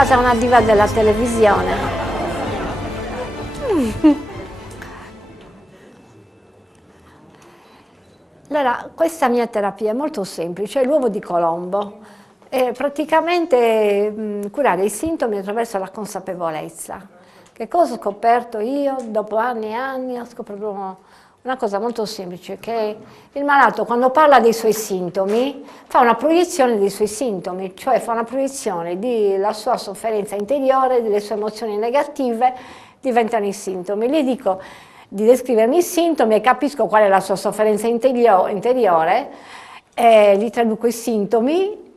diventata una diva della televisione. Allora, questa mia terapia è molto semplice, è l'uovo di Colombo. È praticamente curare i sintomi attraverso la consapevolezza. Che cosa ho scoperto io dopo anni e anni? Ho scoperto una cosa molto semplice, che il malato quando parla dei suoi sintomi fa una proiezione dei suoi sintomi, cioè fa una proiezione della sua sofferenza interiore, delle sue emozioni negative, diventano i sintomi. Gli dico di descrivermi i sintomi e capisco qual è la sua sofferenza interiore, gli traduco i sintomi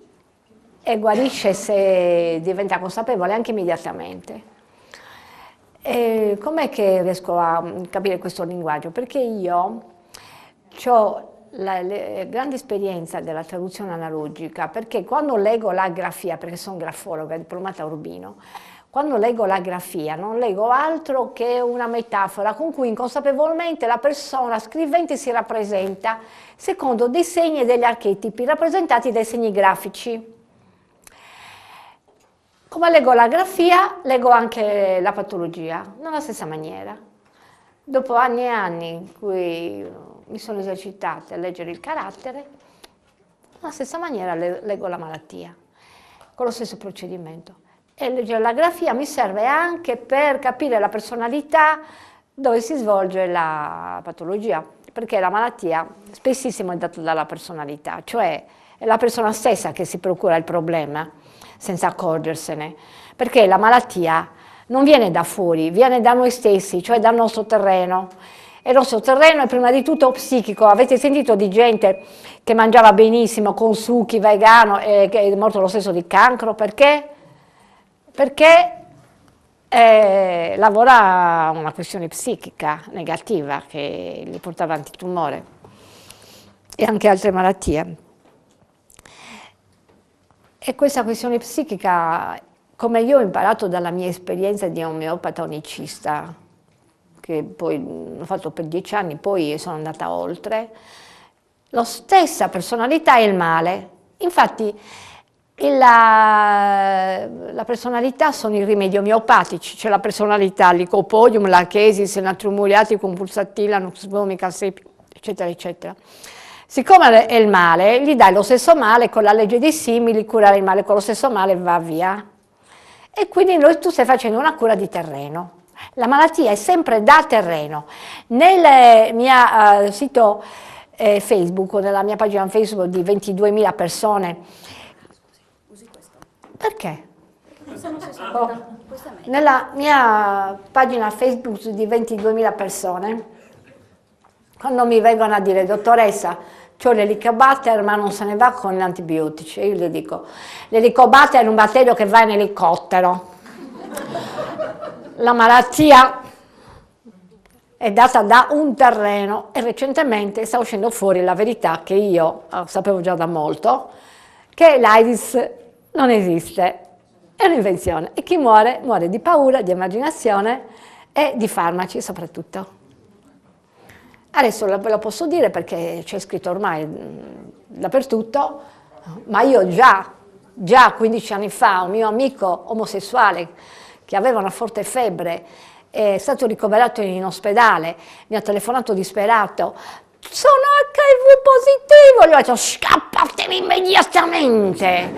e guarisce se diventa consapevole anche immediatamente. Com'è che riesco a capire questo linguaggio? Perché io ho la grande esperienza della traduzione analogica, perché quando leggo la grafia, perché sono grafologa, diplomata a Urbino, quando leggo la grafia non leggo altro che una metafora con cui inconsapevolmente la persona scrivente si rappresenta secondo dei segni e degli archetipi rappresentati dai segni grafici. Come leggo la grafia, leggo anche la patologia, nella stessa maniera. Dopo anni e anni in cui mi sono esercitata a leggere il carattere, nella stessa maniera leggo la malattia, con lo stesso procedimento. E leggere la grafia mi serve anche per capire la personalità dove si svolge la patologia, perché la malattia spessissimo è data dalla personalità, cioè è la persona stessa che si procura il problema senza accorgersene, perché la malattia non viene da fuori, viene da noi stessi, cioè dal nostro terreno. E il nostro terreno è prima di tutto psichico. Avete sentito di gente che mangiava benissimo con succhi, vegano, e che è morto lo stesso di cancro? Perché? Perché lavora una questione psichica negativa che gli porta avanti il tumore e anche altre malattie. E questa questione psichica, come io ho imparato dalla mia esperienza di omeopata onicista, che poi ho fatto per 10 anni, poi sono andata oltre, la stessa personalità è il male. Infatti la personalità sono i rimedi omeopatici, c'è la personalità, l'icopodium, l'archesis, il natrium muriaticum, pulsatilla, nux vomica, eccetera, eccetera. Siccome è il male, gli dai lo stesso male, con la legge dei simili, curare il male con lo stesso male va via. E quindi tu stai facendo una cura di terreno. La malattia è sempre da terreno. Nel mio sito Facebook, nella mia pagina Facebook di 22.000 persone. Usi questo? Perché? Sono 60. Questo è meglio. Nella mia pagina Facebook di 22.000 persone, quando mi vengono a dire, dottoressa, c'ho l'elicobatter ma non se ne va con gli antibiotici, e io gli dico, l'elicobatter è un batterio che va in elicottero. La malattia è data da un terreno e recentemente sta uscendo fuori la verità che io sapevo già da molto, che l'AIDS non esiste, è un'invenzione e chi muore muore di paura, di immaginazione e di farmaci soprattutto. Adesso ve lo posso dire perché c'è scritto ormai dappertutto, ma io già 15 anni fa un mio amico omosessuale che aveva una forte febbre è stato ricoverato in ospedale, mi ha telefonato disperato, sono HIV positivo, gli ho detto scappatene immediatamente.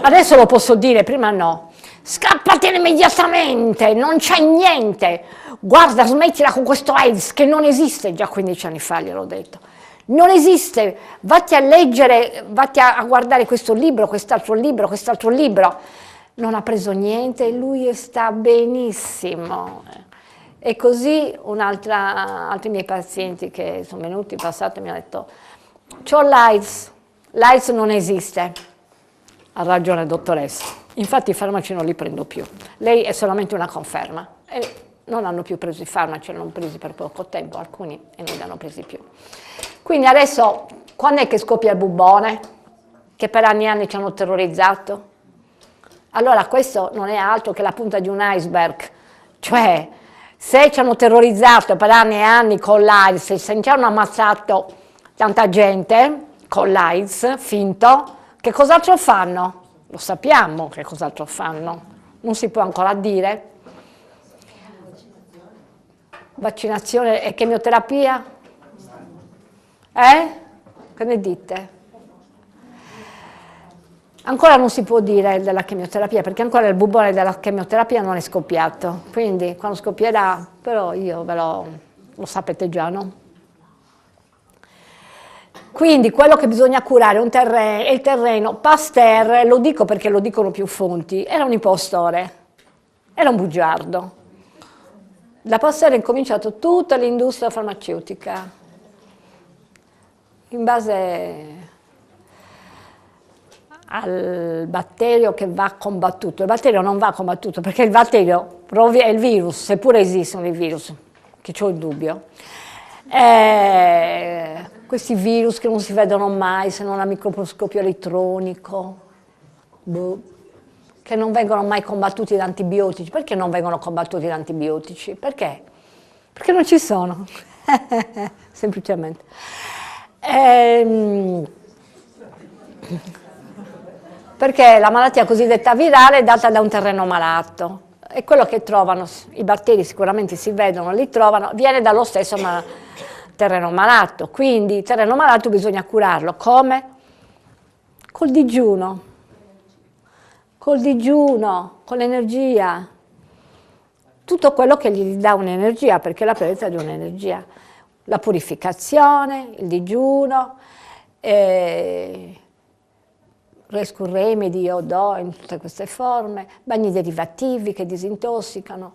Adesso lo posso dire, prima no. Scappatene immediatamente, non c'è niente. Guarda, smettila con questo AIDS che non esiste, già 15 anni fa gliel'ho detto. Non esiste, vatti a leggere, vatti a guardare questo libro, quest'altro libro, quest'altro libro. Non ha preso niente, lui sta benissimo. E così altri miei pazienti che sono venuti in passato mi hanno detto, c'ho l'AIDS, l'AIDS non esiste. Ha ragione dottoressa. Infatti i farmaci non li prendo più, lei è solamente una conferma e non hanno più preso i farmaci, li hanno presi per poco tempo alcuni e non li hanno presi più. Quindi adesso, quando è che scoppia il bubbone, che per anni e anni ci hanno terrorizzato? Allora questo non è altro che la punta di un iceberg, cioè se ci hanno terrorizzato per anni e anni con l'AIDS, se ci hanno ammazzato tanta gente con l'AIDS finto, che cos'altro fanno? lo sappiamo che cos'altro fanno, non si può ancora dire. Vaccinazione e chemioterapia? Che ne dite? Ancora non si può dire della chemioterapia, perché ancora il bubone della chemioterapia non è scoppiato, quindi quando scoppierà, però io ve lo sapete già, no? Quindi quello che bisogna curare è il terreno. Pasteur, lo dico perché lo dicono più fonti, era un impostore, era un bugiardo. Da Pasteur è incominciato tutta l'industria farmaceutica, in base al batterio che va combattuto. Il batterio non va combattuto perché il batterio è il virus, seppure esistono i virus, che c'ho il dubbio. Questi virus che non si vedono mai se non a microscopio elettronico, che non vengono mai combattuti da antibiotici. Perché non vengono combattuti da antibiotici? Perché? Perché non ci sono, semplicemente. Perché la malattia cosiddetta virale è data da un terreno malato e quello che trovano, i batteri sicuramente si vedono, li trovano, viene dallo stesso terreno malato, quindi il terreno malato bisogna curarlo, come? Col digiuno, con l'energia, tutto quello che gli dà un'energia, perché la presenza di un'energia, la purificazione, il digiuno, Rescue Remedy, Odò, in tutte queste forme, bagni derivativi che disintossicano.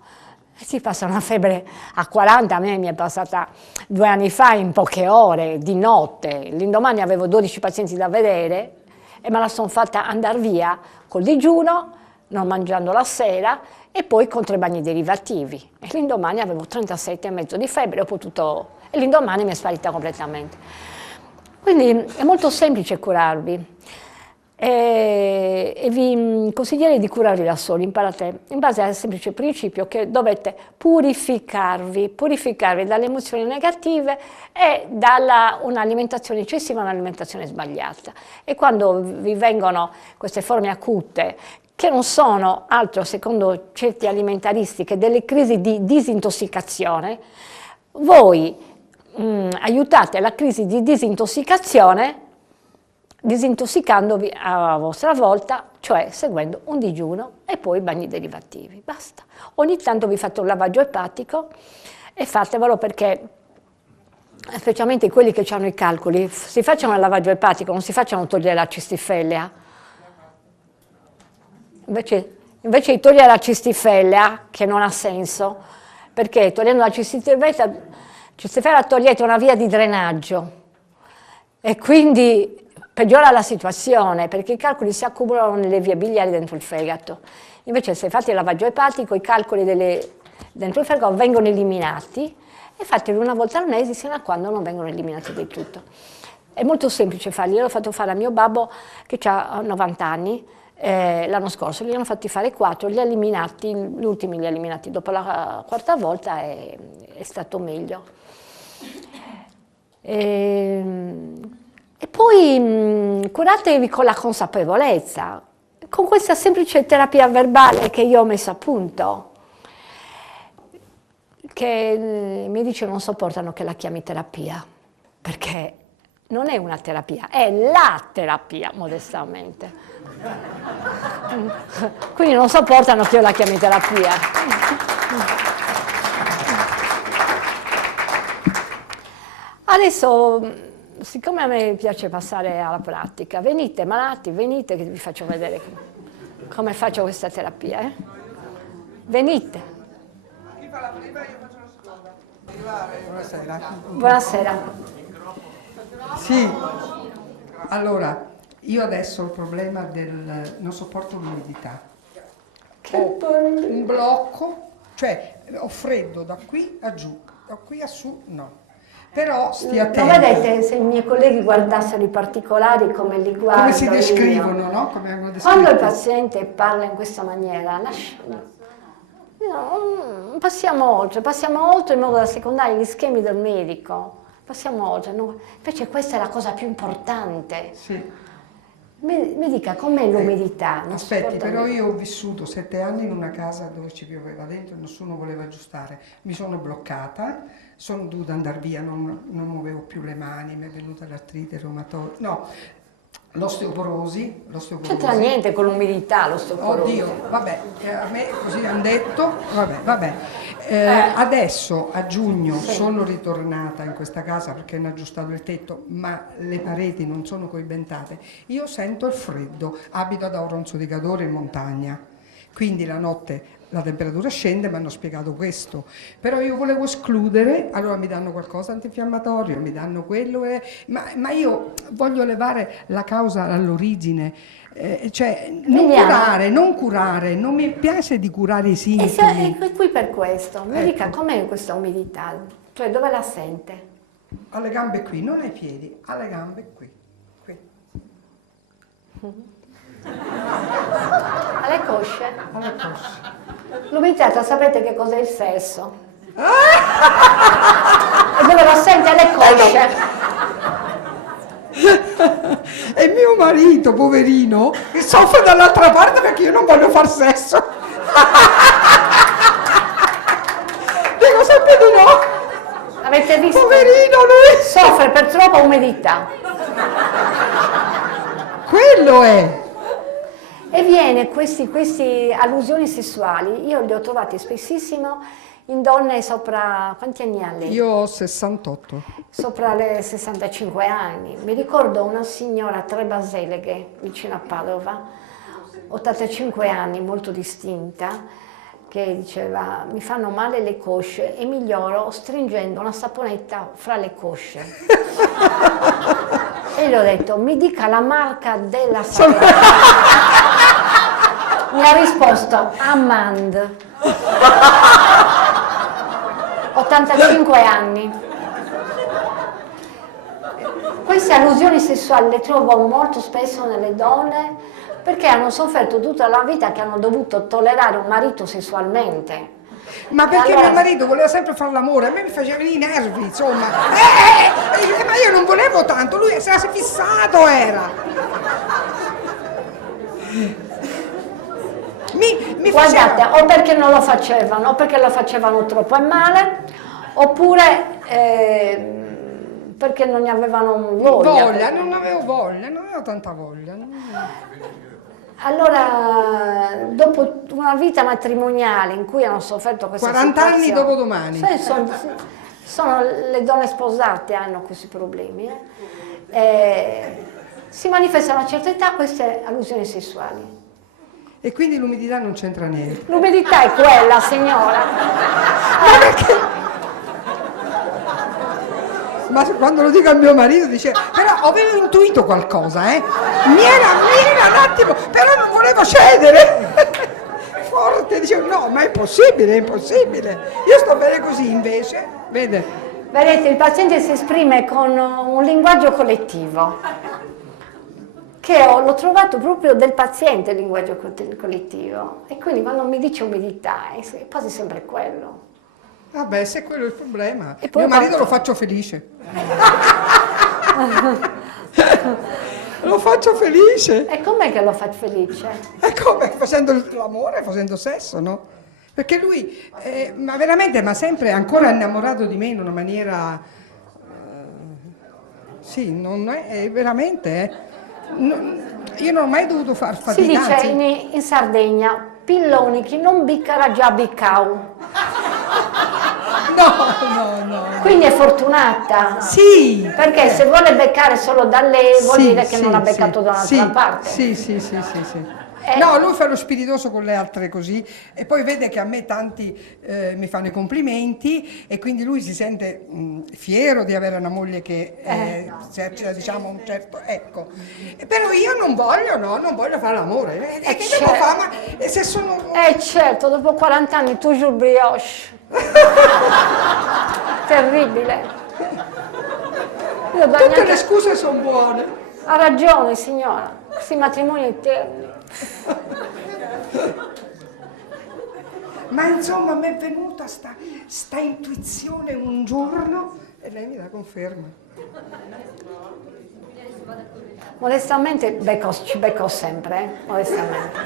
E si passa una febbre a 40, a me mi è passata 2 anni fa in poche ore, di notte. L'indomani avevo 12 pazienti da vedere e me la sono fatta andare via col digiuno, non mangiando la sera, e poi contro i bagni derivativi. E l'indomani avevo 37,5 di febbre, e l'indomani mi è sparita completamente. Quindi è molto semplice curarvi. E vi consiglierei di curarvi da soli. Imparate in base al semplice principio che dovete purificarvi dalle emozioni negative e da un'alimentazione eccessiva, un'alimentazione sbagliata. E quando vi vengono queste forme acute, che non sono altro, secondo certi alimentaristi, che delle crisi di disintossicazione, voi aiutate la crisi di disintossicazione disintossicandovi a vostra volta, cioè seguendo un digiuno e poi bagni derivativi. Basta. Ogni tanto vi fate un lavaggio epatico e fatevelo perché, specialmente quelli che hanno i calcoli, si facciano il lavaggio epatico, non si facciano togliere la cistifellea. Invece di togliere la cistifellea, che non ha senso, perché togliendo la cistifellea togliete una via di drenaggio e quindi peggiora la situazione, perché i calcoli si accumulano nelle vie biliari dentro il fegato. Invece se fate il lavaggio epatico, i calcoli dentro il fegato vengono eliminati e fateli una volta al mese sino a quando non vengono eliminati del tutto. È molto semplice farli, io l'ho fatto fare a mio babbo che ha 90 anni, l'anno scorso, gli hanno fatti fare 4, gli ultimi li ha eliminati dopo la 4ª volta e è stato meglio. E poi curatevi con la consapevolezza, con questa semplice terapia verbale che io ho messo a punto, che i medici non sopportano che la chiami terapia, perché non è una terapia, è la terapia, modestamente. Quindi non sopportano che io la chiami terapia. Adesso, siccome a me piace passare alla pratica, venite malati, venite che vi faccio vedere come faccio questa terapia. Venite. Chi fa la prima io faccio la seconda. Buonasera. Buonasera. Sì, allora, io adesso ho il problema del non sopporto l'umidità. Ho un blocco, cioè ho freddo da qui a giù, da qui a su no. Però stia attento. Non vedete, se i miei colleghi guardassero i particolari come li guardo Come si io. descrivono, no? Come hanno descritto. Quando il paziente parla in questa maniera, passiamo oltre in modo da secondare gli schemi del medico, passiamo oltre. No? Invece questa è la cosa più importante. Sì. Mi dica com'è l'umidità? Non Aspetti, sopporta però l'umidità. io ho vissuto 7 anni in una casa dove ci pioveva dentro e nessuno voleva aggiustare. Mi sono bloccata, sono dovuta andare via, non muovevo più le mani, mi è venuta l'artrite reumatoide. No, l'osteoporosi. C'entra niente con l'umidità, l'osteoporosi. Oddio, vabbè, a me così hanno detto, vabbè. Adesso a giugno sono ritornata in questa casa perché hanno aggiustato il tetto, ma le pareti non sono coibentate. Io sento il freddo, abito ad Auronzo di Cadore in montagna, quindi la notte la temperatura scende, mi hanno spiegato questo, però io volevo escludere, allora mi danno qualcosa antinfiammatorio, mi danno quello, ma io voglio levare la causa all'origine, cioè non curare, non mi piace di curare i sintomi. E qui per questo, mi Ecco. dica com'è questa umidità? Cioè dove la sente? Alle gambe qui, non ai piedi, alle gambe qui. Alle cosce? Alle cosce. L'umidità, sapete che cos'è il sesso? E dove la sente? Alle cosce. E mio marito, poverino, che soffre dall'altra parte perché io non voglio far sesso. Dico sempre di no. Avete visto? Poverino lui. Soffre per troppa umidità. Quello è. E viene queste allusioni sessuali, io li ho trovati spessissimo in donne sopra, quanti anni ha lei? Io ho 68. Sopra le 65 anni. Mi ricordo una signora a Tre Baseleghe, vicino a Padova, 85 anni, molto distinta, che diceva mi fanno male le cosce e miglioro stringendo una saponetta fra le cosce. E gli ho detto mi dica la marca della saponetta. Mi ha risposto Amand. 85 anni. Queste allusioni sessuali le trovo molto spesso nelle donne perché hanno sofferto tutta la vita che hanno dovuto tollerare un marito sessualmente. Ma perché Allora- mio marito voleva sempre fare l'amore, a me mi faceva venire i nervi, insomma. Ma io non volevo tanto, lui si era fissato, era. Mi Guardate, faceva... o perché non lo facevano, o perché lo facevano troppo e male, oppure perché non ne avevano voglia. non avevo tanta voglia. Allora, dopo una vita matrimoniale in cui hanno sofferto questa 40 anni situazione, dopodomani. sono le donne sposate hanno questi problemi. Si manifestano a una certa età queste allusioni sessuali. E quindi l'umidità non c'entra niente. L'umidità è quella, signora. Ma quando lo dico a mio marito dice, però avevo intuito qualcosa, mi era un attimo, però non volevo cedere. Forte, dicevo, no, ma è impossibile. Io sto bene così invece, vede. Vedete, il paziente si esprime con un linguaggio collettivo, che l'ho trovato proprio del paziente il linguaggio collettivo. E quindi quando mi dice umidità è quasi sempre quello. Vabbè, se quello è il problema. E poi Mio marito quando- lo faccio felice. Lo faccio felice. E com'è che lo fa felice? È come facendo l'amore, facendo sesso, no? Perché lui, ma veramente, ma sempre ancora innamorato di me in una maniera... sì, non è veramente... io non ho mai dovuto far Si fatica. dice anzi, in Sardegna, pilloni chi non biccara già biccau. no. Quindi è fortunata. Sì. Perché se vuole beccare solo da lei vuol Sì, dire che sì, non ha sì, beccato da un'altra sì, parte. Sì. Eh. No, lui fa lo spiritoso con le altre così e poi vede che a me tanti mi fanno i complimenti e quindi lui si sente fiero di avere una moglie che esercita, diciamo, un certo... ecco. Però io non voglio fare l'amore. E che devo certo. fare? Ma se sono... Certo, dopo 40 anni toujours brioche. Terribile. Io da Tutte neanche- le scuse sono buone. Ha ragione signora, questi matrimoni eterni. Ma insomma mi è venuta sta intuizione un giorno e lei mi dà conferma. Modestamente ci becco sempre, modestamente.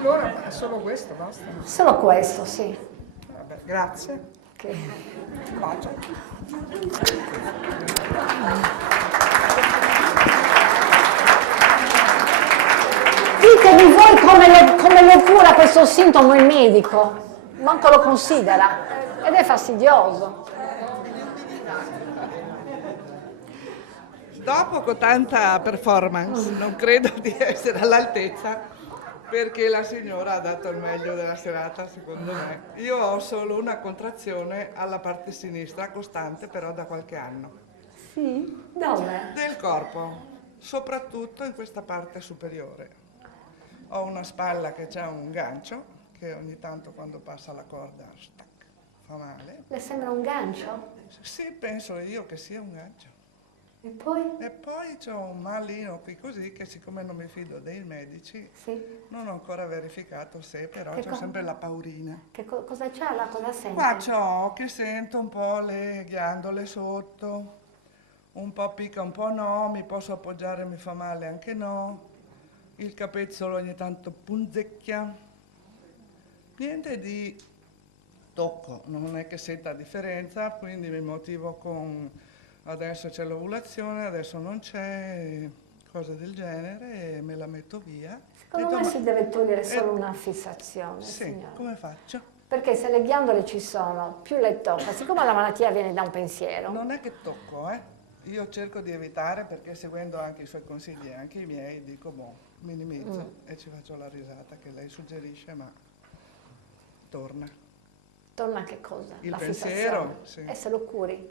Allora è solo questo, basta. Solo questo, sì. Vabbè, grazie. Che- Bacio. Ditemi voi come lo cura questo sintomo il medico, manco lo considera ed è fastidioso. Dopo con tanta performance non credo di essere all'altezza perché la signora ha dato il meglio della serata secondo me. Io ho solo una contrazione alla parte sinistra, costante però da qualche anno, Sì? Dove? del corpo, soprattutto in questa parte superiore. Ho una spalla che ha un gancio che ogni tanto quando passa la corda stac, fa male. Le sembra un gancio? Sì, penso io che sia un gancio. E poi? E poi c'ho un malino qui così che siccome non mi fido dei medici Sì. non ho ancora verificato se, però Che c'ho sempre la paurina. Cosa c'ha là? Cosa sente? Qua c'ho che sento un po' le ghiandole sotto, un po' picca, un po' no, mi posso appoggiare, mi fa male anche no, il capezzolo ogni tanto punzecchia. Niente di tocco, non è che senta differenza, quindi mi motivo con adesso c'è l'ovulazione, adesso non c'è, cose del genere, e me la metto via. Secondo me si deve togliere solo una fissazione, Sì, signora. come faccio? Perché se le ghiandole ci sono, più le tocca, siccome la malattia viene da un pensiero, Non è che tocco, Io cerco di evitare perché seguendo anche i suoi consigli e anche i miei dico, boh, minimizzo e ci faccio la risata che lei suggerisce, ma torna. torna a che cosa? Il La pensiero, fissazione. sì. E se lo curi.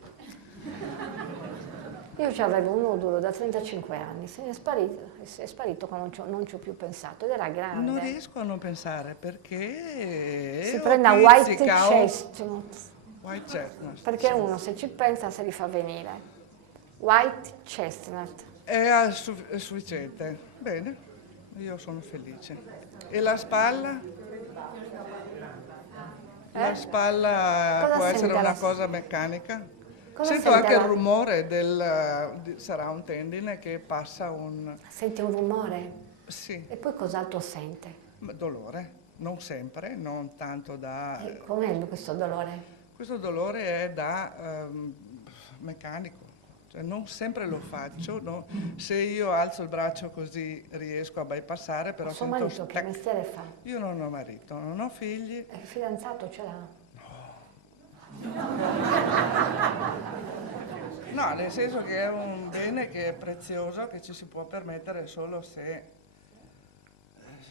Io avevo un nodulo da 35 anni, se ne è sparito quando non ci ho più pensato ed era grande. Non riesco a non pensare perché... Si ho prende white pizzica, chestnut, White chestnut. perché uno se ci pensa se li fa venire. White chestnut. È sufficiente. Bene, io sono felice. E la spalla? La spalla Cosa può essere sente una la- cosa meccanica? Cosa Sento sente anche il la- rumore sarà un tendine che passa un... Sente un rumore Sì, e poi cos'altro sente? dolore. Non sempre, non tanto da... E com'è questo dolore? Questo dolore è da meccanico. Cioè, non sempre lo faccio, no? Se io alzo il braccio così riesco a bypassare, però Suo sento marito che stac. mestiere fa? Io non ho marito, non ho figli. Il fidanzato ce l'ha? No, nel senso che è un bene che è prezioso, che ci si può permettere solo se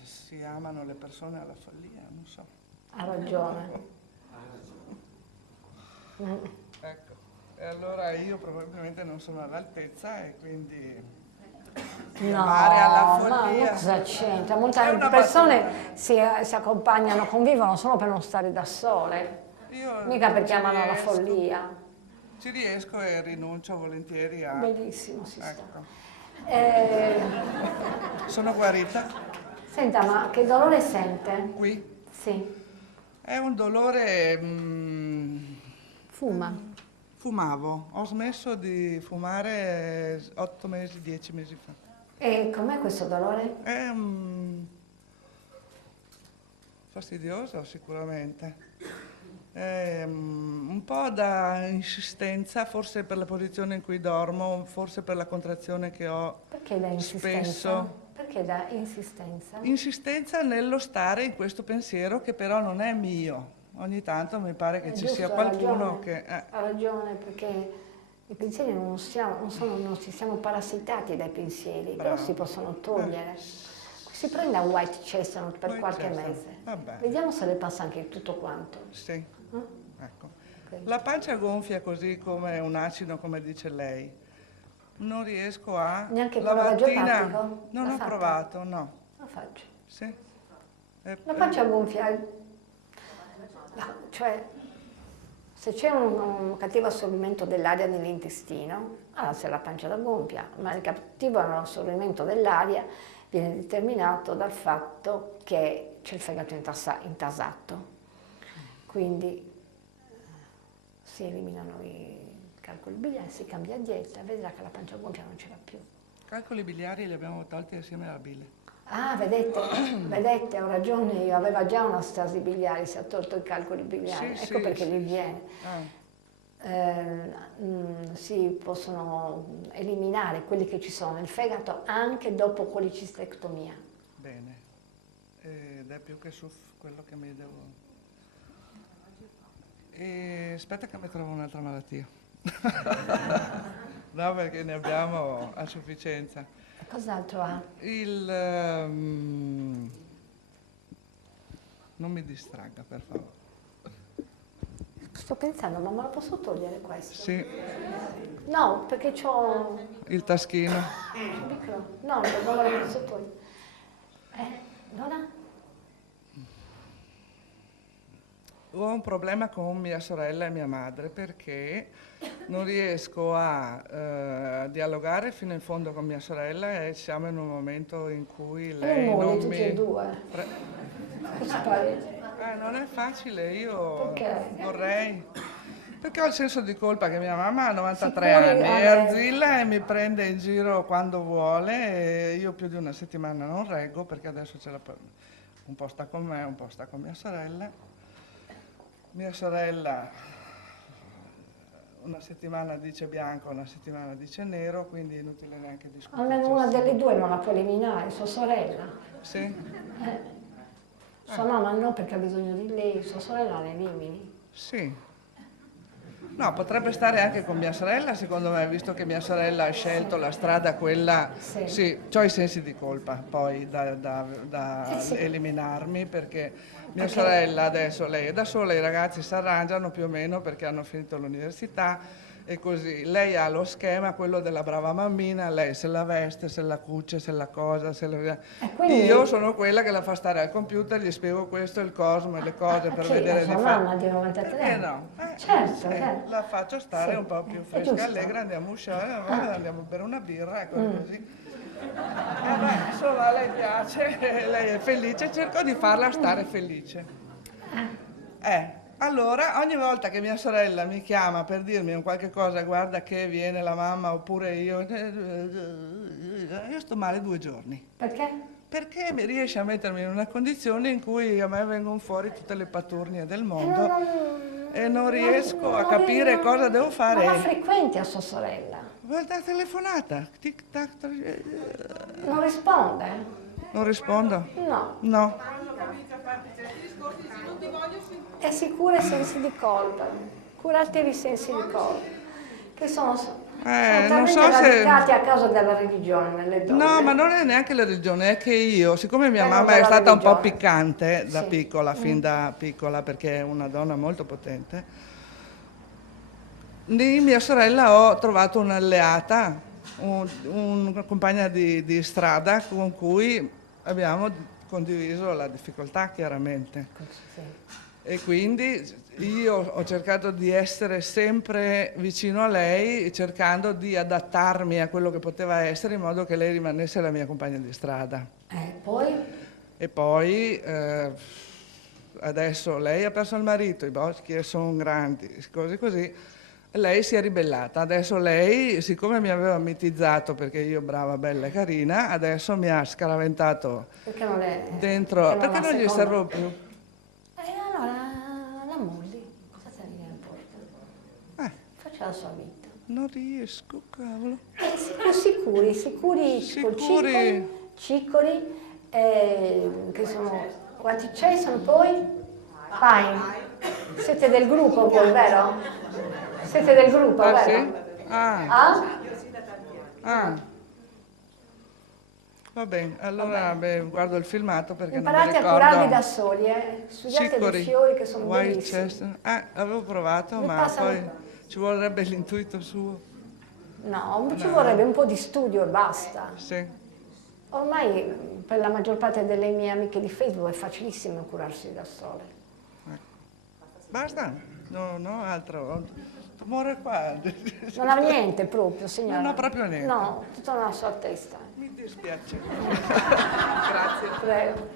si amano le persone alla follia, non so. Ha ragione. Ecco, e allora io probabilmente non sono all'altezza e quindi No, chiamare alla ma follia. cosa c'entra? Molte È una persone si accompagnano, convivono solo per non stare da sole, Io mica perché ci amano la riesco. follia. Ci riesco e rinuncio volentieri a... Bellissimo si sta. Ecco. Eh, Sono guarita senta, ma che dolore sente? qui. Sì, È un dolore... fuma. fumavo. Ho smesso di fumare 8 mesi, 10 mesi fa. E com'è questo dolore? È fastidioso sicuramente. È un po' da insistenza, forse per la posizione in cui dormo, forse per la contrazione che ho Perché da insistenza? spesso. Perché da insistenza? Insistenza nello stare in questo pensiero che però non è mio. Ogni tanto mi pare che È ci giusto, sia ha qualcuno ragione. che... Ha ragione, perché i pensieri non ci siamo parassitati dai pensieri, però Bravo. si possono togliere. Si prende un white chestnut per White qualche chestnut, mese. vabbè. Vediamo se le passa anche tutto quanto. Sì, ecco. Ok. La pancia gonfia così come un acino, come dice lei. Non riesco a... Neanche la con il mattina radiopatico? non L'ha ho fatto? provato, no. La faccio. Sì. La pancia gonfia, cioè se c'è un cattivo assorbimento dell'aria nell'intestino, allora c'è la pancia da gonfia, ma il cattivo assorbimento dell'aria viene determinato dal fatto che c'è il fegato intasato. quindi si eliminano i calcoli biliari, si cambia dieta, vedrà che la pancia gonfia non ce l'ha più. Calcoli biliari li abbiamo tolti assieme alla bile. Ah, vedete, ho ragione io, aveva già una stasi biliare, si è tolto i calcoli biliari, Sì, ecco sì, perché sì, li viene. Si possono eliminare quelli che ci sono nel fegato anche dopo colicistectomia. Bene, ed è più che su quello che mi devo... E aspetta che mi trovo un'altra malattia. No, perché ne abbiamo a sufficienza. Cos'altro ha? Non mi distragga, per favore. Sto pensando, ma me lo posso togliere questo? Sì, No, perché c'ho il taschino. il micro. No, non me lo posso togliere. Allora? Ho un problema con mia sorella e mia madre perché non riesco a dialogare fino in fondo con mia sorella e siamo in un momento in cui E lei moglie, non tutti e due. Cosa fai? Non è facile, io Perché? vorrei... Perché ho il senso di colpa che mia mamma ha 93 Sicuri, anni, è vabbè. arzilla e mi prende in giro quando vuole e io più di una settimana non reggo perché adesso un po' sta con me, un po' sta con mia sorella. Mia sorella una settimana dice bianco, una settimana dice nero, quindi è inutile neanche discutere. Almeno una delle due non la può eliminare, sua sorella. Sì? Sua mamma no perché ha bisogno di lei, sua sorella la elimini. Sì. No, potrebbe stare anche con mia sorella, secondo me, visto che mia sorella ha scelto la strada quella... Sì. Sì, ho i sensi di colpa poi da Sì. eliminarmi, perché mia sorella adesso, lei è da sola, i ragazzi si arrangiano più o meno perché hanno finito l'università e così. Lei ha lo schema, quello della brava mammina, lei se la veste, se la cuce, se la cosa, quindi- Io sono quella che la fa stare al computer, gli spiego questo, il cosmo e le cose per vedere sua di fare... mamma di 93 Perché anni? no? Certo, Sì, certo. la faccio stare Sì, un po' più è fresca, giusto. allegra, andiamo a uscire, andiamo a bere una birra e cose così. Beh, insomma, a lei piace, lei è felice, cerco di farla stare felice. Allora, ogni volta che mia sorella mi chiama per dirmi un qualche cosa, guarda che viene la mamma oppure io sto male 2 giorni. Perché? Perché mi riesce a mettermi in una condizione in cui a me vengono fuori tutte le paturnie del mondo e non riesco a capire cosa devo fare. Ma la frequenti a sua sorella? Guarda, telefonata, tic tac, Non risponde? non rispondo. No. No. È sicura i sensi di colpa. Curatevi i sensi di colpa. Che sono non talmente so se... radicati a causa della religione nelle donne. No, ma non è neanche la religione, è che io, siccome mia Vengono mamma è dalla stata un po' religione. piccante da Sì. piccola, fin da piccola, perché è una donna molto potente, di mia sorella ho trovato un'alleata, una compagna di strada con cui abbiamo condiviso la difficoltà, chiaramente. Sì. E quindi io ho cercato di essere sempre vicino a lei, cercando di adattarmi a quello che poteva essere, in modo che lei rimanesse la mia compagna di strada. Poi? E poi adesso lei ha perso il marito, i boschi sono grandi, cose così. Lei si è ribellata. Adesso lei, siccome mi aveva mitizzato perché io brava, bella e carina, adesso mi ha scaraventato Perché non è dentro. Perché non gli seconda? servo più? Allora la molli. Cosa te ne importa? Faccia la sua vita. Non riesco, cavolo. Sicuri, Sicuri. ciccoli, che sono, quanti c'è sono poi? Fine. Siete del gruppo voi, vero? Siete del gruppo, Ah, vero? sì? Ah, Ah? va bene. Allora guardo il filmato perché non mi Imparate a ricordo. curarvi da soli, studiate Cicori, dei fiori che sono white bellissimi. chestnut. Avevo provato, Mi ma passano- poi ci vorrebbe l'intuito suo. No, ci vorrebbe un po' di studio e basta. Sì. Ormai per la maggior parte delle mie amiche di Facebook è facilissimo curarsi da sole. Basta? No, altro. Tumore qua. Non ha niente proprio, signora. Non ho proprio niente. No, tutta nella sua testa. Mi dispiace. Grazie. Prego.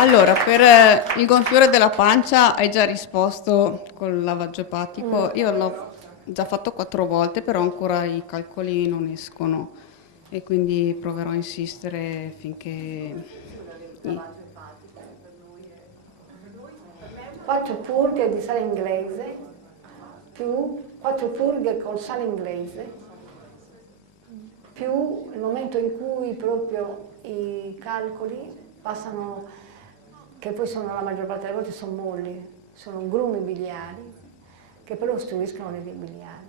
Allora, per il gonfiore della pancia hai già risposto col lavaggio epatico. Io l'ho già fatto 4 volte, però ancora i calcoli non escono e quindi proverò a insistere finché... 4 purghe di sale inglese più 4 purghe col sale inglese più il momento in cui proprio i calcoli passano, che poi sono la maggior parte delle volte sono molli, sono grumi biliari che però ostruiscono le vie biliari,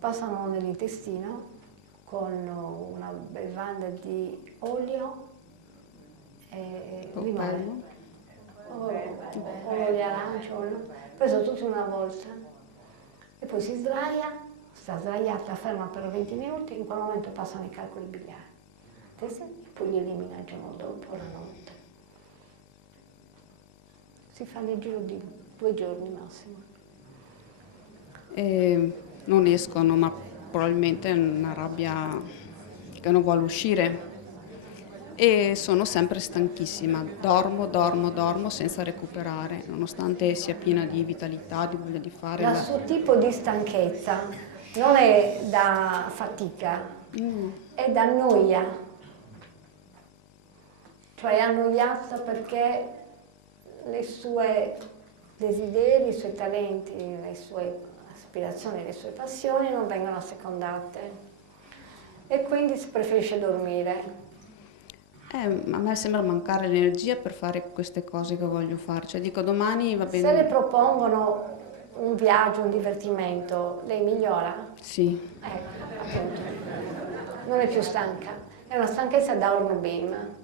passano nell'intestino con una bevanda di olio e limone, olio di arancia, preso tutto una volta e poi si sdraia, sta sdraiata ferma per 20 minuti, in quel momento passano i calcoli biliari e poi li elimina il giorno dopo o la notte. Si fa nel giro di 2 giorni massimo. Non escono, ma probabilmente è una rabbia che non vuole uscire. E sono sempre stanchissima, dormo senza recuperare, nonostante sia piena di vitalità, di voglia di fare. Il suo tipo di stanchezza non è da fatica, è da noia. Cioè è annoiata perché le sue desideri, i suoi talenti, le sue aspirazioni, le sue passioni non vengono assecondate e quindi si preferisce dormire. A me sembra mancare l'energia per fare queste cose che voglio fare, cioè dico domani va bene. Se le propongono un viaggio, un divertimento, lei migliora? Sì. Appunto, non è più stanca, è una stanchezza da Hornbeam.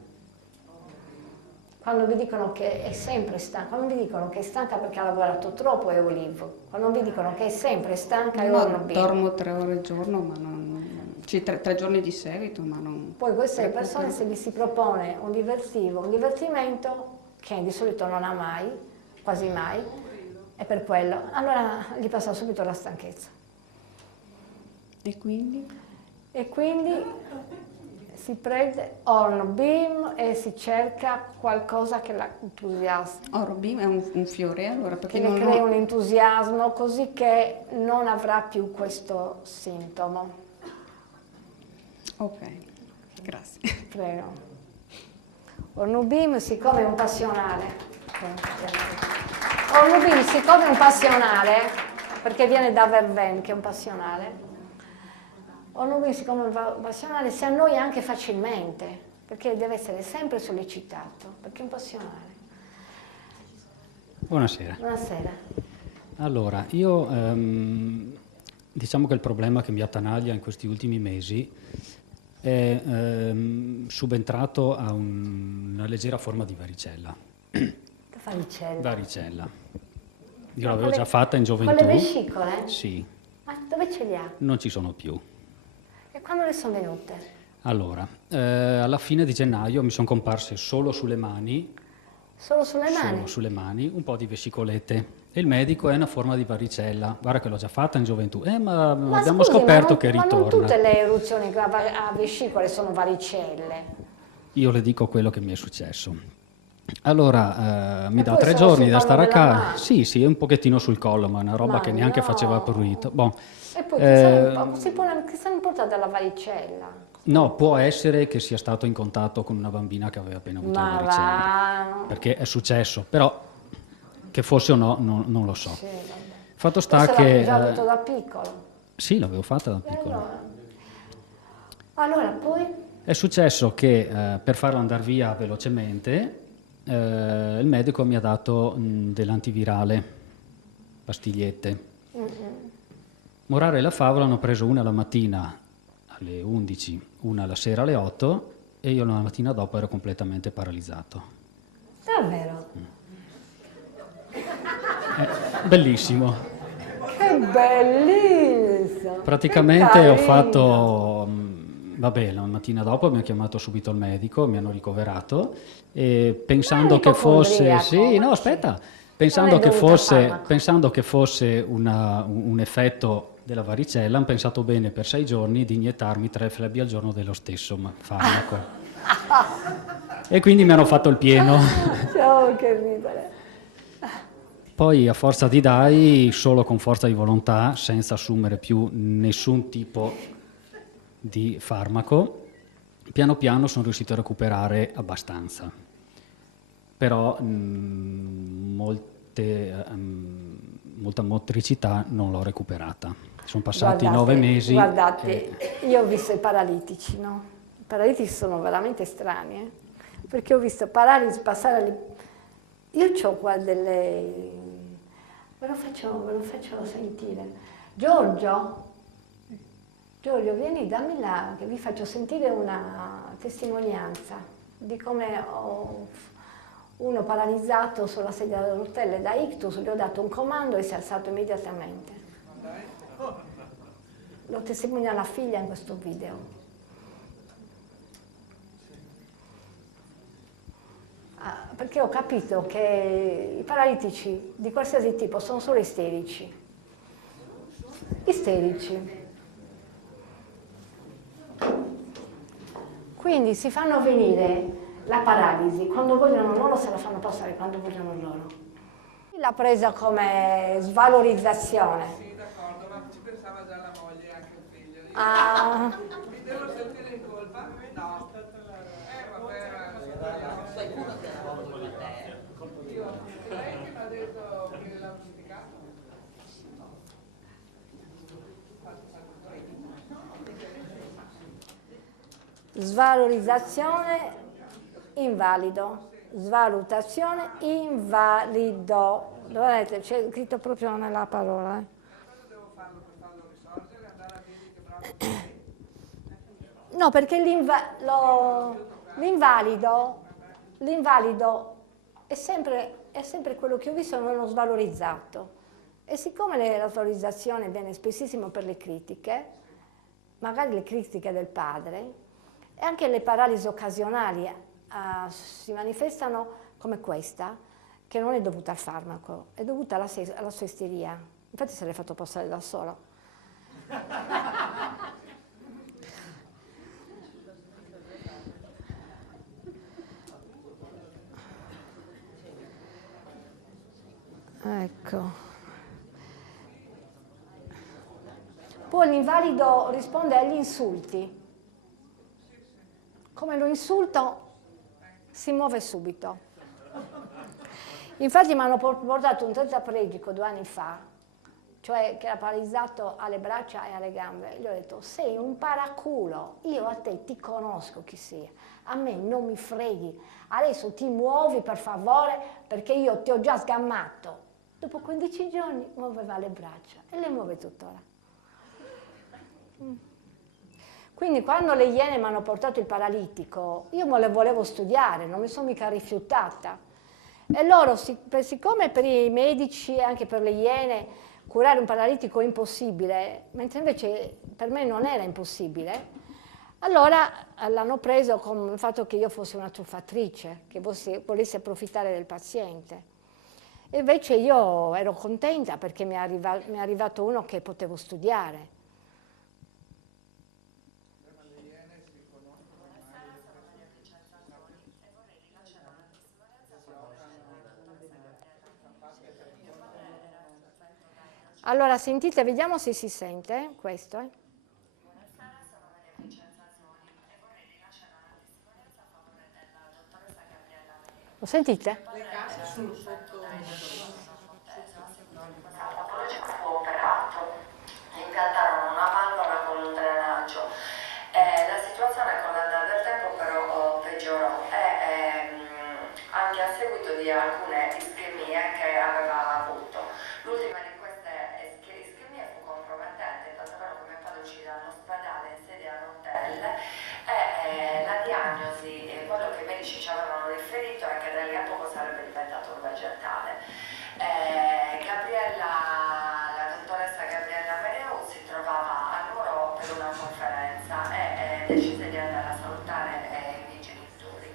Quando vi dicono che è sempre stanca, quando vi dicono che è stanca perché ha lavorato troppo è Olivo, quando vi dicono che è sempre stanca è Hornbeam. Dormo 3 ore al giorno, ma non... Sì, 3 giorni di seguito, ma non... Poi queste persone, se gli si propone un divertimento, che di solito non ha mai, quasi mai, è per quello, allora gli passa subito la stanchezza. E quindi? E quindi si prende Hornbeam e si cerca qualcosa che la entusiasmi. Hornbeam è un fiore, allora, perché Che non le crei un entusiasmo così che non avrà più questo sintomo. Ok, grazie. Prego. Hornbeam siccome è un passionale, Hornbeam siccome è un passionale, perché viene da Verven che è un passionale, Hornbeam siccome è un passionale si annoia anche facilmente, perché deve essere sempre sollecitato, perché è un passionale. Buonasera. Buonasera. Allora, io diciamo che il problema che mi attanaglia in questi ultimi mesi è subentrato a una leggera forma di varicella. Che varicella? Varicella. Io l'avevo già fatta in gioventù. Con le vescicole? Sì. Ma dove ce li ha? Non ci sono più. E quando le sono venute? Allora, alla fine di gennaio mi sono comparse solo sulle mani. Solo sulle mani? Solo sulle mani, un po' di vesicolette. E il medico è una forma di varicella. Guarda che l'ho già fatta in gioventù. Ma abbiamo scusi, scoperto ma che non ritorna. tutte le eruzioni a vescicole sono varicelle. Io le dico quello che mi è successo. Allora, mi E dà poi 3 sono giorni sul da palmo stare a della casa. mano. Sì, un pochettino sul collo, ma è una roba Ma che neanche no. faceva prurito. Boh. E poi chi se ne importa della varicella? No, può essere che sia stato in contatto con una bambina che aveva appena avuto la Ma varicella. va. Perché è successo, però che fosse o no, non lo so. Sì, vabbè. Fatto sta Forse che... l'avevo già avuto da piccolo. Sì, l'avevo fatta da E piccolo. allora poi? È successo che per farla andare via velocemente il medico mi ha dato dell'antivirale, pastigliette. Morale la favola, hanno preso una la mattina alle 11, una la sera alle 8 e io la mattina dopo ero completamente paralizzato. Davvero? Bellissimo. Che bellissimo! Praticamente Che ho carino. fatto, vabbè, la mattina dopo abbiamo chiamato subito il medico, mi hanno ricoverato e pensando che fosse, ipocondriaco, sì, no, ma aspetta, Non è dovuta a farmaco. pensando che fosse un effetto della varicella, hanno pensato bene per 6 giorni di iniettarmi 3 flebbi al giorno dello stesso farmaco. E quindi mi hanno fatto il pieno. Oh, che ridere. Poi a forza di dai, solo con forza di volontà, senza assumere più nessun tipo di farmaco, piano piano sono riuscito a recuperare abbastanza. Però molta motricità non l'ho recuperata. Sono passati 9 mesi. Guardate, io ho visto i paralitici, no? I paralitici sono veramente strani, perché ho visto paralisi passare Io ho qua delle... Ve lo faccio sentire. Giorgio, vieni, dammi là, che vi faccio sentire una testimonianza di come uno paralizzato sulla sedia delle rotelle da ictus, gli ho dato un comando e si è alzato immediatamente. Lo testimonia la figlia in questo video. Perché ho capito che i paralitici di qualsiasi tipo sono solo isterici. Quindi si fanno venire la paralisi quando vogliono loro, se la fanno passare quando vogliono loro. L'ha presa come svalorizzazione. Sì, d'accordo, ma ci pensava già la moglie e anche il figlio. Mi devo sentire in colpa? No. Lei che mi ha detto che l'ha giustificato? Svalorizzazione, invalido. Svalutazione, invalido. Lo vedete, c'è scritto proprio nella parola. Cosa devo farlo per farlo risorgere? Andare a dirgli che bravo sei? No, perché l'invalido è sempre quello che ho visto non svalorizzato. E siccome la svalorizzazione viene spessissimo per le critiche, magari le critiche del padre, e anche le paralisi occasionali si manifestano come questa, che non è dovuta al farmaco, è dovuta alla sua isteria. Infatti se l'è fatto passare da solo. Ecco. Poi l'invalido risponde agli insulti. Come lo insulto, si muove subito. Infatti mi hanno portato un tetraplegico 2 anni fa, cioè che era paralizzato alle braccia e alle gambe. Gli ho detto, sei un paraculo, io a te ti conosco chi sia, a me non mi freghi, adesso ti muovi per favore perché io ti ho già sgammato. Dopo 15 giorni muoveva le braccia e le muove tuttora. Quindi quando le Iene mi hanno portato il paralitico, io me le volevo studiare, non mi sono mica rifiutata. E loro, siccome per i medici e anche per le Iene curare un paralitico è impossibile, mentre invece per me non era impossibile, allora l'hanno preso come il fatto che io fossi una truffatrice, che volessi approfittare del paziente. E invece io ero contenta perché mi è arrivato uno che potevo studiare. Allora sentite, vediamo se si sente questo. Buonasera, sono Maria Vincenza Zoni e vorrei rilasciare una testimonianza a favore della dottoressa Gabriella Medeo. Lo sentite? Il patologico fu operato, gli impiantarono una valvola con un drenaggio. La situazione con l'andare del tempo però peggiorò e anche a seguito di alcune ischemie che aveva avuto. L'ultima di queste ischemie fu compromettente, tanto vero che mio padre uscì dall'ospedale in sedia a rotelle e la diagnosi, quello che i medici ci avevano riferito è che da lì a poco sarebbe diventato un vegetale. La dottoressa Gabriella Medeo si trovava a Nuoro per una conferenza e decise di andare a salutare i miei genitori,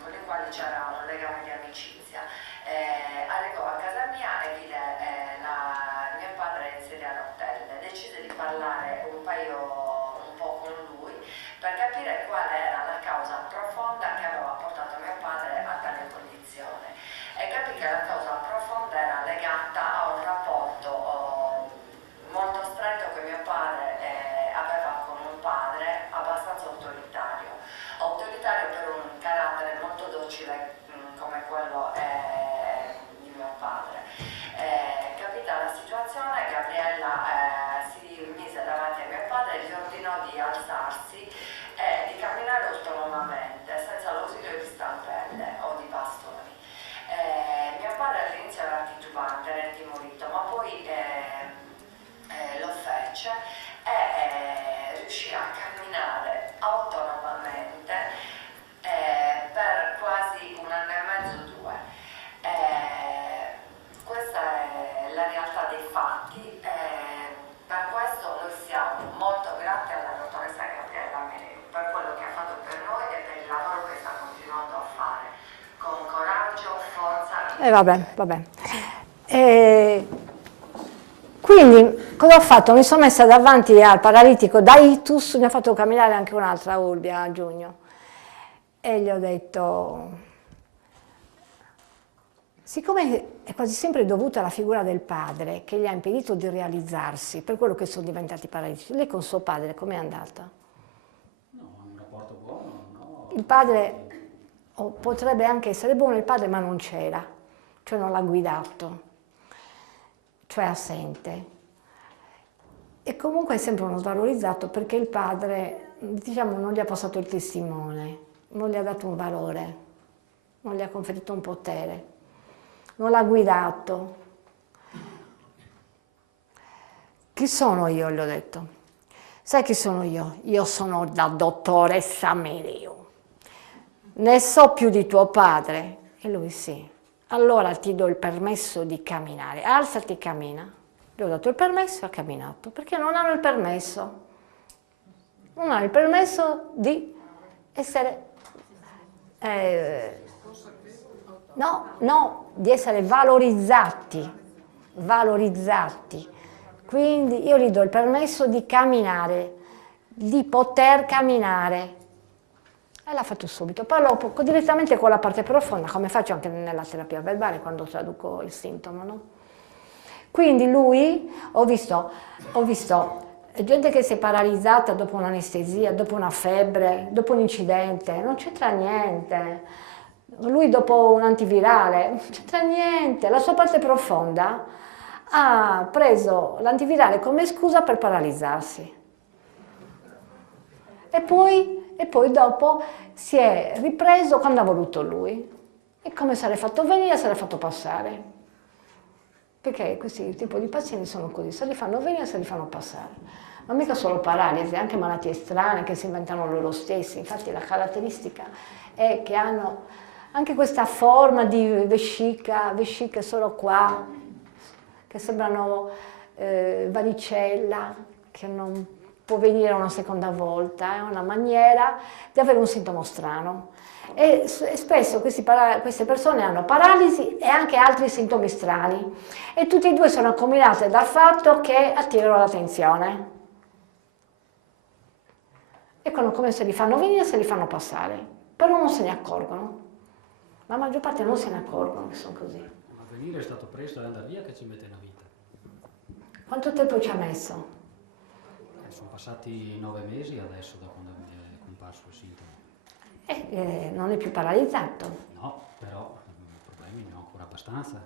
con i quali c'era un legame di amicizia. Arrivò a casa mia e vide mio padre in sedia a rotelle. Decise di parlare un po' con lui per capire qual era la causa profonda che aveva portato mio padre a tale docile come quello di mio padre. Capita la situazione, Gabriella si mise davanti a mio padre e gli ordinò di alzarsi e di camminare autonomamente, senza l'ausilio di stampelle o di bastoni. Mio padre all'inizio era titubante, era intimorito, ma poi lo fece e riuscì a camminare autonomamente per quasi 1 anno e mezzo, 2. Questa è la realtà dei fatti. Per questo noi siamo molto grati alla dottoressa Gabriella Meleu per quello che ha fatto per noi e per il lavoro che sta continuando a fare con coraggio, forza. Vabbè. Quindi cosa ho fatto? Mi sono messa davanti al paralitico da ictus, mi ha fatto camminare anche un'altra Ulbia a giugno e gli ho detto, siccome è quasi sempre dovuta alla figura del padre che gli ha impedito di realizzarsi, per quello che sono diventati paralitici, lei con suo padre com'è andata? No, un rapporto buono, no. Il padre potrebbe anche essere buono il padre, ma non c'era, cioè non l'ha guidato, cioè assente. E comunque è sempre uno svalorizzato perché il padre, diciamo, non gli ha passato il testimone, non gli ha dato un valore, non gli ha conferito un potere, non l'ha guidato. Chi sono io? Gli ho detto. Sai chi sono io? Io sono la dottoressa Meleu. Ne so più di tuo padre? E lui sì. Allora ti do il permesso di camminare. Alzati e cammina. Gli ho dato il permesso e ha camminato. Perché non hanno il permesso. Non hanno il permesso di essere... di essere valorizzati. Quindi io gli do il permesso di camminare, di poter camminare. E l'ha fatto subito. Parlo direttamente con la parte profonda, come faccio anche nella terapia verbale quando traduco il sintomo, no? Quindi lui, ho visto gente che si è paralizzata dopo un'anestesia, dopo una febbre, dopo un incidente, non c'entra niente. Lui dopo un antivirale, non c'entra niente. La sua parte profonda ha preso l'antivirale come scusa per paralizzarsi. E poi dopo si è ripreso quando ha voluto lui. E come se l'è fatto venire, se l'è fatto passare. Perché questi tipi di pazienti sono così, se li fanno venire, se li fanno passare. Ma mica solo paralisi, anche malattie strane che si inventano loro stessi. Infatti la caratteristica è che hanno anche questa forma di vesciche solo qua, che sembrano varicella, che non può venire una seconda volta, è una maniera di avere un sintomo strano. E spesso queste persone hanno paralisi e anche altri sintomi strani e tutti e due sono combinati dal fatto che attirano l'attenzione. E come se li fanno venire, se li fanno passare, però non se ne accorgono. La maggior parte non se ne accorgono che sono così. Ma venire è stato presto e andare via che ci mette una vita. Quanto tempo ci ha messo? Sono passati 9 mesi adesso da quando mi è comparso il sintomo. Non è più paralizzato. No, però problemi ne ho ancora abbastanza.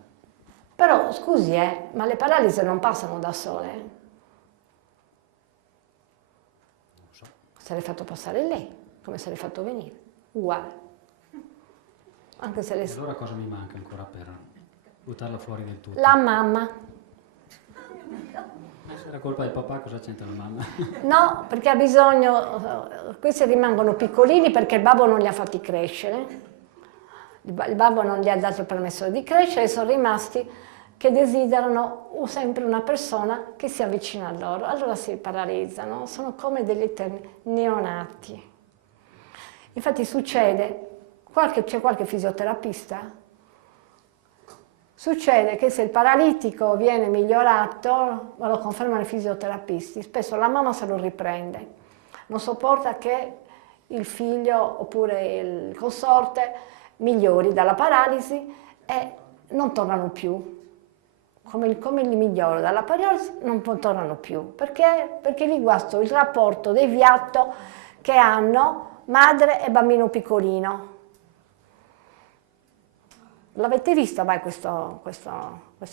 Però scusi, ma le paralisi non passano da sole? Non so. Se l'è fatto passare lei, come se l'è fatto venire. Uguale. Anche se le... Allora cosa mi manca ancora per buttarla fuori del tutto? La mamma. Se era colpa del papà, cosa c'entra la mamma? No, perché ha bisogno, questi rimangono piccolini perché il babbo non li ha fatti crescere, il babbo non gli ha dato il permesso di crescere e sono rimasti che desiderano sempre una persona che si avvicina a loro, allora si paralizzano, sono come degli eterni neonati. Infatti succede, c'è qualche fisioterapista? Succede che se il paralitico viene migliorato, ma lo confermano i fisioterapisti, spesso la mamma se lo riprende, non sopporta che il figlio oppure il consorte migliori dalla paralisi e non tornano più. Come li miglioro dalla paralisi non tornano più. Perché? Perché li guasto il rapporto deviato che hanno madre e bambino piccolino. L'avete visto mai questo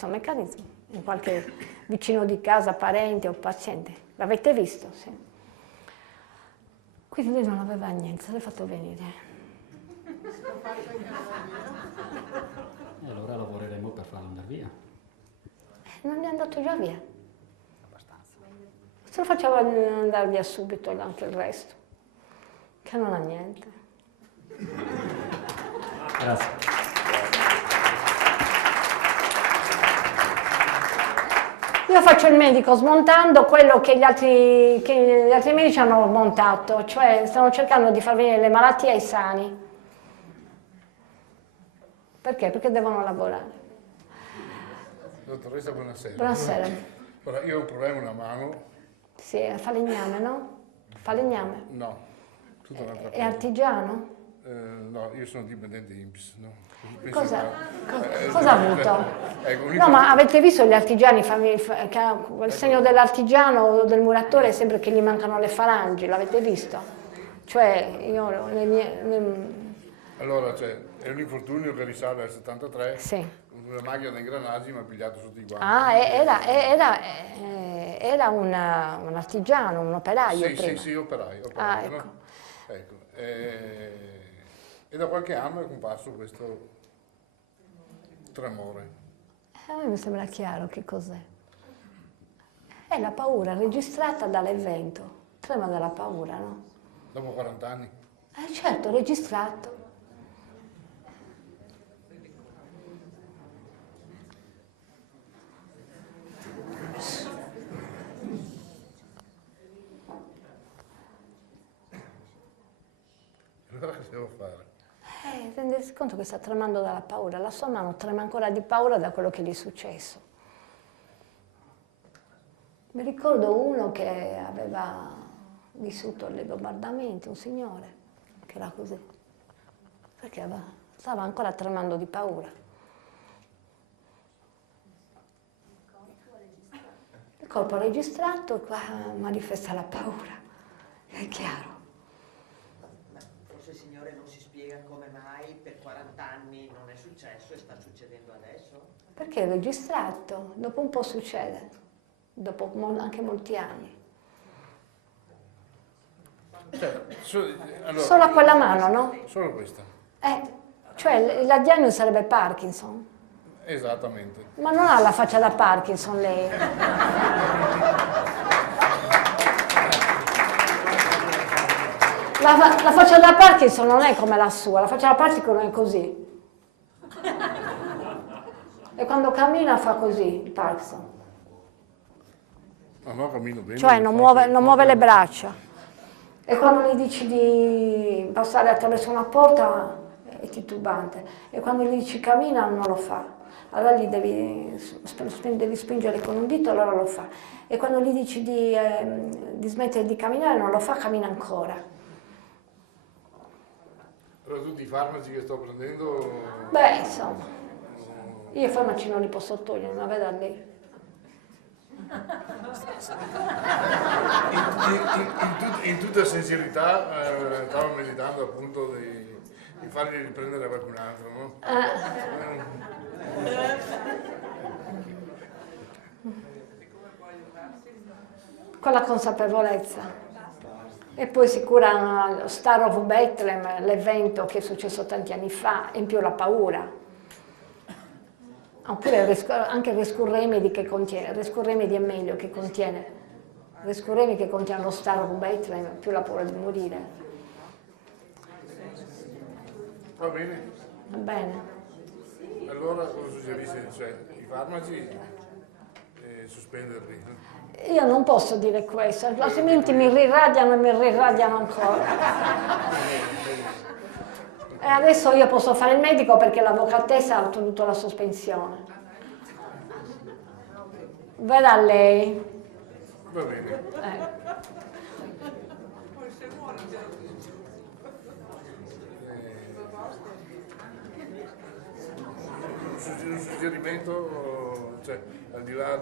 meccanismo? In qualche vicino di casa, parente o paziente? L'avete visto? Sì. Quindi lui non aveva niente, se l'è fatto venire. E allora lavoreremo per farlo andare via. Non è andato già via. Abbastanza. Se lo faceva andare via subito anche il resto, che non ha niente. Grazie. Io faccio il medico smontando quello che gli altri medici hanno montato, cioè stanno cercando di far venire le malattie ai sani. Perché? Perché devono lavorare. Dottoressa, buonasera. Buonasera. Ora, io ho un problema in una mano. Sì, è falegname, no? Falegname. No, tutta un'altra È cosa. artigiano? No, io sono dipendente INPS, no? Cosa ha avuto? Ecco, No, ma avete visto gli artigiani, il segno dell'artigiano o del muratore è sempre che gli mancano le falangi, l'avete visto? Cioè, io allora, cioè, è un infortunio che risale al 73, sì. una macchina da ingranaggi mi ha pigliato sotto i guanti. Ah, era un artigiano, un operaio Sì, prima. sì, operaio, Ah, no? ecco. Ecco, e da qualche anno è comparso questo tremore. A me mi sembra chiaro che cos'è. È la paura registrata dall'evento. Trema dalla paura, no? Dopo 40 anni. Certo, registrato. Allora che devo fare? Rendersi conto che sta tremando dalla paura. La sua mano trema ancora di paura da quello che gli è successo. Mi ricordo uno che aveva vissuto i bombardamenti, un signore, che era così, perché stava ancora tremando di paura. Il corpo registrato qua manifesta la paura, è chiaro. Forse il Signore non si spiega come mai per 40 anni non è successo e sta succedendo adesso? Perché è registrato, dopo un po' succede, dopo anche molti anni. Cioè, allora, Solo a quella mano, no? Solo questa. Cioè la diagnosi sarebbe Parkinson. Esattamente. Ma non ha la faccia da Parkinson lei. La faccia da Parkinson non è come la sua, la faccia da Parkinson è così. E quando cammina fa così, il Parkinson. No, cammino bene. Cioè non muove le braccia. E quando gli dici di passare attraverso una porta è titubante. E quando gli dici cammina non lo fa. Allora gli devi spingere con un dito, allora lo fa. E quando gli dici di smettere di camminare non lo fa, cammina ancora. Però tutti i farmaci che sto prendendo... Beh, insomma, io i farmaci non li posso togliere, ma veda lei. In tutta sincerità stavo meditando appunto di fargli riprendere a qualcun altro, no? Con la consapevolezza. E poi si cura lo Star of Bethlehem, l'evento che è successo tanti anni fa, e in più la paura. Oppure anche il Rescue Remedy che contiene, Rescue Remedy è meglio che contiene, Rescue Remedy che contiene lo Star of Bethlehem, più la paura di morire. Va bene. Va bene. Allora cosa suggerisce? Cioè, i farmaci sospenderli? Io non posso dire questo, altrimenti mi riradiano e mi riradiano ancora. E adesso io posso fare il medico perché l'avvocatessa ha ottenuto la sospensione. Veda lei. Va bene. Un suggerimento, cioè, al di là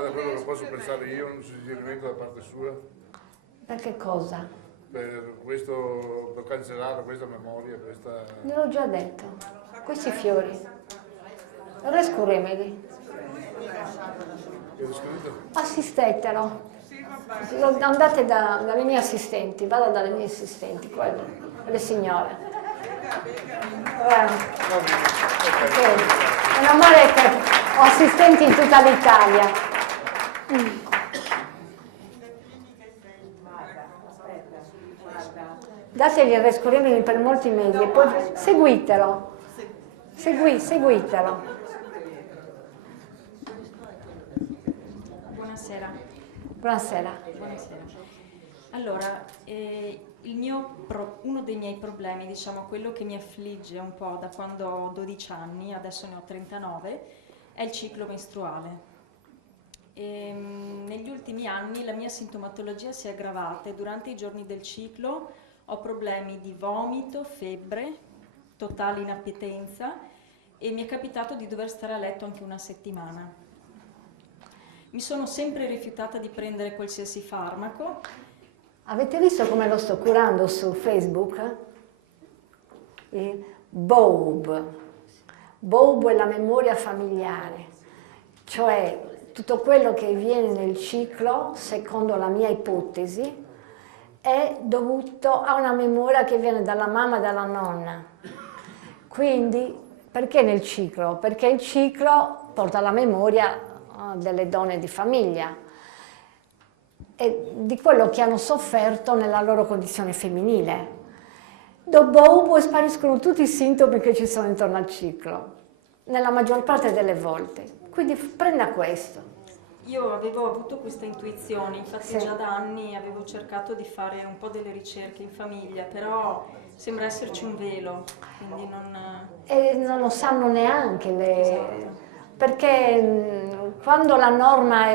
da quello che posso pensare io, un suggerimento da parte sua? Per che cosa? per questo, per cancellare questa memoria, questa... Gliel'ho già detto, questi fiori. Rescue Remedy. Che è scritto? Assistetelo. Andate dalle mie assistenti, vada dalle mie assistenti, quelle, le signore. Meno male che ho assistenti in tutta l'Italia. Dategli il Rescue Remedy per molti mesi e poi seguitelo. Seguitelo. Buonasera. Buonasera. Buonasera. Allora, uno dei miei problemi, diciamo quello che mi affligge un po' da quando ho 12 anni, adesso ne ho 39, è il ciclo mestruale. Negli ultimi anni la mia sintomatologia si è aggravata e durante i giorni del ciclo ho problemi di vomito, febbre, totale inappetenza e mi è capitato di dover stare a letto anche una settimana. Mi sono sempre rifiutata di prendere qualsiasi farmaco. Avete visto come lo sto curando su Facebook? BOWB. BOWB è la memoria familiare, cioè tutto quello che viene nel ciclo, secondo la mia ipotesi, è dovuto a una memoria che viene dalla mamma e dalla nonna. Quindi, perché nel ciclo? Perché il ciclo porta alla memoria delle donne di famiglia e di quello che hanno sofferto nella loro condizione femminile. Dopo spariscono tutti i sintomi che ci sono intorno al ciclo, nella maggior parte delle volte. Quindi prenda questo. Io avevo avuto questa intuizione, infatti Sì. già da anni avevo cercato di fare un po' delle ricerche in famiglia, però sembra esserci un velo, quindi non... E non lo sanno neanche, perché quando la norma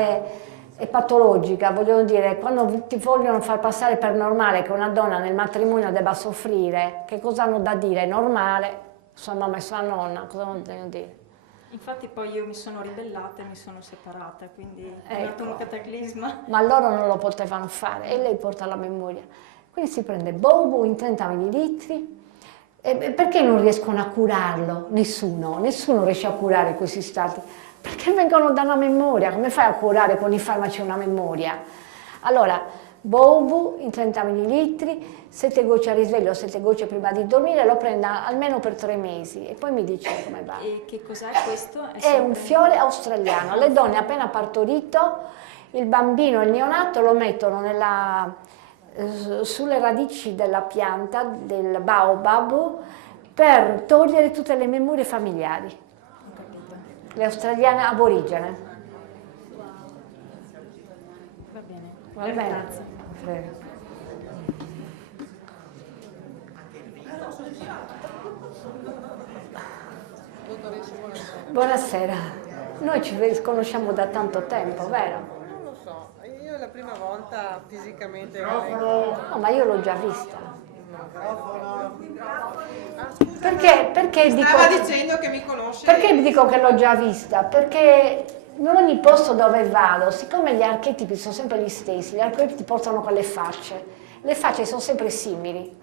è patologica, vogliono dire, quando ti vogliono far passare per normale che una donna nel matrimonio debba soffrire, che cosa hanno da dire? È normale, sua mamma e sua nonna, cosa vogliono dire? Infatti poi io mi sono ribellata e mi sono separata, quindi è stato un cataclisma. Ma loro non lo potevano fare e lei porta la memoria. Quindi si prende Bobo in 30 millilitri. E perché non riescono a curarlo? Nessuno riesce a curare questi stati. Perché vengono dalla memoria. Come fai a curare con i farmaci una memoria? Allora, Bobo in 30 millilitri, 7 gocce a risveglio, 7 gocce prima di dormire, lo prenda almeno per 3 mesi e poi mi dice come va. E che cos'è questo? È un fiore australiano. Le donne appena partorito, il bambino, il neonato lo mettono sulle radici della pianta, del baobab, per togliere tutte le memorie familiari. Le australiane aborigene. Va bene. Va bene? Grazie. Prego. Buonasera. Noi ci conosciamo da tanto tempo, vero? Non lo so, io è la prima volta fisicamente. No, ma io l'ho già vista. Perché dico, Stava dicendo che mi conosce. perché dico che l'ho già vista? Perché in ogni posto dove vado, siccome gli archetipi sono sempre gli stessi, gli archetipi portano quelle facce, le facce sono sempre simili.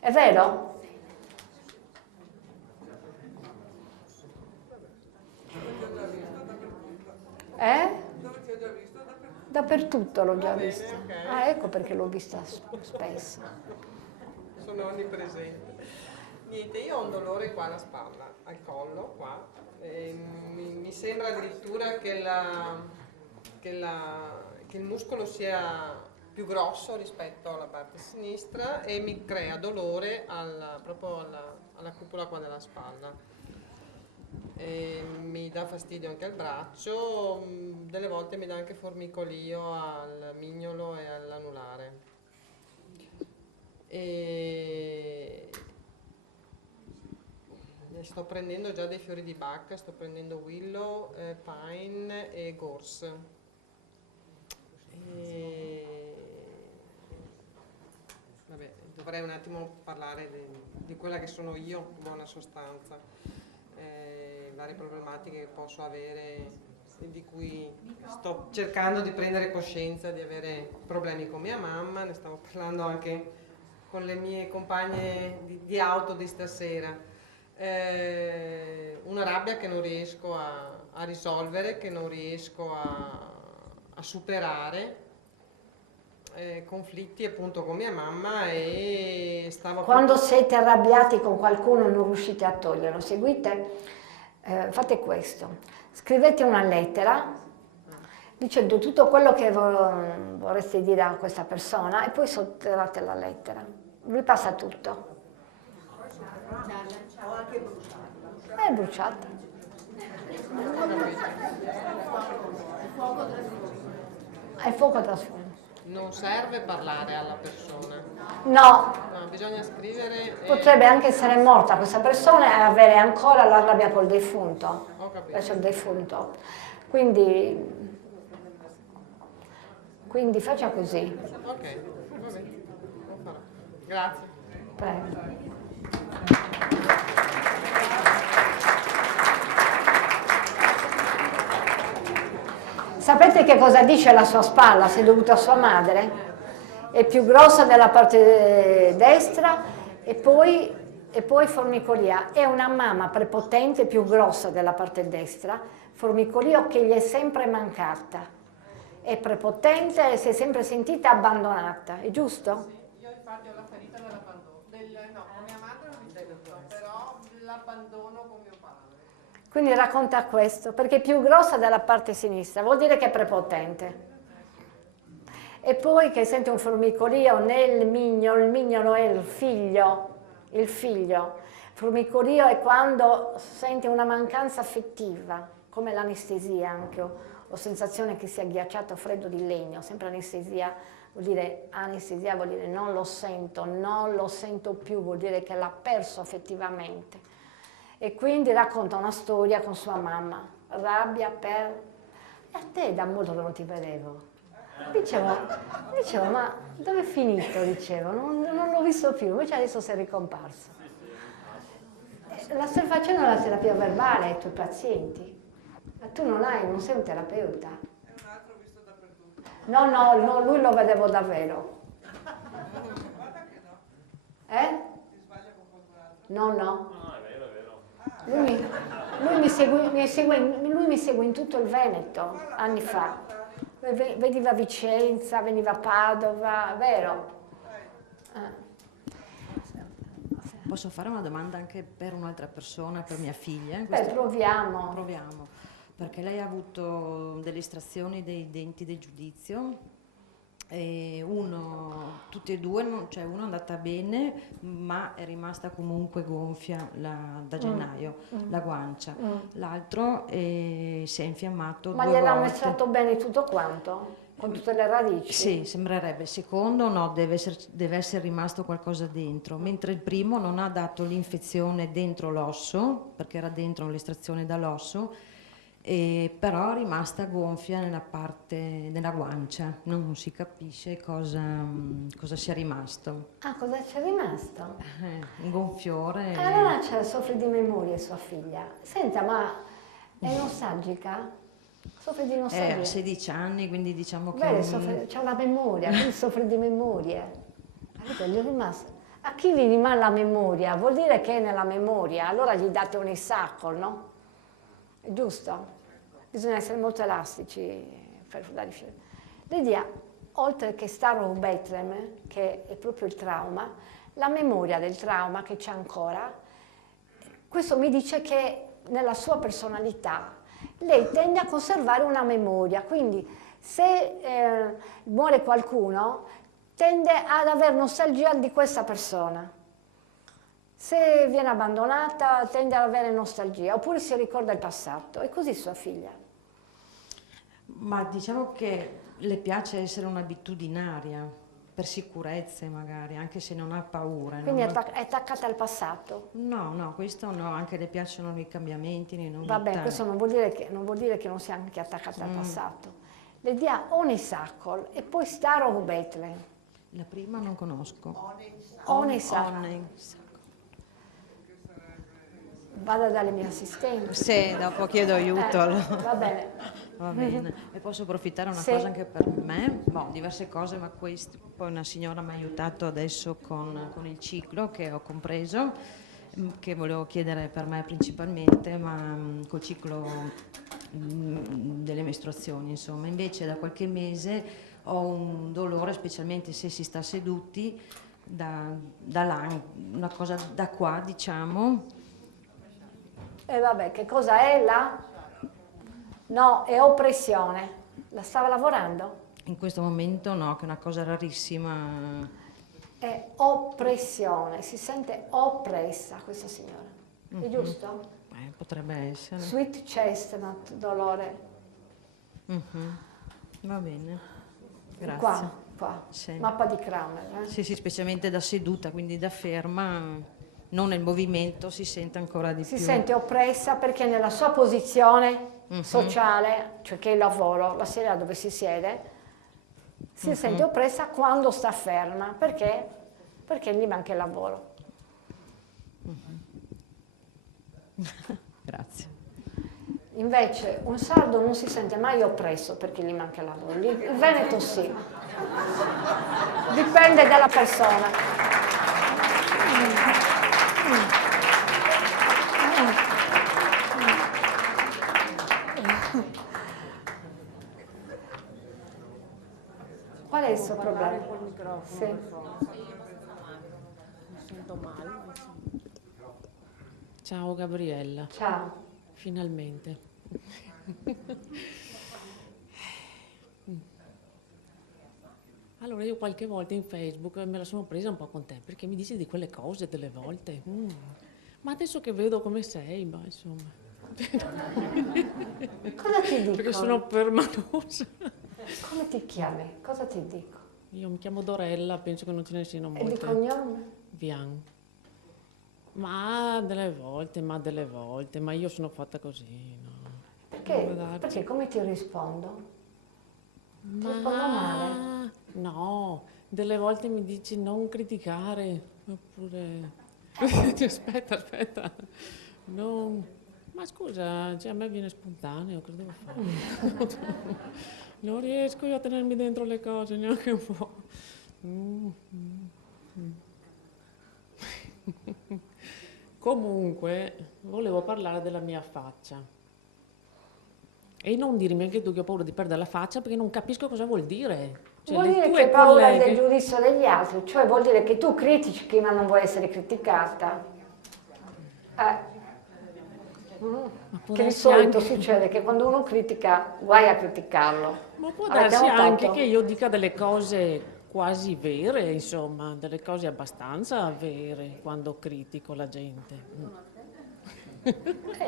È vero? Dappertutto l'ho già vista. Ah, ecco perché l'ho vista spesso. Sono onnipresente. Niente, io ho un dolore qua alla spalla, al collo, qua. E mi sembra addirittura che il muscolo sia più grosso rispetto alla parte sinistra e mi crea dolore proprio alla cupola qua della spalla. E mi dà fastidio anche al braccio, delle volte mi dà anche formicolio al mignolo e all'anulare. E sto prendendo già dei fiori di Bach, sto prendendo willow, pine e gorse. Vabbè, dovrei un attimo parlare di quella che sono io, in buona sostanza. Varie problematiche che posso avere di cui sto cercando di prendere coscienza di avere problemi con mia mamma, ne stavo parlando anche con le mie compagne di auto di stasera. Una rabbia che non riesco a risolvere, che non riesco a superare, conflitti appunto con mia mamma e stavo... Quando siete arrabbiati con qualcuno e non riuscite a toglierlo, seguite, fate questo, scrivete una lettera dicendo tutto quello che vorreste dire a questa persona e poi sotterrate la lettera, vi passa tutto. O anche bruciarla. È bruciata. Hai fuoco da sfumo. Non serve parlare alla persona. No, No, bisogna scrivere. potrebbe anche essere morta questa persona e avere ancora la rabbia col defunto, Ho capito. verso il defunto. Quindi faccia così. Ok, va bene, lo farò. Grazie. Prego. Sapete che cosa dice la sua spalla, se dovuta a sua madre? È più grossa della parte destra e poi formicolia. È una mamma prepotente più grossa della parte destra, formicolio che gli è sempre mancata. È prepotente e si è sempre sentita abbandonata, è giusto? Io infatti ho la ferita dell'abbandono. No, con mia madre non ricevuto, però l'abbandono con mio padre. Quindi racconta questo, perché è più grossa della parte sinistra, vuol dire che è prepotente. E poi che sente un formicolio nel mignolo, il mignolo è il figlio. Formicolio è quando sente una mancanza affettiva, come l'anestesia anche, o sensazione che sia ghiacciato freddo di legno, sempre anestesia vuol dire non lo sento più, vuol dire che l'ha perso affettivamente. E quindi racconta una storia con sua mamma, rabbia per... E a te da molto che non ti vedevo. Dicevo, ma dove è finito? Dicevo, non l'ho visto più, invece adesso sei ricomparso. La stai facendo la terapia verbale ai tuoi pazienti, ma tu non sei un terapeuta. È un altro visto dappertutto. No, lui lo vedevo davvero. Guarda che no. Eh? Ti sbaglia con qualcun altro. No. No, è vero. Lui mi segue in tutto il Veneto, anni fa. Veniva a Vicenza, veniva a Padova, vero? Posso fare una domanda anche per un'altra persona, per mia figlia? Proviamo. Proviamo, perché lei ha avuto delle estrazioni dei denti del giudizio e tutti e due, cioè uno è andata bene ma è rimasta comunque gonfia da gennaio, la guancia, l'altro si è infiammato Ma 2 volte. gliel'hanno estratto bene tutto quanto? Con tutte le radici? Sì, sembrerebbe. Il secondo no, deve essere rimasto qualcosa dentro, mentre il primo non ha dato l'infezione dentro l'osso, perché era dentro l'estrazione dall'osso, però è rimasta gonfia nella guancia, non si capisce cosa sia rimasto. Ah, cosa c'è rimasto? Un gonfiore. Allora soffre di memoria sua figlia. Senta, ma è nostalgica? Soffre di nostalgia? Ha 16 anni, quindi diciamo che... Beh, c'è una memoria, quindi soffre di memorie. Gli è rimasto. A chi gli rimane la memoria? Vuol dire che è nella memoria, allora gli date un Isacol, no? È giusto? Bisogna essere molto elastici per dare filo. Lei dia, oltre che Star of Bethlehem, che è proprio il trauma, la memoria del trauma che c'è ancora, questo mi dice che nella sua personalità lei tende a conservare una memoria, quindi se muore qualcuno tende ad avere nostalgia di questa persona. Se viene abbandonata tende ad avere nostalgia, oppure si ricorda il passato. È così sua figlia? Ma diciamo che le piace essere un'abitudinaria, per sicurezze magari, anche se non ha paura. Quindi è attaccata al passato? No, questo no, anche le piacciono i cambiamenti, le novità. Vabbè, questo non vuol dire che non sia anche attaccata al passato. Le dia Onesacol e poi Star of Bethlehem. La prima non conosco. Onesacol. Vado dalle mie assistenti. Sì, dopo chiedo aiuto. Allora. Va bene. Va bene, e posso approfittare una Sì. cosa anche per me? Boh, diverse cose, ma poi una signora mi ha aiutato adesso con il ciclo che ho compreso, che volevo chiedere per me principalmente, ma col ciclo delle mestruazioni, insomma. Invece da qualche mese ho un dolore, specialmente se si sta seduti, da là, una cosa da qua, diciamo. E vabbè, che cosa è la? No, è oppressione. La stava lavorando? In questo momento no, che è una cosa rarissima. È oppressione, si sente oppressa questa signora. È giusto? Potrebbe essere. Sweet chestnut, dolore. Va bene, grazie. Qua. Sì. Mappa di Kramer. Sì, specialmente da seduta, quindi da ferma, non nel movimento, si sente ancora di Si più. sente oppressa perché nella sua posizione sociale, cioè che è il lavoro, la sedia dove si siede, si sente oppressa quando sta ferma. Perché? Perché gli manca il lavoro. Grazie. Invece un sardo non si sente mai oppresso perché gli manca il lavoro. Il veneto sì. Dipende dalla persona. Qual è il suo problema? Sì. Mi sento male. Ciao Gabriella. Ciao. Finalmente. Allora io qualche volta in Facebook me la sono presa un po' con te perché mi dici di quelle cose delle volte. Ma adesso che vedo come sei, ma insomma. Cosa ti dico? Perché sono permalosa. Come ti chiami? Cosa ti dico? Io mi chiamo Dorella, penso che non ce ne siano E molte. di cognome? Vian. Ma delle volte, ma io sono fatta così, no? Perché come ti rispondo? Ti rispondo male. No, delle volte mi dici non criticare, oppure... Aspetta. Non... Ma scusa, cioè, a me viene spontaneo, cosa devo fare? Non riesco io a tenermi dentro le cose neanche un po'. Comunque, volevo parlare della mia faccia. E non dirmi anche tu che ho paura di perdere la faccia perché non capisco cosa vuol dire. Cioè, Vuol dire che hai paura del giudizio degli altri, cioè vuol dire che tu critichi ma non vuoi essere criticata. Che di solito succede che quando uno critica, guai a criticarlo. Ma può darsi anche che io dica delle cose quasi vere, insomma, delle cose abbastanza vere quando critico la gente.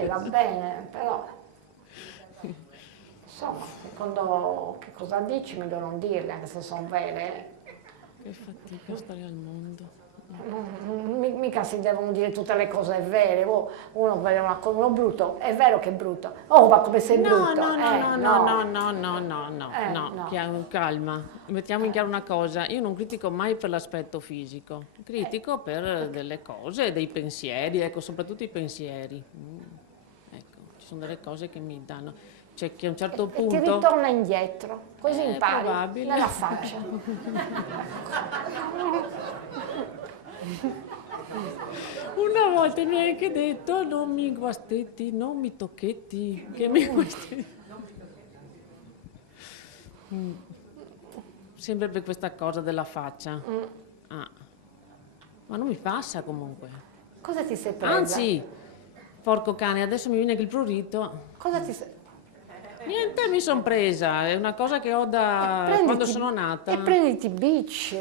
Va bene, però insomma, secondo che cosa dici meglio non dirle, anche se sono vere. Che fatica stare al mondo. Mica si devono dire tutte le cose vere. Uno vede uno brutto, è vero che è brutto. Oh, ma come sei brutto? No. Calma. Mettiamo in chiaro una cosa, io non critico mai per l'aspetto fisico, critico per delle cose, dei pensieri, ecco, soprattutto i pensieri. Ecco, ci sono delle cose che mi danno, cioè che a un certo punto... E ti ritorna indietro, così impari, probabile. nella faccia. Una volta mi hai anche detto non mi guastetti, non mi tocchetti, che mi guastetti. Sempre per questa cosa della faccia. Ma non mi passa comunque. Cosa ti sei presa? Anzi, porco cane, adesso mi viene anche il prurito. Cosa ti sei... Niente, mi sono presa, è una cosa che ho da quando sono nata. E prenditi Beach.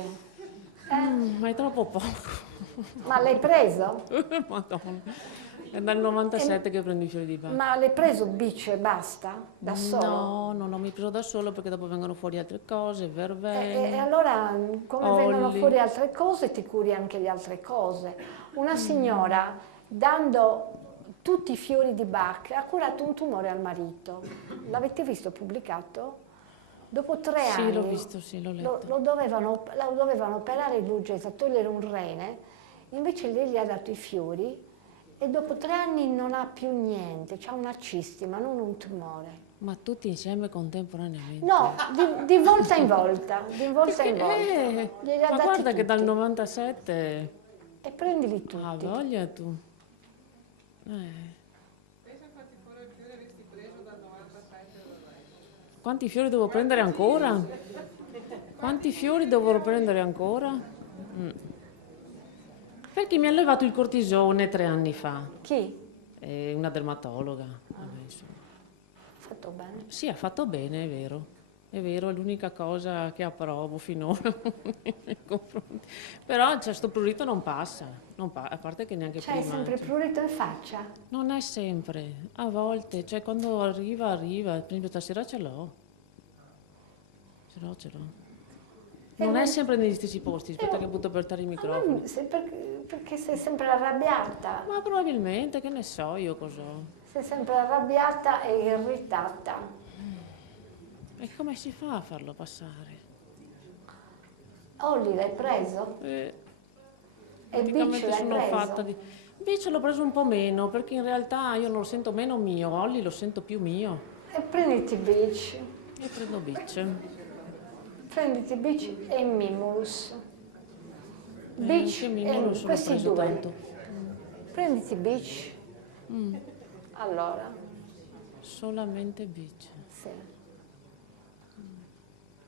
Ma è troppo poco. Ma l'hai preso? Madonna, è dal 97 che prendo i fiori di Bach. Ma l'hai preso Beach e basta? Da solo? No, non l'ho mai preso da solo perché dopo vengono fuori altre cose, E allora, come vengono fuori altre cose, ti curi anche le altre cose. Una signora, dando tutti i fiori di Bach, ha curato un tumore al marito. L'avete visto pubblicato? Dopo 3 anni, sì, l'ho visto, sì, l'ho letto. Lo dovevano operare d'urgenza, togliere un rene, invece lei gli ha dato i fiori e dopo 3 anni non ha più niente, c'ha una cisti ma non un tumore. Ma tutti insieme contemporaneamente? No, di volta in volta, di volta in volta. Glieli ha Ma dati guarda che dal tutti. 97... E prendili tutti. Ah, voglia tu. Quanti fiori devo prendere ancora? Quanti fiori devo prendere ancora? Perché mi ha levato il cortisone 3 anni fa. Chi? Una dermatologa. Vabbè, insomma. Ha fatto bene. Sì, ha fatto bene, è vero. È vero, è l'unica cosa che approvo finora nei confronti. Però c'è sto prurito non passa, a parte che neanche C'hai prima. sempre il prurito in faccia? Non è sempre, a volte, cioè quando arriva, per esempio stasera ce l'ho. Ce l'ho. Non è sempre negli stessi posti, aspetta che butto per terra i microfoni. Perché sei sempre arrabbiata. Ma probabilmente, che ne so io cos'ho. Sei sempre arrabbiata e irritata. E come si fa a farlo passare? Olli l'hai preso? E Praticamente Beach sono l'hai preso? fatta di... Beach l'ho preso un po' meno, perché in realtà io non lo sento meno mio, Olli lo sento più mio. E prenditi Beach. E prendo Beach. Prenditi Beach e Mimulus. Beach anche Mimulus e l'ho questi preso due. tanto. Prenditi Beach. Allora. Solamente Beach. Sì.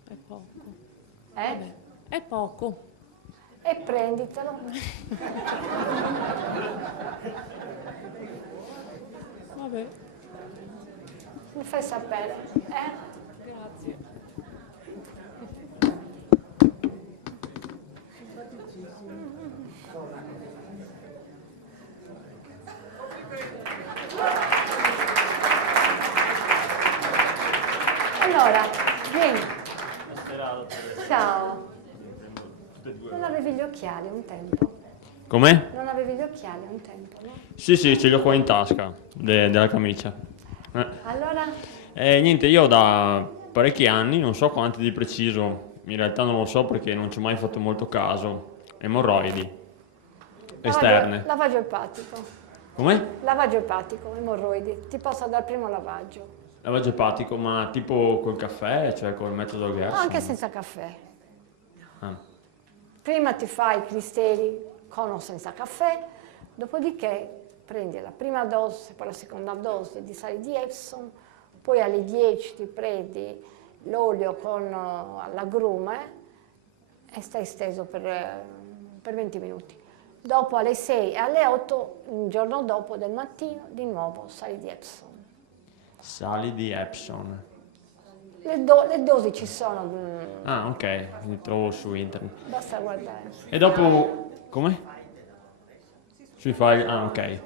È poco. Vabbè, è poco. E prenditelo. Vabbè. Mi fai sapere, Grazie. Allora, vieni. Ciao. Non avevi gli occhiali un tempo? Come? Non avevi gli occhiali un tempo, no? Sì, ce li ho qua in tasca, della camicia. Allora? Niente, io da parecchi anni, non so quanti di preciso, in realtà non lo so perché non ci ho mai fatto molto caso, emorroidi esterne. Lavaggio epatico. Come? Lavaggio epatico, emorroidi. Ti posso dare il primo lavaggio. Lavaggio epatico, ma tipo col caffè, cioè col metodo Gerson? Anche senza caffè. Ah. Prima ti fai i cristeri con o senza caffè, dopodiché prendi la prima dose, poi la seconda dose di sale di Epsom, poi alle 10 ti prendi l'olio con l'agrume e stai steso per 20 minuti. Dopo alle 6 e alle 8, il giorno dopo del mattino, di nuovo sale di Epsom. Sali di Epsom. Le dosi ci sono, Ah, ok, li trovo su internet. basta guardare. E dopo... come? Sui file... ah, ok.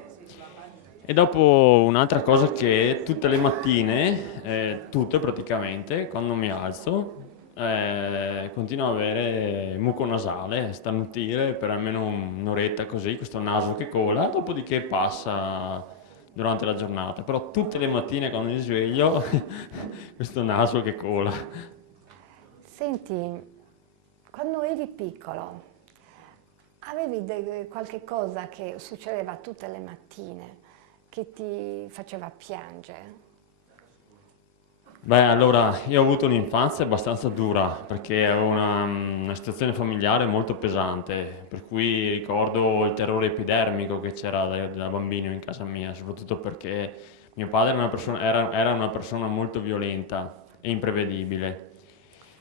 E dopo un'altra cosa che tutte le mattine, tutte praticamente, quando mi alzo, continuo ad avere muco nasale, starnutire per almeno un'oretta così, questo naso che cola, dopodiché passa durante la giornata. Però tutte le mattine quando mi sveglio, questo naso che cola. Senti, quando eri piccolo, avevi qualche cosa che succedeva tutte le mattine che ti faceva piangere? Beh, allora, io ho avuto un'infanzia abbastanza dura perché avevo una situazione familiare molto pesante, per cui ricordo il terrore epidermico che c'era da bambino in casa mia, soprattutto perché mio padre era una persona molto violenta e imprevedibile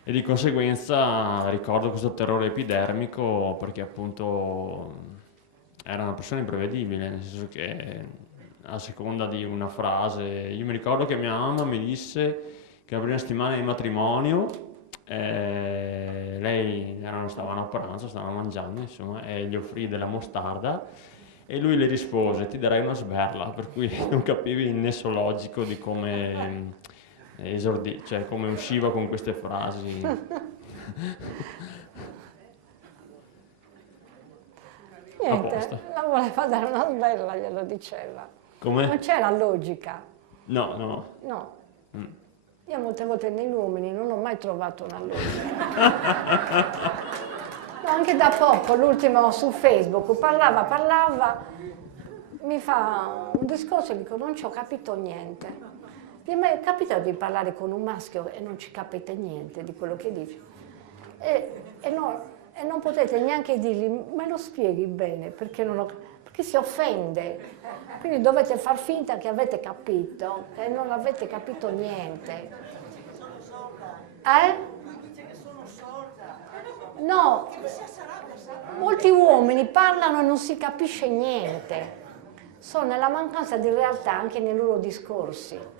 e di conseguenza ricordo questo terrore epidermico perché appunto era una persona imprevedibile, nel senso che a seconda di una frase, io mi ricordo che mia mamma mi disse che la prima settimana di matrimonio lei stavano a pranzo, stavano mangiando insomma e gli offrì della mostarda e lui le rispose ti darei una sberla, per cui non capivi il nesso logico di come cioè come usciva con queste frasi. Niente, la voleva dare una sberla, glielo diceva. Come? Non c'era logica. No. No. Io molte volte nei uomini non ho mai trovato una logica. No, anche da poco, l'ultimo su Facebook, parlava, mi fa un discorso e dico non ci ho capito niente. Vi è mai capitato di parlare con un maschio e non ci capite niente di quello che dice? E non potete neanche dirgli, me lo spieghi bene, perché si offende. Quindi dovete far finta che avete capito, che non avete capito niente. No, molti uomini parlano e non si capisce niente. Sono nella mancanza di realtà anche nei loro discorsi.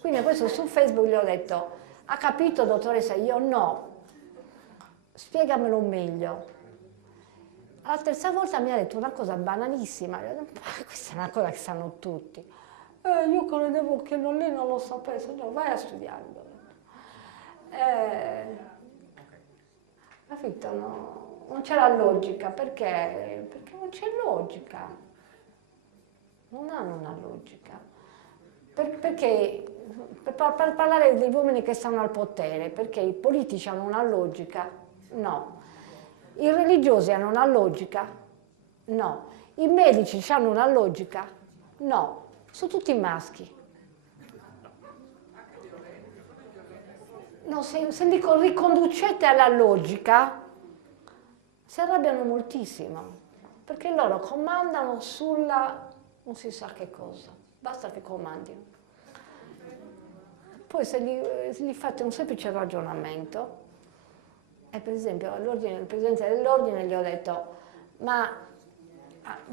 Quindi questo su Facebook gli ho detto, ha capito dottoressa? Io no, spiegamelo meglio. La terza volta mi ha detto una cosa banalissima, questa è una cosa che sanno tutti. Io credevo che lei non lo sapesse, no, vai a studiarlo. Capito? No, non c'era logica, perché non c'è logica. Non hanno una logica. Perché per parlare degli uomini che stanno al potere, perché i politici hanno una logica? No. I religiosi hanno una logica? No. I medici hanno una logica? No. Sono tutti maschi. No, se li riconducete alla logica, si arrabbiano moltissimo, perché loro comandano sulla non si sa che cosa, basta che comandino. Poi se gli fate un semplice ragionamento, e per esempio il presidente dell'ordine gli ho detto, ma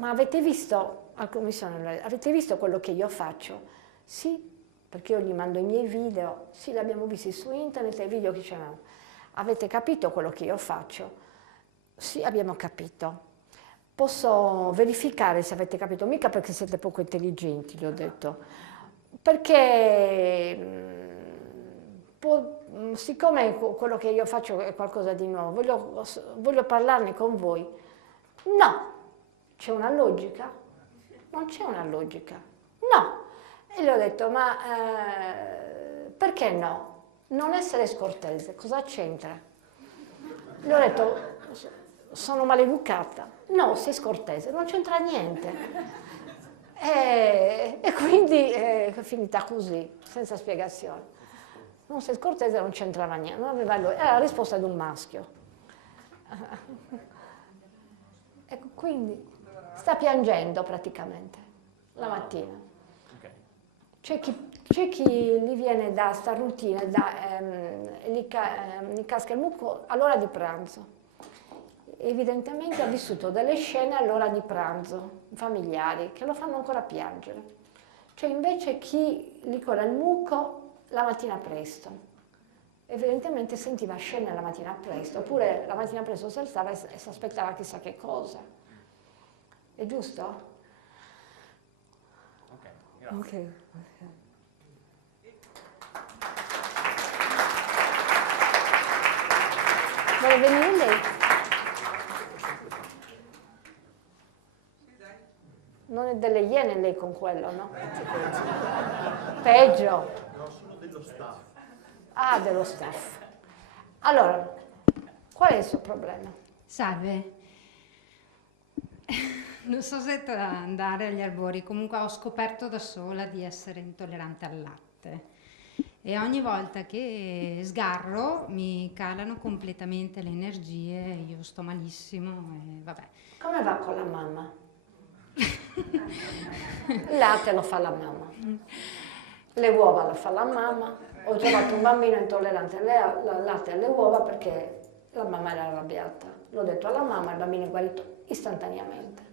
avete visto, alla commissione, avete visto quello che io faccio? Sì, perché io gli mando i miei video, sì, li abbiamo visti su internet, i video che c'erano. Avete capito quello che io faccio? Sì, abbiamo capito. Posso verificare se avete capito, mica perché siete poco intelligenti, gli ho detto, perché siccome quello che io faccio è qualcosa di nuovo, voglio parlarne con voi. No, c'è una logica? Non c'è una logica, no. E gli ho detto, ma perché no? Non essere scortese, cosa c'entra? Gli ho detto, sono maleducata. No, sei scortese, non c'entra niente. E quindi è finita così, senza spiegazione. Non sei scortese, non c'entrava niente, non aveva era la risposta di un maschio. Ecco, quindi sta piangendo praticamente la mattina. C'è chi gli viene da sta routine, gli casca il muco all'ora di pranzo. Evidentemente ha vissuto delle scene all'ora di pranzo, familiari, che lo fanno ancora piangere. C'è invece chi gli cola il muco la mattina presto. Evidentemente sentiva scene la mattina presto, oppure la mattina presto si alzava e si aspettava chissà che cosa. È giusto? Ok, grazie. Ok. Vuole venire lei? Non è delle iene lei con quello, no? Peggio. No, sono dello staff. Ah, dello staff. Allora, qual è il suo problema? Salve. Non so se andare agli albori, comunque ho scoperto da sola di essere intollerante al latte. E ogni volta che sgarro mi calano completamente le energie, io sto malissimo e vabbè. Come va con la mamma? Il latte lo fa la mamma, le uova lo fa la mamma. Ho trovato un bambino intollerante al latte e alle uova perché la mamma era arrabbiata. L'ho detto alla mamma, il bambino è guarito istantaneamente.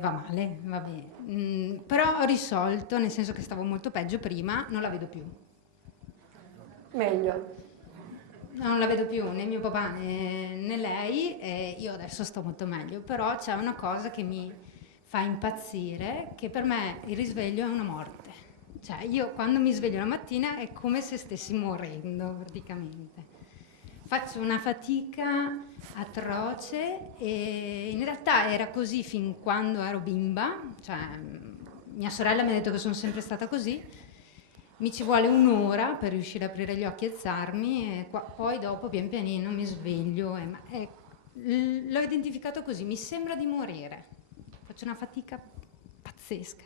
Va male, va bene. Però ho risolto, nel senso che stavo molto peggio prima, non la vedo più. Meglio. Non la vedo più né mio papà né lei, e io adesso sto molto meglio, però c'è una cosa che mi fa impazzire, che per me il risveglio è una morte. Cioè io quando mi sveglio la mattina è come se stessi morendo praticamente. Faccio una fatica atroce e in realtà era così fin quando ero bimba, cioè mia sorella mi ha detto che sono sempre stata così. Mi ci vuole un'ora per riuscire a aprire gli occhi e alzarmi e poi dopo pian pianino mi sveglio. L'ho identificato così, mi sembra di morire. Faccio una fatica pazzesca.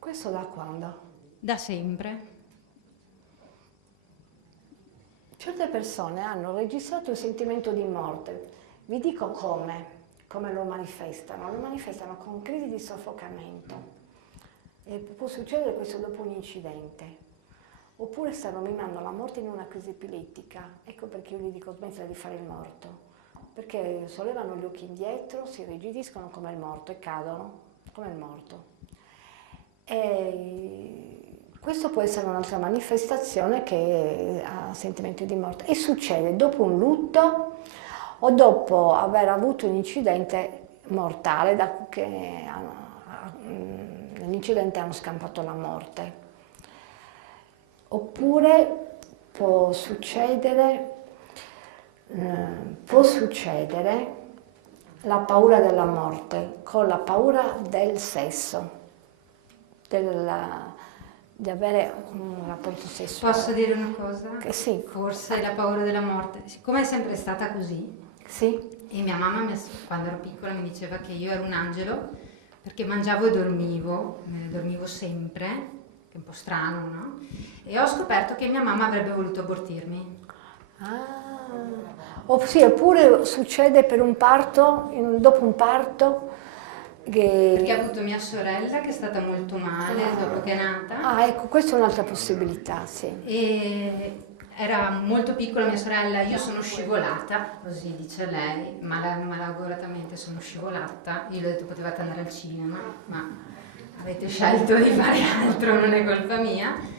Questo da quando? Da sempre. Certe persone hanno registrato il sentimento di morte. Vi dico come lo manifestano. Lo manifestano con crisi di soffocamento. E può succedere questo dopo un incidente. Oppure stanno mimando la morte in una crisi epilettica. Ecco perché io gli dico smettila di fare il morto. Perché sollevano gli occhi indietro, si rigidiscono come il morto e cadono come il morto. E questo può essere un'altra manifestazione che ha sentimento di morte. E succede dopo un lutto o dopo aver avuto un incidente mortale, nell'incidente hanno scampato la morte. Oppure può succedere la paura della morte con la paura del sesso, di avere un rapporto sessuale. Posso dire una cosa? Che sì. Forse la paura della morte. Siccome è sempre stata così, sì. E mia mamma quando ero piccola mi diceva che io ero un angelo perché mangiavo e dormivo sempre, che è un po' strano, no? E ho scoperto che mia mamma avrebbe voluto abortirmi. Oppure succede per un parto, dopo un parto, perché ha avuto mia sorella che è stata molto male dopo che è nata. Ecco, questa è un'altra possibilità, sì. E era molto piccola mia sorella, io sono scivolata, così dice lei, malauguratamente sono scivolata. Io le ho detto potevate andare al cinema, ma avete scelto di fare altro, non è colpa mia.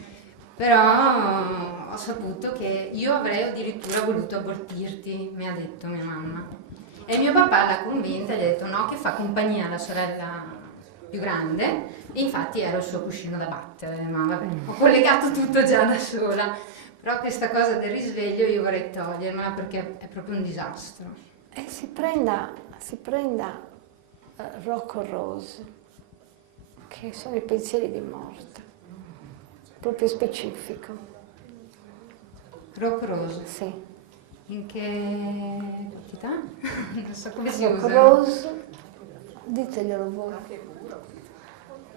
Però ho saputo che io avrei addirittura voluto abortirti, mi ha detto mia mamma. E mio papà l'ha convinta e gli ha detto no, che fa compagnia alla sorella più grande, e infatti ero il suo cuscino da battere, ma vabbè, ho collegato tutto già da sola. Però questa cosa del risveglio io vorrei togliermela perché è proprio un disastro. E si prenda Rocco Rose, che sono i pensieri di morte, proprio specifico. Rocco Rose? Sì. In che quantità? Non so come si Rocco usa. Rose, diteglielo voi.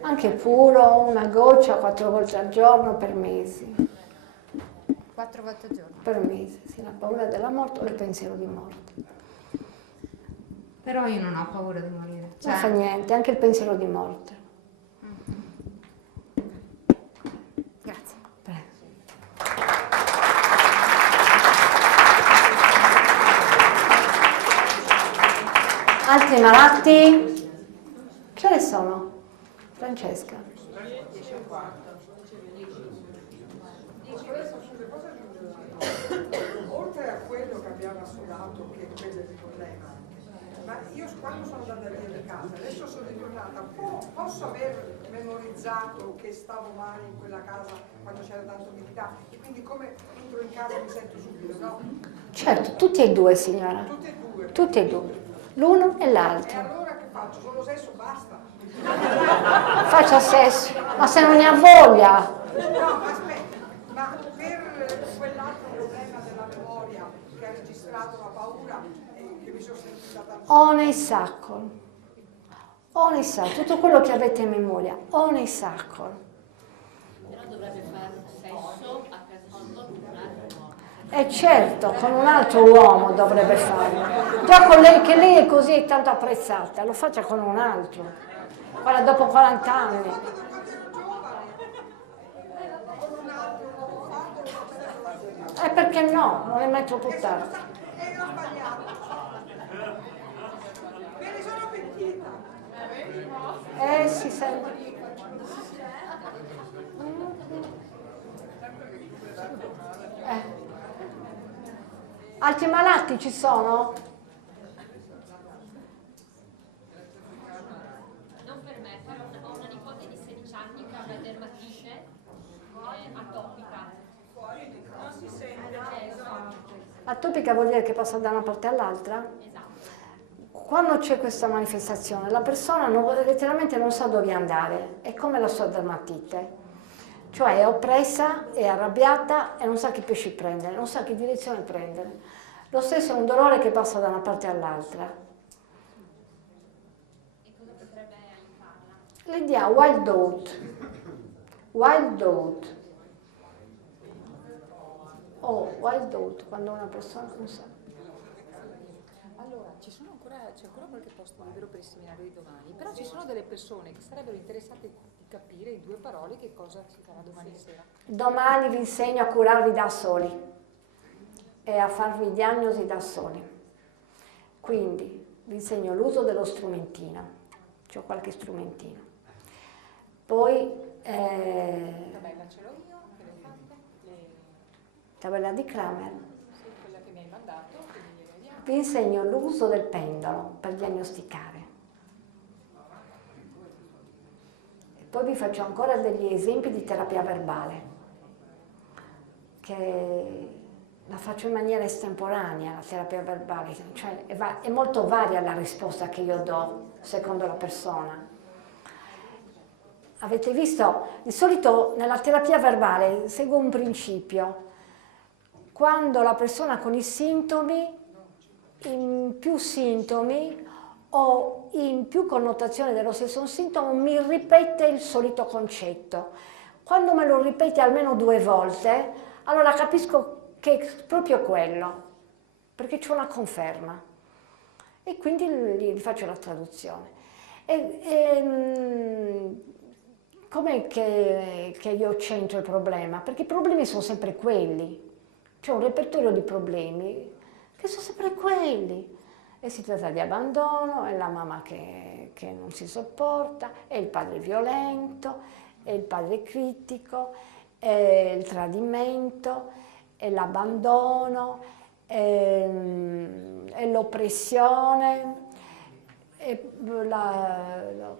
Anche puro, una goccia 4 volte al giorno per mesi. 4 volte al giorno? Per mesi, sì, la paura della morte o il pensiero di morte. Però io non ho paura di morire. Non fa niente, anche il pensiero di morte. Grazie. Altri malati? Che ore sono? Francesca? Oltre a quello che abbiamo assodato, che quello è il problema, ma io quando sono andata via di casa, adesso sono ritornata, posso aver memorizzato che stavo male in quella casa quando c'era tanta umidità e quindi come entro in casa mi sento subito, no? Certo, tutti e due, signora. Tutti e due. Tutti e due. L'uno e E l'altro. allora che faccio? Solo sesso, basta. Faccia sesso, ma se non ne ha voglia. No, ma aspetta, ma per quell'altro problema della memoria che ha registrato la paura che mi sono sentita tanto. One sacco. Tutto quello che avete in memoria, one sacco. Però dovrebbe fare sesso a casa sua con un altro uomo. E certo, con un altro uomo dovrebbe farlo. Già con lei, che lei è così tanto apprezzata, lo faccia con un altro. Guarda, dopo 40 anni. E perché no? Non è mai troppo tardi. E ho sbagliato. Me ne sono pentita. Si sente. Altri malati ci sono? Non per me, però ho una nipote di 16 anni che ha una dermatite atopica. Non si sente. Atopica vuol dire che passa da una parte all'altra? Quando c'è questa manifestazione, la persona letteralmente non sa dove andare, è come la sua dermatite, cioè è oppressa, è arrabbiata e non sa che pesci prendere, non sa che direzione prendere. Lo stesso è un dolore che passa da una parte all'altra. E cosa potrebbe aiutarla? Le dia Wild Oat. Wild Oat. Wild Oat, quando una persona non sa. Allora, c'è ancora qualche posto libero per il seminario di domani, però ci sono delle persone che sarebbero interessate di capire in 2 parole che cosa si farà domani sera. Domani vi insegno a curarvi da soli e a farvi diagnosi da soli. Quindi vi insegno l'uso dello strumentino, c'ho qualche strumentino. Poi Tabella ce l'ho io, che le ho fatte, tabella di Kramer. sì, quella che mi hai mandato, quindi gliele vediamo. Vi insegno l'uso del pendolo per diagnosticare. E poi vi faccio ancora degli esempi di terapia verbale, che la faccio in maniera estemporanea, la terapia verbale, cioè è molto varia la risposta che io do secondo la persona. Avete visto? Di solito nella terapia verbale seguo un principio. Quando la persona con i sintomi, in più sintomi o in più connotazioni dello stesso sintomo, mi ripete il solito concetto. Quando me lo ripete almeno 2 volte, allora capisco che è proprio quello, perché c'è una conferma. E quindi gli faccio la traduzione. Com'è che io centro il problema? Perché i problemi sono sempre quelli. C'è un repertorio di problemi che sono sempre quelli. E si tratta di abbandono, è la mamma che non si sopporta, è il padre violento, è il padre critico, è il tradimento, è l'abbandono, è l'oppressione,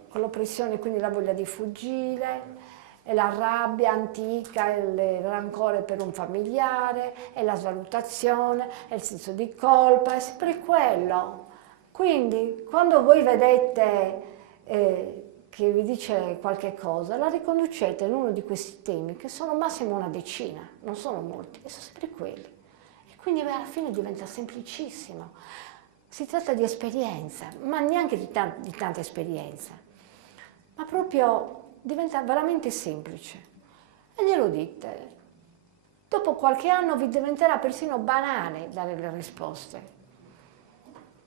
con l'oppressione quindi la voglia di fuggire, è la rabbia antica, è il rancore per un familiare, è la svalutazione, è il senso di colpa, è sempre quello. Quindi quando voi vedete che vi dice qualche cosa, la riconducete in uno di questi temi, che sono massimo una decina, non sono molti, e sono sempre quelli. E quindi alla fine diventa semplicissimo. Si tratta di esperienza, ma neanche di tanta esperienza, ma proprio diventa veramente semplice. E glielo dite. Dopo qualche anno vi diventerà persino banale dare le risposte.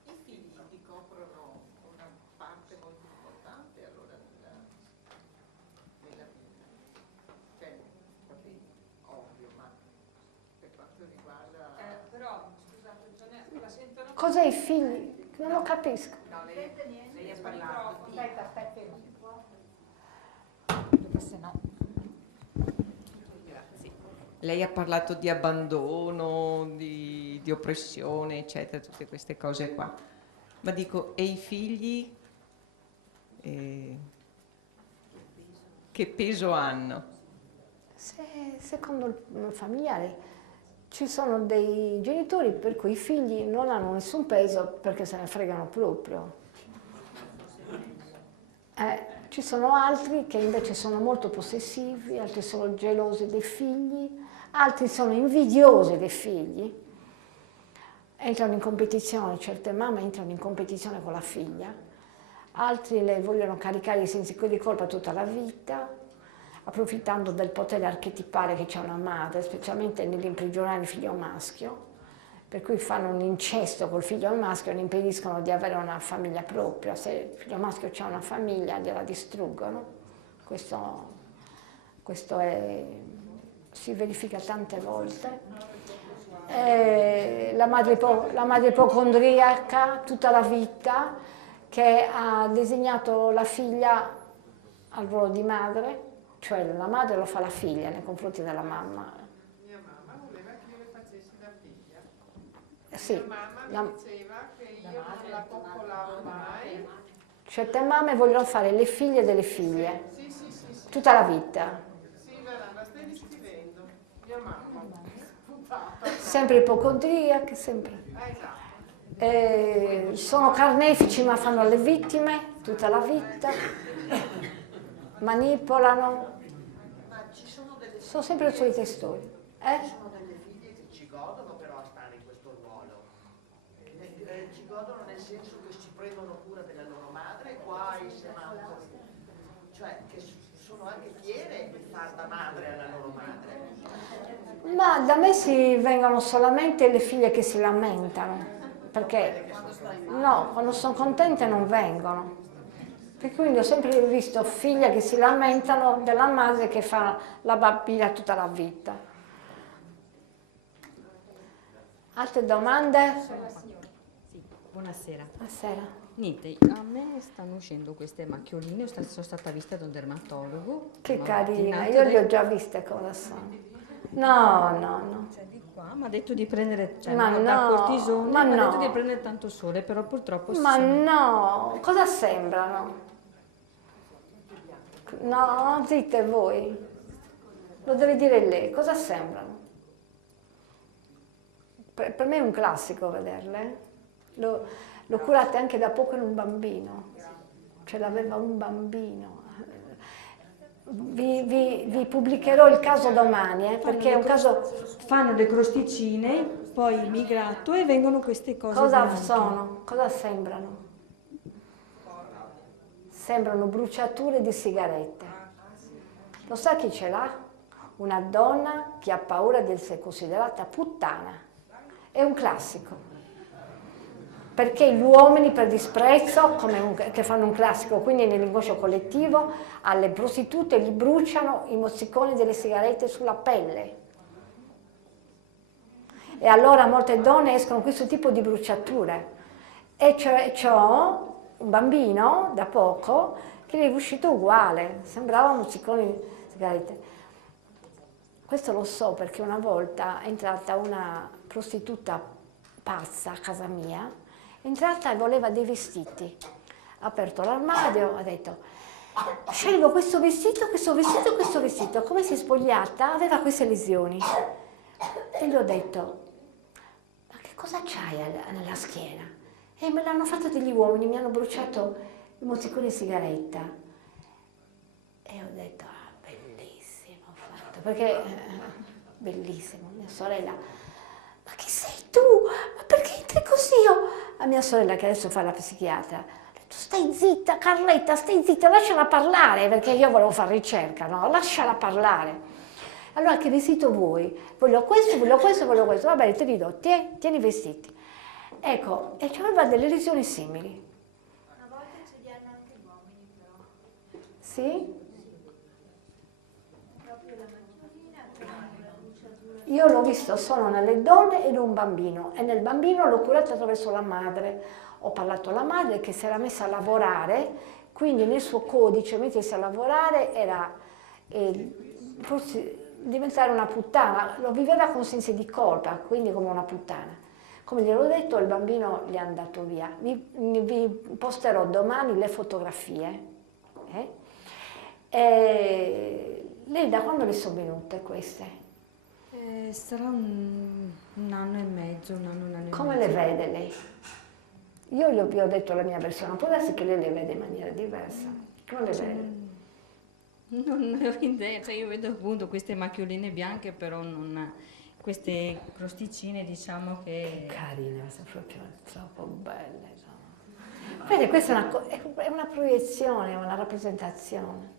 I figli ricoprono una parte molto importante allora nella vita. Cioè, vabbè, ovvio, ma per quanto riguarda... Però, scusate, la sentono... Cos'è i figli? Non lo capisco. No, lei ha parlato di... Aspetta. Se no. Grazie. Lei ha parlato di abbandono, di oppressione, eccetera, tutte queste cose qua. Ma dico, e i figli che peso hanno? Secondo il familiare ci sono dei genitori per cui i figli non hanno nessun peso perché se ne fregano proprio. Ci sono altri che invece sono molto possessivi, altri sono gelosi dei figli, altri sono invidiosi dei figli, entrano in competizione, certe mamme entrano in competizione con la figlia, altri le vogliono caricare i sensi di colpa tutta la vita, approfittando del potere archetipale che c'è una madre, specialmente nell'imprigionare il figlio maschio, per cui fanno un incesto col figlio maschio e ne impediscono di avere una famiglia propria. Se il figlio maschio ha una famiglia, gliela distruggono. Questo si verifica tante volte. La madre ipocondriaca tutta la vita, che ha disegnato la figlia al ruolo di madre, cioè la madre lo fa la figlia nei confronti della mamma. Mia mamma voleva che io le facessi da figlia. Sì, Mia mamma mi diceva che io non la coccolavo mai. Certe mamme vogliono fare le figlie delle figlie, Sì. tutta la vita. Sì, la stai descrivendo. Mia mamma. Sempre ipocondriache, sempre. Esatto. Sono carnefici ma fanno le vittime tutta la vita, manipolano, sono sempre le solite storie. Ci sono delle figlie che ci godono però a stare in questo ruolo, ci godono nel senso che si prendono cura della loro madre, qua e se manco, cioè che sono anche fiere di far da madre alla loro madre? Ma da me si vengono solamente le figlie che si lamentano, perché no, quando sono contente non vengono. E quindi ho sempre visto figlie che si lamentano della madre che fa la bambina tutta la vita. Altre domande? Sì, buonasera. Buonasera. Niente, a me stanno uscendo queste macchioline, sono stata vista da un dermatologo. Che mi ha carina, ordinato io le ho già viste cosa sono. No. Cioè, di qua mi ha detto di prendere, cioè, Ma no, da no, cortisone, ma mi ha no. detto di prendere tanto sole, però purtroppo Ma no, cosa sembrano? No, zitte voi. Lo deve dire lei, cosa sembrano? Per me è un classico vederle. Lo curate anche da poco in un bambino, ce l'aveva un bambino. Vi pubblicherò il caso domani, perché è un caso... Fanno le crosticine, poi mi gratto e vengono queste cose Cosa bianche. sono? Cosa sembrano? Sembrano bruciature di sigarette. Lo sa chi ce l'ha? Una donna che ha paura di essere considerata puttana. È un classico. Perché gli uomini per disprezzo, che fanno un classico, quindi nell'inconscio collettivo, alle prostitute gli bruciano i mozziconi delle sigarette sulla pelle. E allora molte donne escono con questo tipo di bruciature. E c'ho un bambino, da poco, che gli è uscito uguale, sembrava un mozzicone di sigarette. Questo lo so perché una volta è entrata una prostituta pazza a casa mia, è entrata e voleva dei vestiti. Ha aperto l'armadio, ha detto: scelgo questo vestito, questo vestito, questo vestito. Come si è spogliata aveva queste lesioni. E gli ho detto: ma che cosa c'hai nella schiena? E me l'hanno fatto degli uomini, mi hanno bruciato il mozzicone di sigaretta. E ho detto: ah, bellissimo fatto, perché bellissimo, mia sorella: ma chi sei tu? Ma perché entri così? A mia sorella, che adesso fa la psichiatra, ho detto: stai zitta Carletta, stai zitta, lasciala parlare, perché io volevo fare ricerca, no? Lasciala parlare. Allora, che vestito vuoi? Voglio questo, voglio questo, voglio questo. Va bene, te li do, tieni i vestiti. Ecco, e aveva delle lesioni simili. Una volta ce li hanno anche gli uomini, però. Sì? Proprio la macchina con la bruciatura. Io l'ho visto solo nelle donne e in un bambino, e nel bambino l'ho curato attraverso la madre. Ho parlato alla madre che si era messa a lavorare, quindi nel suo codice mettersi a lavorare era forse diventare una puttana, lo viveva con sensi di colpa, quindi come una puttana. Come gliel'ho detto, il bambino gli è andato via. Vi posterò domani le fotografie. Lei da quando le sono venute queste? Sarà un anno e mezzo, un anno e mezzo. Come le vede lei? Io vi ho detto la mia versione, può darsi che lei le vede in maniera diversa. Come le vede? Non ne ho idea, cioè io vedo appunto queste macchioline bianche, però non queste crosticine, diciamo che... Carine, sono proprio troppo belle. No? Vede, questa è una proiezione, una rappresentazione.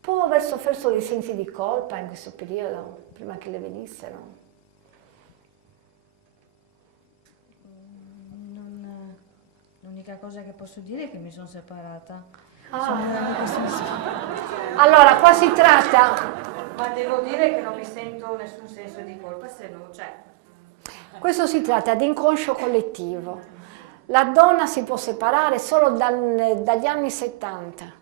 Può aver sofferto dei sensi di colpa in questo periodo, prima che le venissero? L'unica cosa che posso dire è che mi sono separata. Allora, qua si tratta... Ma devo dire che non mi sento nessun senso di colpa, se no, cioè... Questo si tratta di inconscio collettivo. La donna si può separare solo dagli anni 70.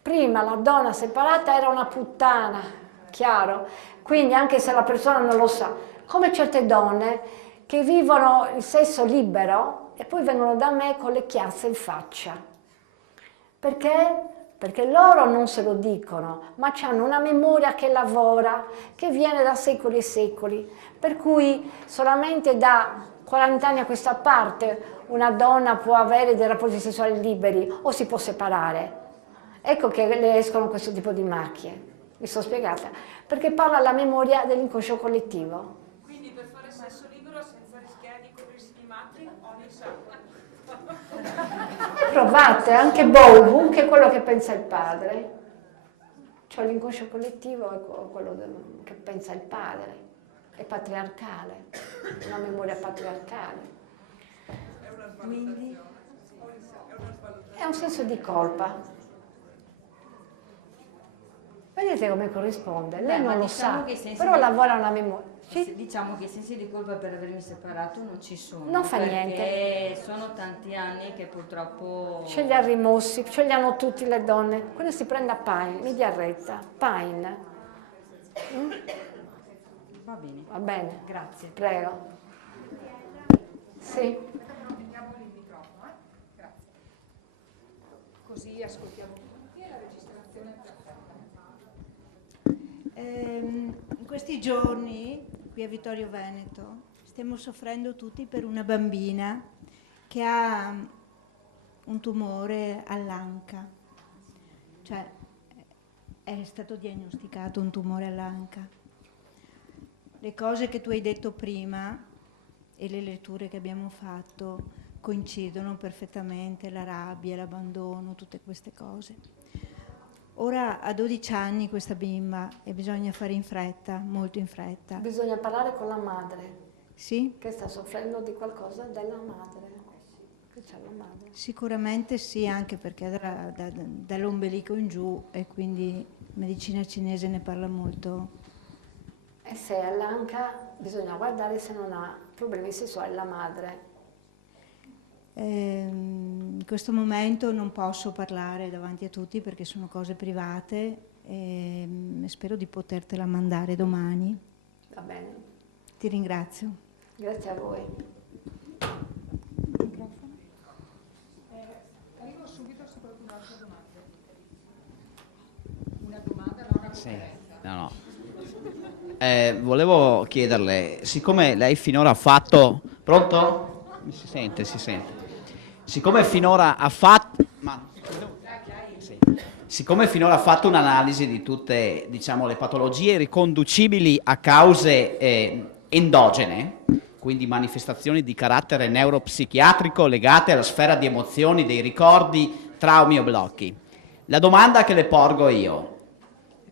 Prima la donna separata era una puttana, chiaro? Quindi anche se la persona non lo sa, come certe donne che vivono il sesso libero e poi vengono da me con le chiazze in faccia. Perché? Perché loro non se lo dicono, ma hanno una memoria che lavora, che viene da secoli e secoli, per cui solamente da 40 anni a questa parte una donna può avere dei rapporti sessuali liberi o si può separare. Ecco che le escono questo tipo di macchie, mi sono spiegata, perché parla la memoria dell'inconscio collettivo. Quindi per fare sesso libero senza rischiare di coprirsi di macchie, ogni sa. Provate, anche Bobu, che è quello che pensa il padre. Cioè l'inconscio collettivo è quello che pensa il padre, è patriarcale, una memoria patriarcale. Quindi È un senso di colpa. Vedete come corrisponde? Lei non lo sa, però lavora una memoria. Diciamo che i sensi di colpa per avermi separato non ci sono. Non fa niente. Perché sono tanti anni che purtroppo... Ce li ha rimossi, ce li hanno tutte le donne. Quello si prende a Pine, mi dia retta. Pine. Va bene. Va bene. Grazie. Prego. Sì. Così ascoltiamo tutti e la registrazione è perfetta. In questi giorni, qui a Vittorio Veneto, stiamo soffrendo tutti per una bambina che ha un tumore all'anca. Cioè, è stato diagnosticato un tumore all'anca. Le cose che tu hai detto prima e le letture che abbiamo fatto coincidono perfettamente, la rabbia, l'abbandono, tutte queste cose. Ora ha 12 anni questa bimba e bisogna fare in fretta, molto in fretta. Bisogna parlare con la madre. Sì? Che sta soffrendo di qualcosa della madre. Che c'è la madre. Sicuramente sì, anche perché dall'ombelico in giù e quindi medicina cinese ne parla molto. E se è all'anca bisogna guardare se non ha problemi sessuali la madre. In questo momento non posso parlare davanti a tutti perché sono cose private e spero di potertela mandare domani. Va bene. Ti ringrazio. Grazie a voi. Arrivo subito su qualcun'altra domanda. Una domanda, no, una Sì, no. Volevo chiederle, siccome lei finora ha fatto... Pronto? Si sente, si sente. Siccome finora ha fatto... Siccome finora ha fatto un'analisi di tutte, diciamo, le patologie riconducibili a cause endogene, quindi manifestazioni di carattere neuropsichiatrico legate alla sfera di emozioni, dei ricordi, traumi o blocchi, la domanda che le porgo io,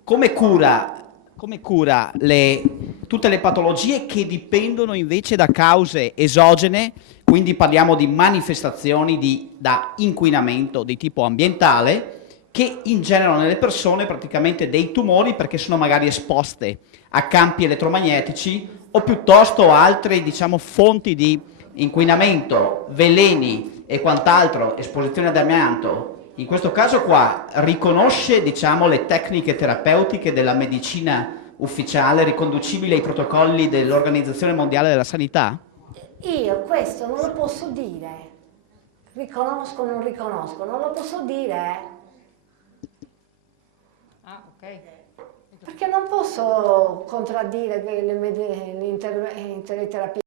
come cura tutte le patologie che dipendono invece da cause esogene, quindi parliamo di manifestazioni da inquinamento di tipo ambientale, che ingenerano nelle persone praticamente dei tumori perché sono magari esposte a campi elettromagnetici o piuttosto altre, diciamo, fonti di inquinamento, veleni e quant'altro, esposizione ad amianto. In questo caso qua riconosce, diciamo, le tecniche terapeutiche della medicina ufficiale riconducibili ai protocolli dell'Organizzazione Mondiale della Sanità? Io questo non lo posso dire. Riconosco o non riconosco, non lo posso dire. Ah, ok. Perché non posso contraddire che le terapie.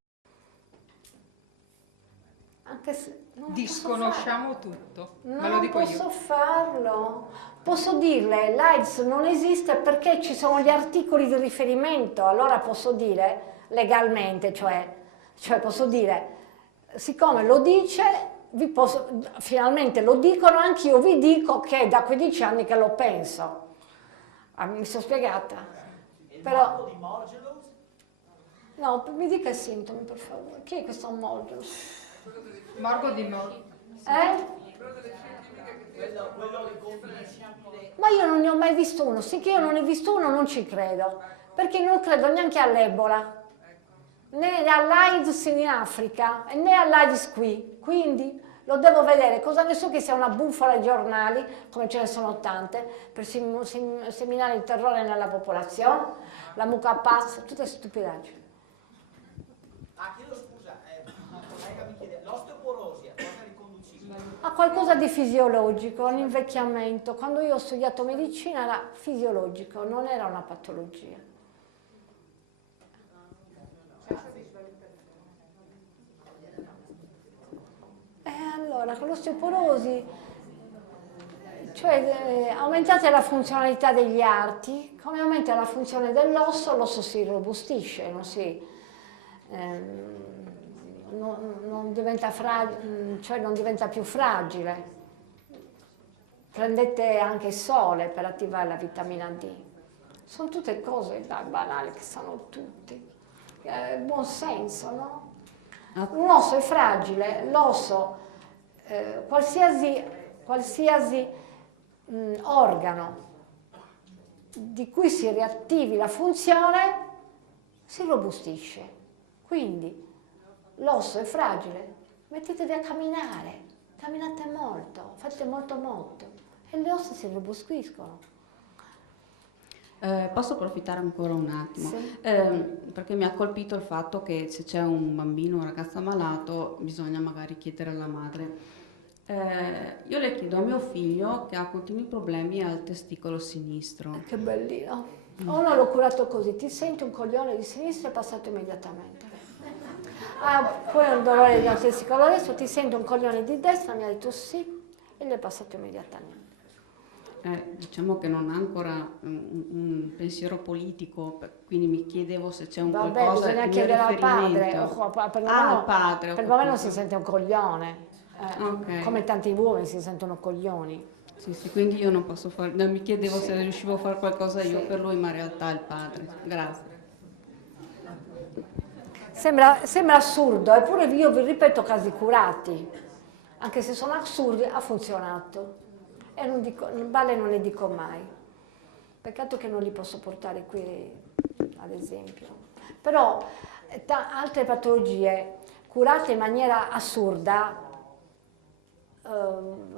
Anche se non disconosciamo tutto, non me lo dico posso io. farlo. Posso dirle l'AIDS non esiste perché ci sono gli articoli di riferimento, allora posso dire legalmente, cioè posso dire, siccome lo dice, finalmente lo dicono, anch'io vi dico che è da 15 anni che lo penso. Mi sono spiegata? Però... No, mi dica i sintomi, per favore. Chi è questo Morgelus? Morgo di Morgo. Ma io non ne ho mai visto uno. Sì che io non ne ho visto uno, non ci credo. Perché non credo neanche all'Ebola, né all'AIDS in Africa, né all'AIDS qui. Quindi lo devo vedere. Cosa ne so che sia una bufala ai giornali, come ce ne sono tante, per seminare il terrore nella popolazione, la mucca pazza, tutte stupidaggini. Chiedo scusa, una collega mi chiede, l'osteoporosi a cosa riconducibile? Ha qualcosa di fisiologico, un invecchiamento. Quando io ho studiato medicina era fisiologico, non era una patologia. Allora, con l'osteoporosi, cioè aumentate la funzionalità degli arti, come aumenta la funzione dell'osso, l'osso si irrobustisce, non diventa, cioè non diventa più fragile. prendete anche sole per attivare la vitamina D. Sono tutte cose banali che sanno tutti. Buon senso, no? Un osso è fragile, l'osso, qualsiasi organo di cui si riattivi la funzione si robustisce. Quindi l'osso è fragile, mettetevi a camminare, camminate molto, fate molto e le ossa si robustiscono. Posso approfittare ancora un attimo? Sì. Perché mi ha colpito il fatto che se c'è un bambino o un ragazzo ammalato bisogna magari chiedere alla madre. Io le chiedo a mio figlio che ha continui problemi al testicolo sinistro. Che bellino. Uno l'ho curato così, ti senti un coglione di sinistra e è passato immediatamente. Poi un dolore al testicolo destro, ti senti un coglione di destra, mi ha detto sì e gli è passato immediatamente. Diciamo che non ha ancora un pensiero politico, quindi mi chiedevo se c'è un Vabbè, qualcosa bisogna di chiedere al riferimento. padre. Al padre, Per il momento si sente un coglione. Ok. Come tanti uomini si sentono coglioni. Sì, quindi io non posso fare, mi chiedevo se riuscivo a fare qualcosa io per lui, ma in realtà è il padre. Grazie. Sembra assurdo, eppure io vi ripeto casi curati. Anche se sono assurdi, ha funzionato. E vale non ne dico mai. Peccato che non li posso portare qui, ad esempio. Però altre patologie curate in maniera assurda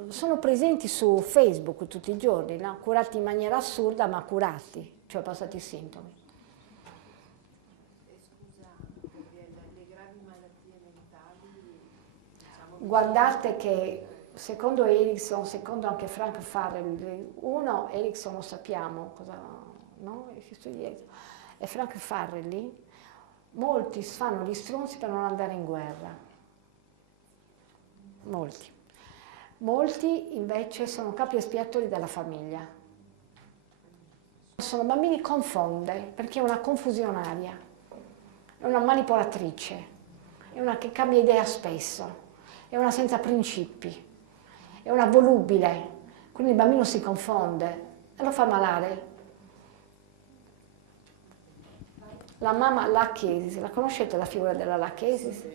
sono presenti su Facebook tutti i giorni, no? Curati in maniera assurda ma curati, cioè passati i sintomi. Scusa, le gravi malattie mentali, diciamo, Guardate che secondo Erickson, secondo anche Frank Farrell, Erickson lo sappiamo, cosa, no? E Frank Farrelly, molti fanno gli stronzi per non andare in guerra. Molti invece sono capi espiatori della famiglia. Sono bambini confonde, perché è una confusionaria, è una manipolatrice, è una che cambia idea spesso, è una senza principi, è una volubile, quindi il bambino si confonde e lo fa malare. La mamma Lachesis, la conoscete la figura della Lachesis?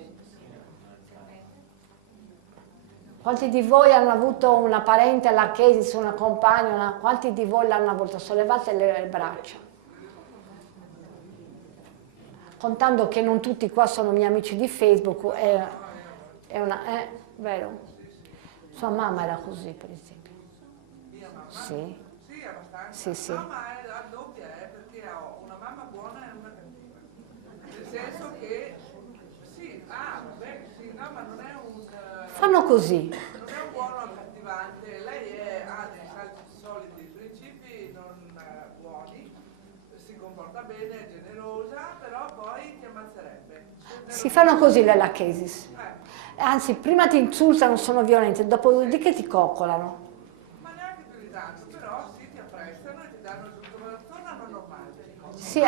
Quanti di voi hanno avuto una parente Lachesis, una compagna, quanti di voi l'hanno avuto? Sollevate le braccia. Contando che non tutti qua sono miei amici di Facebook, è vero? Sua mamma era così, per esempio. Sì. Sì, abbastanza. Sì, sì. No, ma è la doppia, perché ho una mamma buona e una cattiva. Nel senso che, sì, vabbè, sì, no, ma non è un... Fanno così. Non è un buono accattivante, lei ha dei soliti principi non buoni, si comporta bene, è generosa, però poi ti ammazzerebbe. Si fanno così le Lachesis. Anzi, prima ti insultano, sono violente, dopodiché ti coccolano. Ma neanche più di tanto, però sì, ti apprestano e ti danno tutto, tornano normali. Sì,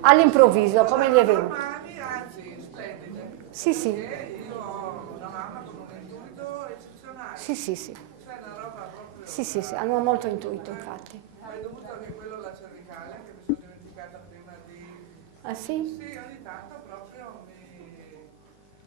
all'improvviso, come gli è venuto. Normali, anzi, splendide. Sì, sì. Perché io ho una mamma con un intuito eccezionale. Sì. Cioè una roba proprio... Sì, hanno molto intuito, infatti. È dovuto anche quello alla cervicale, che mi sono dimenticata prima di... Ah, sì? Sì, ogni tanto proprio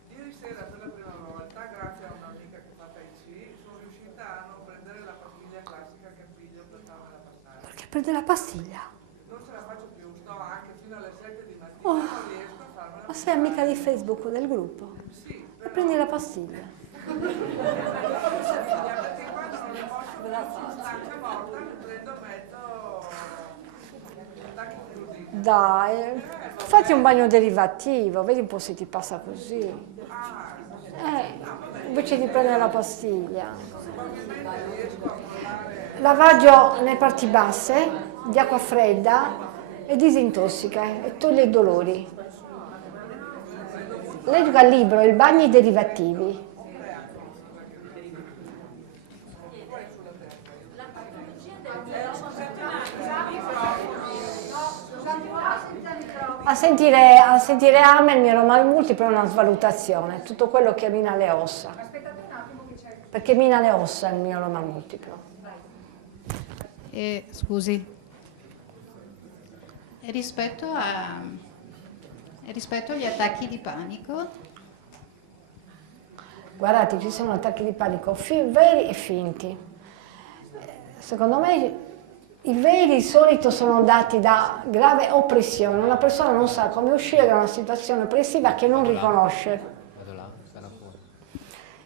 Ieri sera per la prima volta, grazie a un'amica che fa Tai Chi, sono riuscita a non prendere la pastiglia classica che piglio per farmela passare. Perché prende la pastiglia? Non ce la faccio più, sto anche fino alle 7 di mattina, non riesco a farmela Ma sei amica di Facebook del gruppo? Sì, E prendi la pastiglia. perché quando non le posso più, sono stanca morta, mi prendo mezzo tachicardia. Dai, fatti un bagno derivativo, vedi un po' se ti passa così. Invece di prendere la pastiglia. Lavaggio nelle parti basse, di acqua fredda e disintossica e toglie i dolori. Leggo al libro I bagni derivativi. A sentire Amen, il mieloma multiplo è una svalutazione, tutto quello che mina le ossa. Perché mina le ossa il mieloma multiplo. E, scusi, e rispetto agli attacchi di panico? Guardate, ci sono attacchi di panico veri e finti. Secondo me i veri di solito sono dati da grave oppressione. Una persona non sa come uscire da una situazione oppressiva che non riconosce.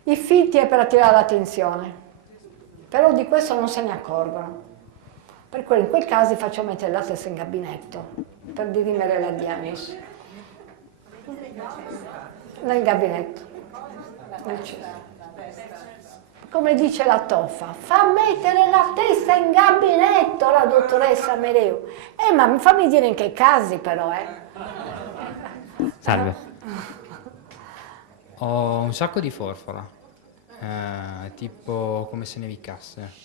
I finti è per attirare l'attenzione, però di questo non se ne accorgono. Per cui in quei casi faccio mettere l'attesa in gabinetto per dirimere la diagnosi. Nel gabinetto. Come dice la Toffa, fa mettere la testa in gabinetto la dottoressa Amereu. Ma fammi dire in che casi però, Salve. Ho un sacco di forfora, tipo come se nevicasse.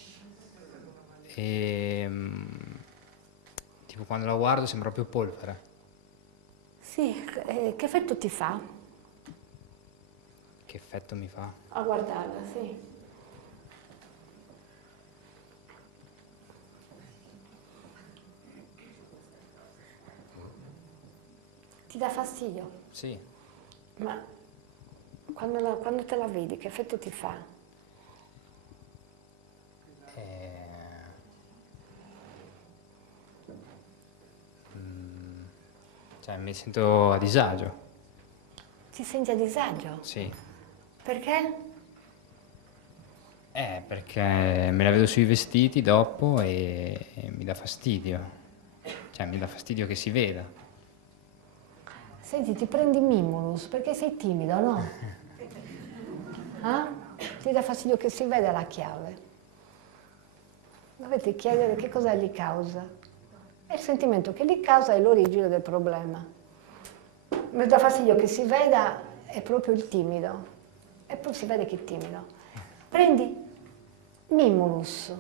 E tipo quando la guardo sembra proprio polvere. Sì, che effetto ti fa? Che effetto mi fa? A guardarla, sì. Ti dà fastidio? Sì. Ma quando te la vedi, che effetto ti fa? Cioè mi sento a disagio. Ti senti a disagio? Sì. Perché? Perché me la vedo sui vestiti dopo e mi dà fastidio. Cioè mi dà fastidio che si veda. Senti, ti prendi Mimulus perché sei timido, no? Ti dà fastidio che si veda la chiave. Dovete chiedere che cosa gli causa. E il sentimento che gli causa è l'origine del problema. Mi dà fastidio che si veda è proprio il timido. E poi si vede che è timido. Prendi Mimulus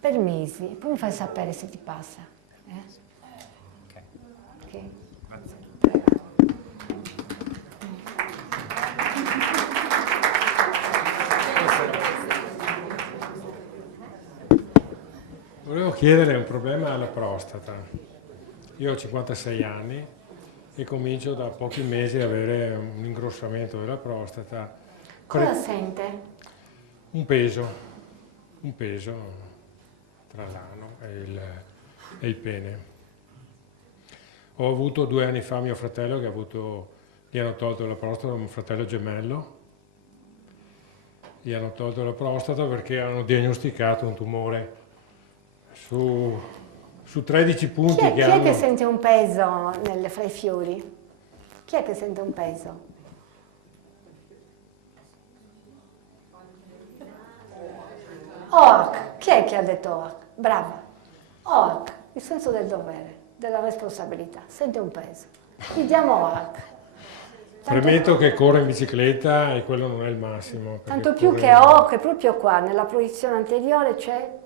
per mesi, poi mi fai sapere se ti passa. Ok. Volevo chiedere un problema alla prostata. Io ho 56 anni e comincio da pochi mesi ad avere un ingrossamento della prostata. Cosa sente? Un peso tra l'ano e il pene. Ho avuto 2 anni fa mio fratello che gli hanno tolto la prostata, un fratello gemello. Gli hanno tolto la prostata perché hanno diagnosticato un tumore su 13 punti Chi è che sente un peso fra i fiori? Chi è che sente un peso? OAC. Chi è che ha detto OAC? Brava. OAC, il senso del dovere, della responsabilità. Sente un peso. Gli diamo OAC. Premetto che corro in bicicletta e quello non è il massimo. Tanto più che OAC è proprio qua, nella proiezione anteriore c'è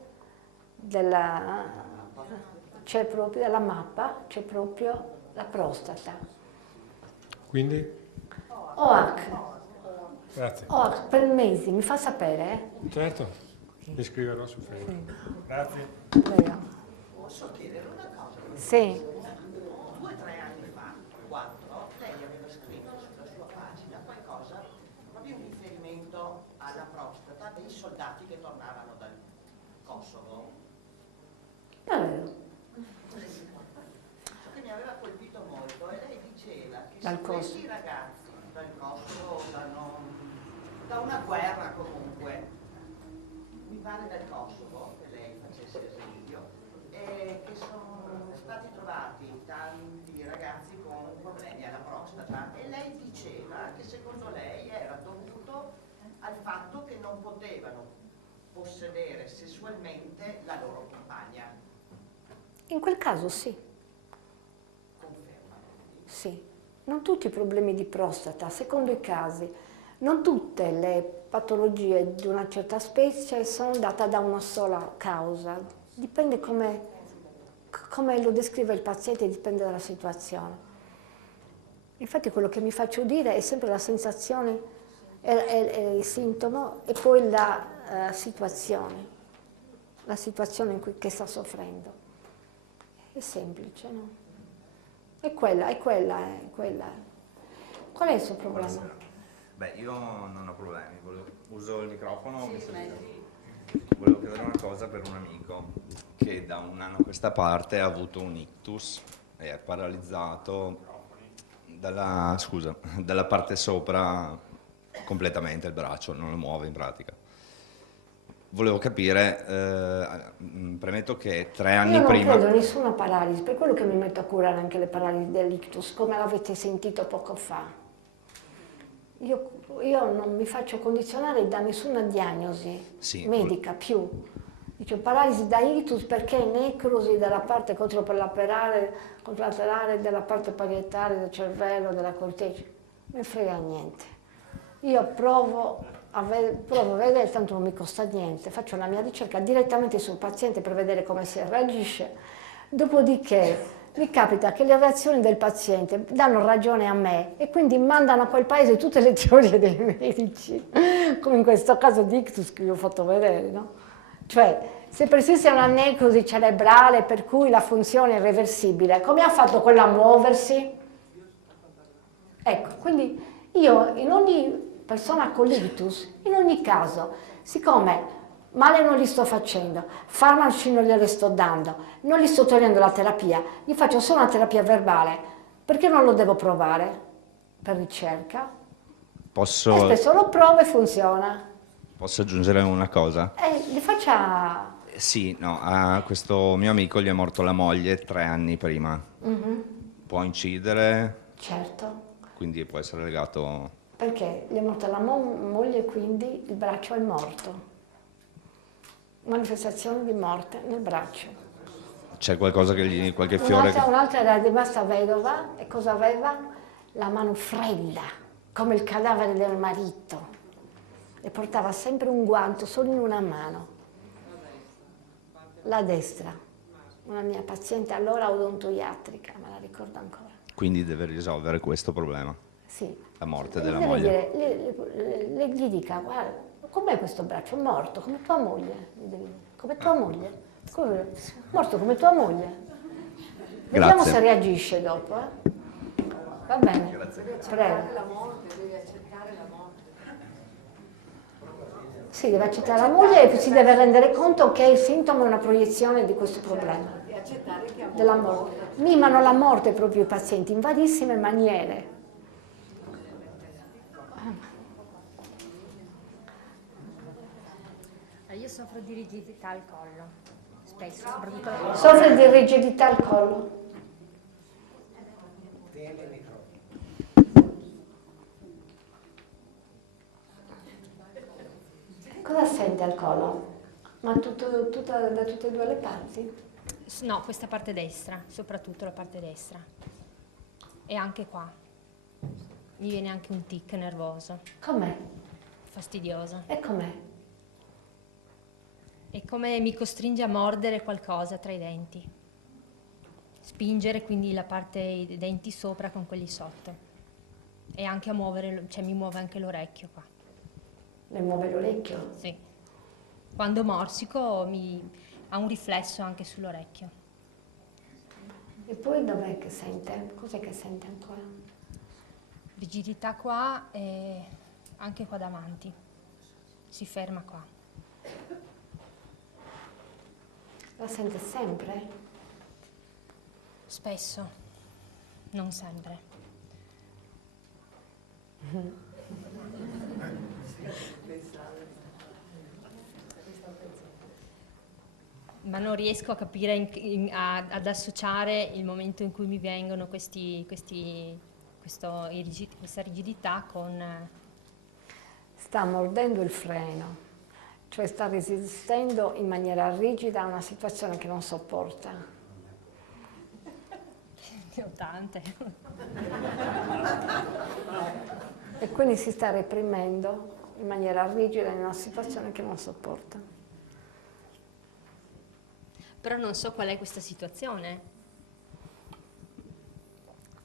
proprio della mappa, c'è proprio la prostata. Quindi? OAC. Grazie. OAC per mesi, mi fa sapere? Certo, mi scriverò su Facebook. Grazie. Prego. Posso chiedere una cosa? Sì. 2 o 3 anni fa, 4, lei aveva scritto sulla sua pagina qualcosa, proprio un riferimento alla prostata dei soldati che tornavano dal Kosovo. Che mi aveva colpito molto e lei diceva che se questi ragazzi dal Kosovo, da una guerra comunque, mi pare dal Kosovo, che lei facesse esilio, e che sono stati trovati tanti ragazzi con problemi alla prostata e lei diceva che secondo lei era dovuto al fatto che non potevano possedere sessualmente la loro compagna. In quel caso sì. Conferma. Sì. Non tutti i problemi di prostata, secondo i casi, non tutte le patologie di una certa specie sono date da una sola causa. Dipende come lo descrive il paziente, dipende dalla situazione. Infatti quello che mi faccio dire è sempre la sensazione, è il sintomo e poi la situazione. la situazione in cui che sta soffrendo. È semplice, no? È quella. Qual è il suo problema? Buonasera. Beh, io non ho problemi, uso il microfono. Volevo chiedere una cosa per un amico che da un anno a questa parte ha avuto un ictus e è paralizzato dalla parte sopra completamente il braccio, non lo muove in pratica. Volevo capire, premetto che 3 anni prima... Io non credo nessuna paralisi, per quello che mi metto a curare anche le paralisi dell'ictus, come l'avete sentito poco fa. Io non mi faccio condizionare da nessuna diagnosi medica più. Dice paralisi da ictus perché necrosi della parte controlaterale della parte parietale del cervello, della corteccia. Non mi frega niente. Io provo a vedere, tanto non mi costa niente, faccio la mia ricerca direttamente sul paziente per vedere come si reagisce. Dopodiché mi capita che le reazioni del paziente danno ragione a me e quindi mandano a quel paese tutte le teorie dei medici, come in questo caso di ictus che vi ho fatto vedere, no? Cioè, se persiste una necrosi cerebrale per cui la funzione è irreversibile, come ha fatto quella a muoversi? Ecco, quindi io in ogni persona con l'ictus, in ogni caso, siccome male non gli sto facendo, farmaci non gliele sto dando, non gli sto togliendo la terapia, gli faccio solo una terapia verbale, perché non lo devo provare? Per ricerca. E spesso lo provo e funziona. Posso aggiungere una cosa? Gli faccia... Sì, no, a questo mio amico gli è morto la moglie 3 anni prima. Può incidere? Certo. Quindi può essere legato... Perché gli è morta la moglie, quindi il braccio è morto. Manifestazione di morte nel braccio. C'è qualcosa che gli... qualche fiore... Un'altra era rimasta vedova e cosa aveva? La mano fredda, come il cadavere del marito. E portava sempre un guanto solo in una mano, la destra. Una mia paziente allora odontoiatrica, me la ricordo ancora. Quindi deve risolvere questo problema. Sì. La morte della moglie. Gli dica, guarda, com'è questo braccio? È morto come tua moglie. Come tua moglie. Morto come tua moglie. Vediamo Grazie. se reagisce dopo. Va bene. Prego. La morte, devi accettare la morte. Sì, deve accettare la moglie e si deve rendere conto che il sintomo è una proiezione di questo problema. E accettare che ha Della morte. Mimano la morte proprio i pazienti in varissime maniere. Io soffro di rigidità al collo, spesso, soprattutto al collo. Soffre di rigidità al collo. Cosa sente al collo? Ma da tutte e due le parti? No, questa parte destra, soprattutto la parte destra. E anche qua. Mi viene anche un tic nervoso. Com'è? Fastidioso. E com'è? È come mi costringe a mordere qualcosa tra i denti. Spingere quindi la parte dei denti sopra con quelli sotto. E anche a muovere, cioè mi muove anche l'orecchio qua. Le muove l'orecchio? Sì. Quando morsico ha un riflesso anche sull'orecchio. E poi dov'è che sente? Cos'è che sente ancora? Rigidità qua e anche qua davanti. Si ferma qua. La sente sempre? Spesso, non sempre. Ma non riesco a capire, ad associare il momento in cui mi vengono questa rigidità con... Sta mordendo il freno, cioè sta resistendo in maniera rigida a una situazione che non sopporta. Ne ho tante. E quindi si sta reprimendo in maniera rigida in una situazione che non sopporta. Però non so qual è questa situazione.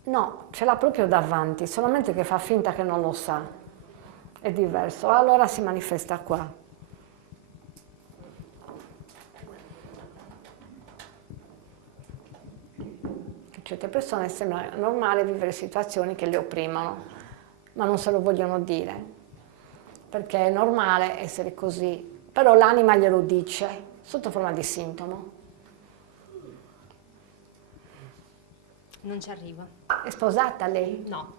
No, ce l'ha proprio davanti, solamente che fa finta che non lo sa. È diverso, allora si manifesta qua. certe persone sembra normale vivere situazioni che le opprimono, ma non se lo vogliono dire, perché è normale essere così, però l'anima glielo dice, sotto forma di sintomo. Non ci arrivo. È sposata lei? No.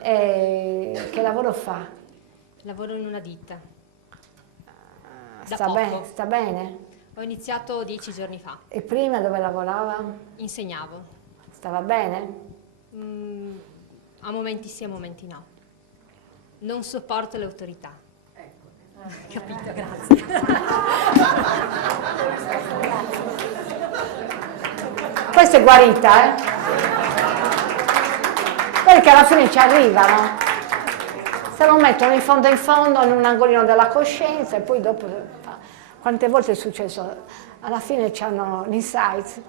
E che lavoro fa? Lavoro in una ditta. Da Sta poco. bene? Sta bene? Ho iniziato 10 giorni fa. E prima dove lavorava? Insegnavo. Stava bene? A momenti sì, a momenti no. Non sopporto le autorità. Capito, grazie. Questa è guarita, perché alla fine ci arrivano. Se lo mettono in fondo in un angolino della coscienza e poi dopo, quante volte è successo, alla fine hanno l'insight,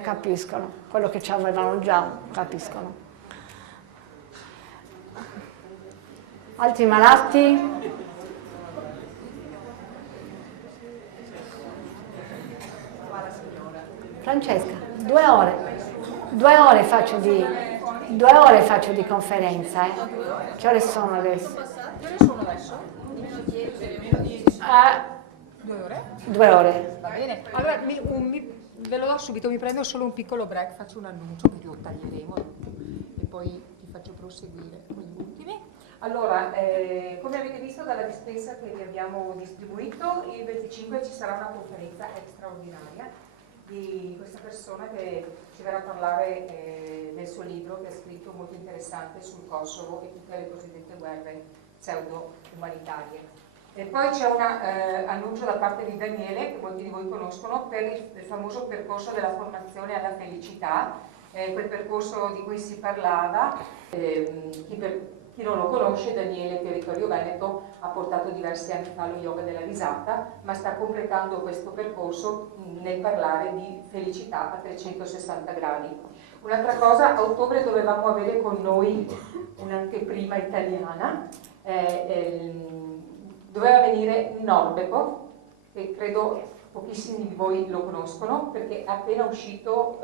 capiscono, quello che ci avevano già, capiscono. Altri malati? Francesca, 2 ore faccio di conferenza, Che ore sono adesso? Che ore sono adesso? 2 ore? 2 ore. Va bene. Allora, ve lo do subito, mi prendo solo un piccolo break, faccio un annuncio che lo taglieremo e poi ti faccio proseguire con gli ultimi. Allora, come avete visto dalla dispensa che vi abbiamo distribuito, il 25 ci sarà una conferenza straordinaria di questa persona che ci verrà a parlare del suo libro che ha scritto, molto interessante, sul Kosovo e tutte le cosiddette guerre pseudo-umanitarie. E poi c'è un annuncio da parte di Daniele, che molti di voi conoscono, per il famoso percorso della formazione alla felicità, quel percorso di cui si parlava. Chi non lo conosce, Daniele, Territorio Veneto, ha portato diversi anni fa lo yoga della risata, ma sta completando questo percorso nel parlare di felicità a 360 gradi. Un'altra cosa, a ottobre dovevamo avere con noi un'anteprima italiana, doveva venire Norbeko, che credo pochissimi di voi lo conoscono, perché è appena uscito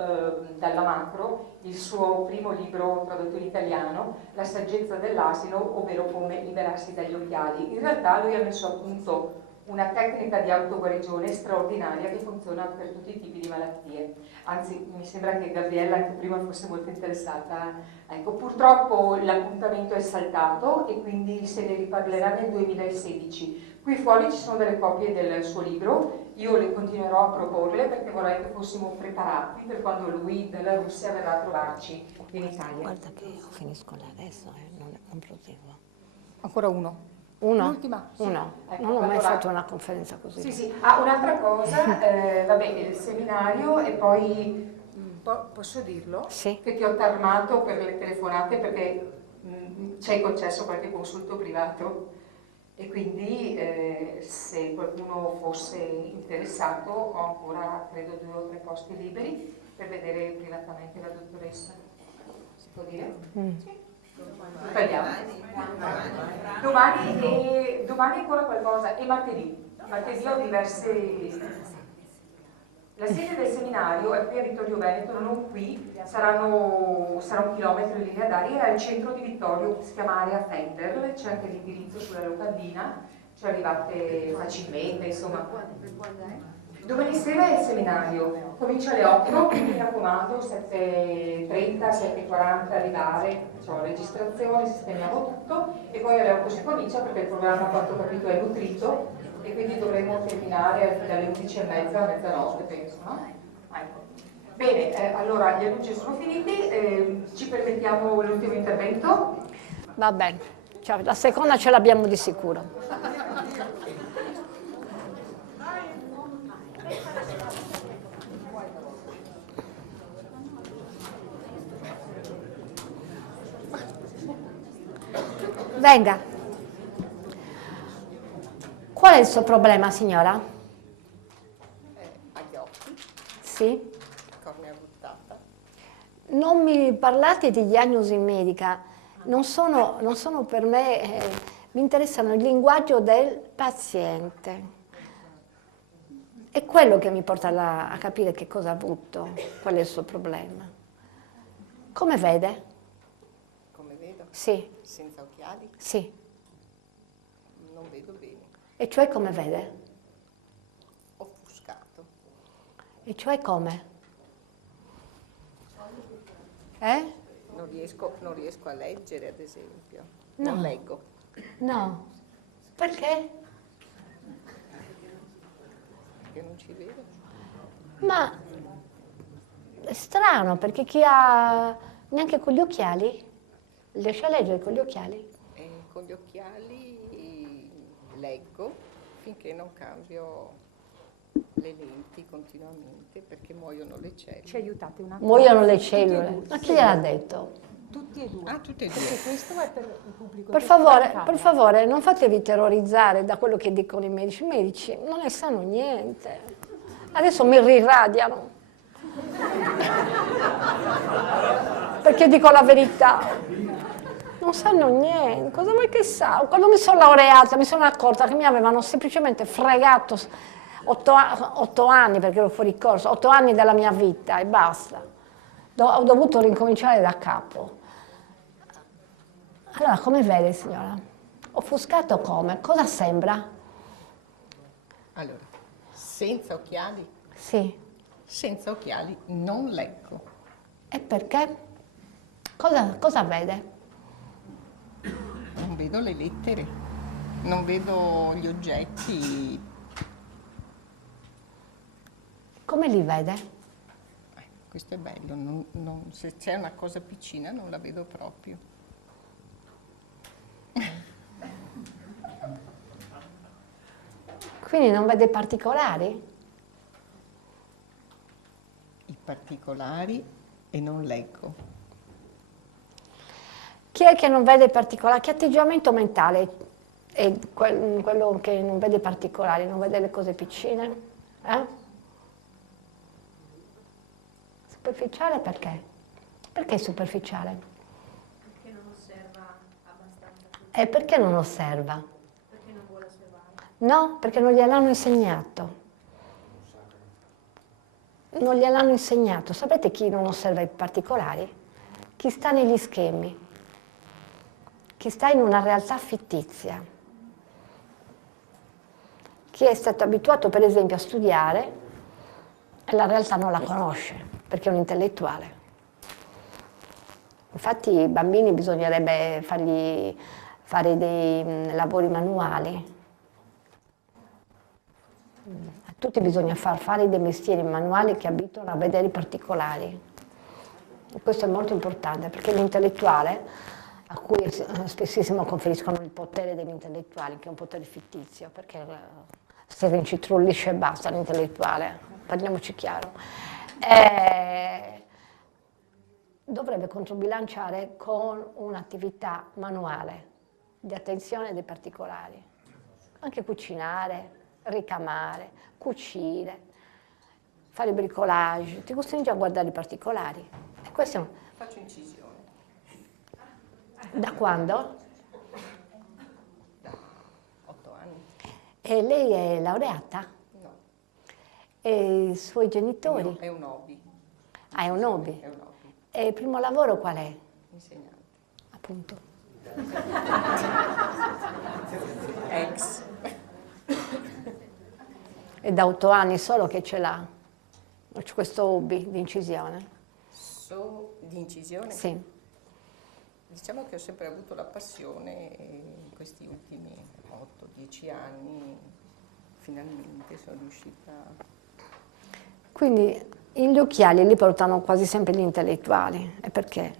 dalla Macro il suo primo libro tradotto in italiano, La saggezza dell'asino, ovvero come liberarsi dagli occhiali. In realtà lui ha messo a punto una tecnica di autoguarigione straordinaria che funziona per tutti i tipi di malattie. Anzi, mi sembra che Gabriella anche prima fosse molto interessata. Ecco, purtroppo l'appuntamento è saltato e quindi se ne riparlerà nel 2016. Qui fuori ci sono delle copie del suo libro, io le continuerò a proporle perché vorrei che fossimo preparati per quando lui dalla Russia verrà a trovarci in Italia. Guarda che io finisco adesso, non proseguo. Ancora uno. Uno? L'ultima? Sì. Uno. Ecco, Non ho mai allora, fatto una conferenza così. Sì, sì. Ah, un'altra cosa, vabbè, il seminario e poi, posso dirlo? Sì. Che ti ho tarmato per le telefonate perché ci hai concesso qualche consulto privato e quindi se qualcuno fosse interessato ho ancora, credo, 2 o 3 posti liberi per vedere privatamente la dottoressa. Si può dire? Sì. Parliamo. Domani ancora qualcosa e martedì ho diverse. La sede del seminario è qui a Vittorio Veneto, non qui, sarà un chilometro in linea d'aria, è al centro di Vittorio, si chiama Area Fender, c'è anche l'indirizzo sulla locandina, ci arrivate facilmente, insomma. Domani sera è il seminario, comincia alle 8, quindi mi raccomando, 7:30, 7:40 arrivare, c'ho registrazione, sistemiamo tutto e poi alle 8 si comincia perché il programma, a quanto ho capito, è nutrito e quindi dovremo terminare dalle 11:30 a mezzanotte, penso, no? Ecco. Bene, allora gli annunci sono finiti, ci permettiamo l'ultimo intervento? Va bene, cioè, la seconda ce l'abbiamo di sicuro. Venga. Qual è il suo problema, signora? Agli occhi, Sì? cornea buttata. Non mi parlate di diagnosi medica, non sono per me, mi interessano il linguaggio del paziente. È quello che mi porta a capire che cosa ha avuto, qual è il suo problema. Come vede? Come vedo? Sì. Senza occhiali? Sì. Non vedo bene. E cioè come vede? Offuscato. E cioè come? Eh? Non riesco a leggere, ad esempio. No. Non leggo. No. Perché? Perché non ci vedo. Ma è strano, perché chi ha neanche con gli occhiali riesce a leggere con gli occhiali? Con gli occhiali leggo finché non cambio le lenti continuamente, perché muoiono le cellule. Ci aiutate un attimo? Muoiono le cellule. Ma chi gliel'ha detto? Tutti e due. Ah, tutti e due. Perché questo è per il pubblico. Per favore, non fatevi terrorizzare da quello che dicono i medici. I medici non ne sanno niente. Adesso mi riradiano. Perché dico la verità. Non sanno niente. Cosa vuoi che sa? Quando mi sono laureata mi sono accorta che mi avevano semplicemente fregato 8 anni, perché ero fuori corso, 8 anni della mia vita e basta. Ho dovuto ricominciare da capo. Allora, come vede, signora? Offuscato come? Cosa sembra? Allora, senza occhiali? Sì. Senza occhiali non leggo. E perché? Cosa vede? Non vedo le lettere, non vedo gli oggetti. Come li vede? Questo è bello, se c'è una cosa piccina non la vedo proprio. Quindi non vede particolari? I particolari e non leggo. Chi è che non vede particolari? Che atteggiamento mentale è quello che non vede particolari, non vede le cose piccine? Superficiale perché? Perché è superficiale? Perché non osserva abbastanza. E perché non osserva? Perché non vuole osservare. No, perché non gliel'hanno insegnato. Non gliel'hanno insegnato. Sapete chi non osserva i particolari? Chi sta negli schemi. Chi sta in una realtà fittizia. Chi è stato abituato, per esempio, a studiare e la realtà non la conosce, perché è un intellettuale. Infatti i bambini bisognerebbe fargli fare dei lavori manuali. A tutti bisogna far fare dei mestieri manuali che abituano a vedere i particolari. E questo è molto importante, perché l'intellettuale, a cui spessissimo conferiscono il potere degli intellettuali, che è un potere fittizio, perché se rincitrullisce e basta l'intellettuale, parliamoci chiaro, dovrebbe controbilanciare con un'attività manuale di attenzione dei particolari. Anche cucinare, ricamare, cucire, fare bricolage, ti costringe a guardare i particolari. E questo è Faccio incisione. Da quando? Da 8 anni. E lei è laureata? No. E i suoi genitori? È un hobby. Ah, è un hobby? È un hobby. E il primo lavoro qual è? Insegnante. Appunto. Ex. È da 8 anni solo che ce l'ha questo hobby di incisione? Di incisione? Sì. Diciamo che ho sempre avuto la passione e in questi ultimi 8-10 anni finalmente sono riuscita. Quindi gli occhiali li portano quasi sempre gli intellettuali. E perché?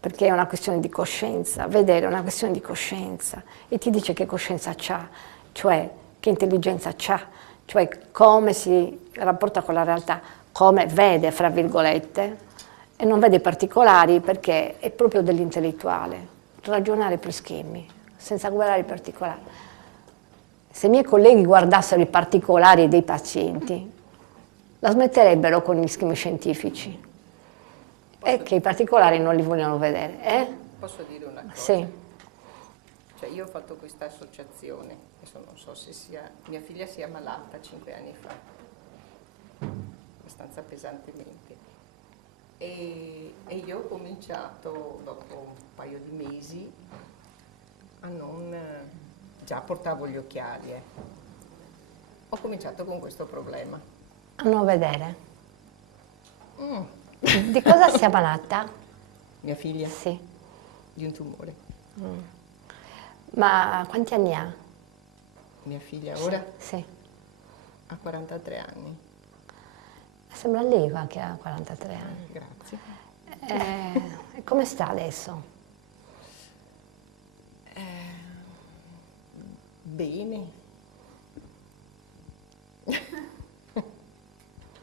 Perché è una questione di coscienza, vedere è una questione di coscienza. E ti dice che coscienza c'ha, cioè che intelligenza c'ha, cioè come si rapporta con la realtà, come vede, fra virgolette, e non vede particolari perché è proprio dell'intellettuale, ragionare per schemi, senza guardare i particolari. Se i miei colleghi guardassero i particolari dei pazienti, la smetterebbero con gli schemi scientifici. E che i particolari non li vogliono vedere. Posso dire una cosa? Sì. Cioè io ho fatto questa associazione, adesso non so se sia, mia figlia si è ammalata 5 anni fa abbastanza pesantemente. E io ho cominciato dopo un paio di mesi a non... già portavo gli occhiali, ho cominciato con questo problema. A non vedere. Di cosa si è malata? Mia figlia? Sì. Di un tumore. Ma quanti anni ha? Mia figlia ora? Sì. Ha 43 anni. Sembra lei che ha 43 anni. Grazie. Come sta adesso? Bene.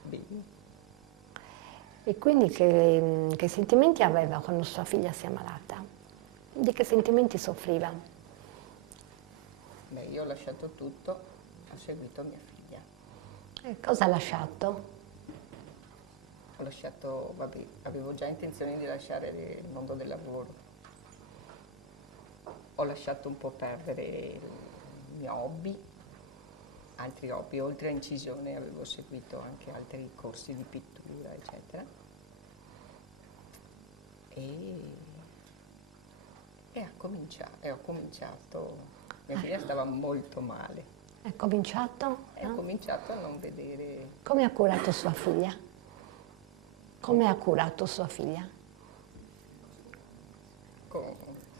Bene. E quindi che sentimenti aveva quando sua figlia si è ammalata? Di che sentimenti soffriva? Beh, io ho lasciato tutto, ho seguito mia figlia. E cosa ha lasciato? Ho lasciato, vabbè, avevo già intenzione di lasciare il mondo del lavoro. Ho lasciato un po' perdere il mio hobby, altri hobby, oltre a incisione avevo seguito anche altri corsi di pittura, eccetera. E ho cominciato, mia figlia stava molto male. È cominciato? Ho cominciato a non vedere... Come ha curato sua figlia? Come ha curato sua figlia?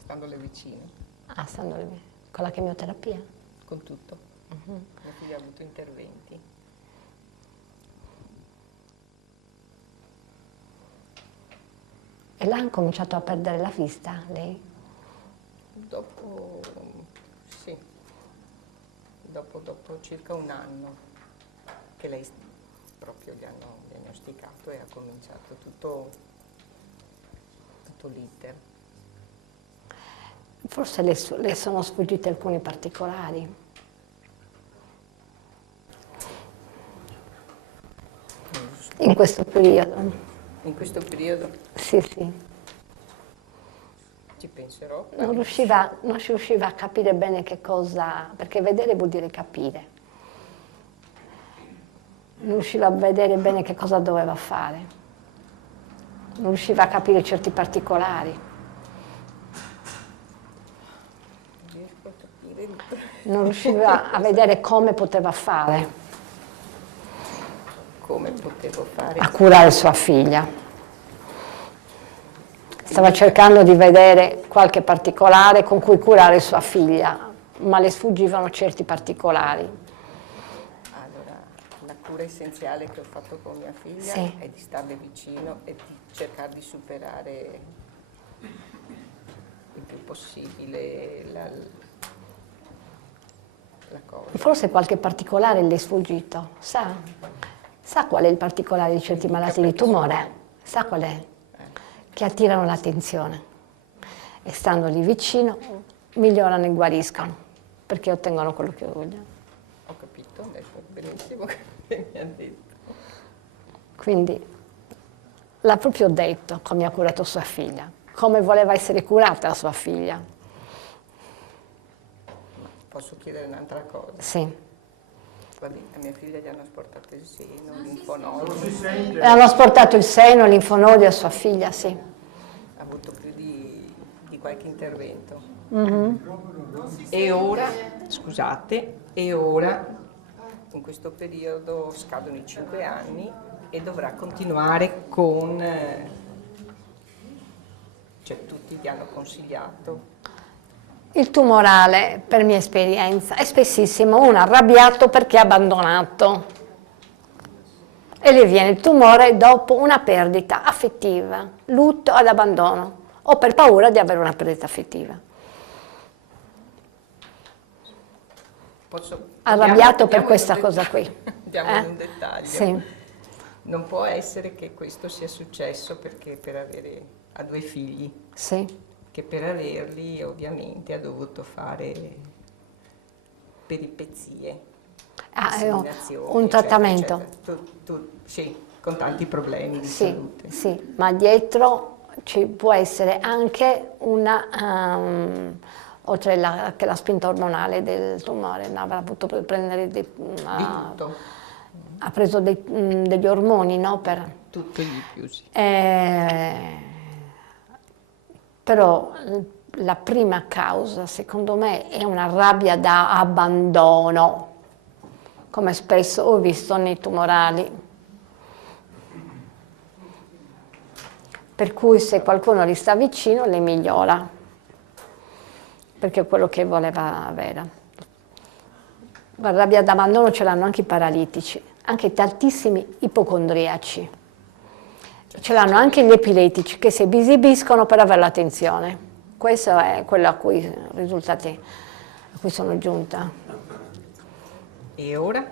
Standole vicino. Ah, standole vicino. Con la chemioterapia? Con tutto. Mia figlia ha avuto interventi. E là ha cominciato a perdere la vista, lei? Dopo, sì, dopo circa un anno che lei proprio gli hanno diagnosticato e ha cominciato tutto l'iter. Forse le sono sfuggiti alcuni particolari. In questo periodo. In questo periodo? Sì, sì. Ci penserò. Non si riusciva a capire bene che cosa, perché vedere vuol dire capire. Non riusciva a vedere bene che cosa doveva fare. Non riusciva a capire certi particolari. Riesco a capire. Non riusciva a vedere come poteva fare. Come potevo fare? A curare sua figlia. Stava cercando di vedere qualche particolare con cui curare sua figlia, ma le sfuggivano certi particolari. Allora, la cura essenziale che ho fatto con mia figlia Sì. è di starle vicino e di cercare di superare il più possibile la cosa. Forse qualche particolare le è sfuggito, sa? Sa qual è il particolare di certi malati di tumore? Sa qual è? Che attirano l'attenzione e stando lì vicino migliorano e guariscono perché ottengono quello che vogliono. Ho capito, adesso benissimo che mi ha detto. Quindi l'ha proprio detto come ha curato sua figlia, come voleva essere curata la sua figlia. Posso chiedere un'altra cosa? Sì. Vabbè, a mia figlia gli hanno asportato il seno, linfonodi. Le hanno asportato il seno, linfonodi a sua figlia, sì. Ha avuto più di qualche intervento. Mm-hmm. E ora, scusate, in questo periodo scadono i 5 anni e dovrà continuare con... cioè tutti gli hanno consigliato. Il tumorale, per mia esperienza, è spessissimo uno arrabbiato perché è abbandonato e le viene il tumore dopo una perdita affettiva, lutto ad abbandono o per paura di avere una perdita affettiva. Arrabbiato per questa cosa qui. Andiamo in un dettaglio. Sì. Non può essere che questo sia successo perché ha 2 figli. Sì. Che per averli ovviamente ha dovuto fare peripezie, un trattamento. Sì, con tanti problemi di Sì, salute. sì, ma dietro ci può essere anche una, oltre che la spinta ormonale del tumore, avrà potuto prendere Di tutto. ha preso degli ormoni, no? Tutto di più, sì. Però la prima causa, secondo me, è una rabbia da abbandono, come spesso ho visto nei tumorali. Per cui se qualcuno gli sta vicino, le migliora, perché è quello che voleva avere. La rabbia d'abbandono ce l'hanno anche i paralitici, anche tantissimi ipocondriaci. Ce l'hanno anche gli epiletici che si esibiscono per avere l'attenzione. Questo è quello risultati a cui sono giunta. E ora?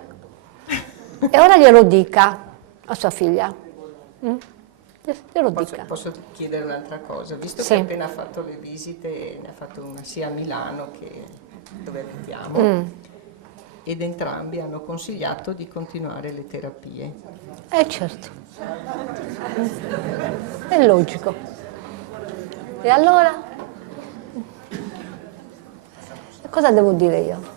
E ora glielo dica a sua figlia. Glielo dica. Posso chiedere un'altra cosa? Visto Sì. che ha appena fatto le visite, ne ha fatto una sia a Milano che dove abitiamo, ed entrambi hanno consigliato di continuare le terapie. Certo, è logico. E allora? Cosa devo dire io?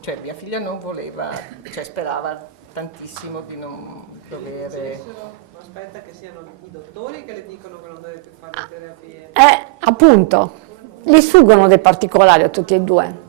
Cioè mia figlia non voleva, cioè sperava tantissimo di non dover... Aspetta che siano i dottori che le dicono che non deve più fare le terapie. Appunto, gli sfuggono dei particolari a tutti e due.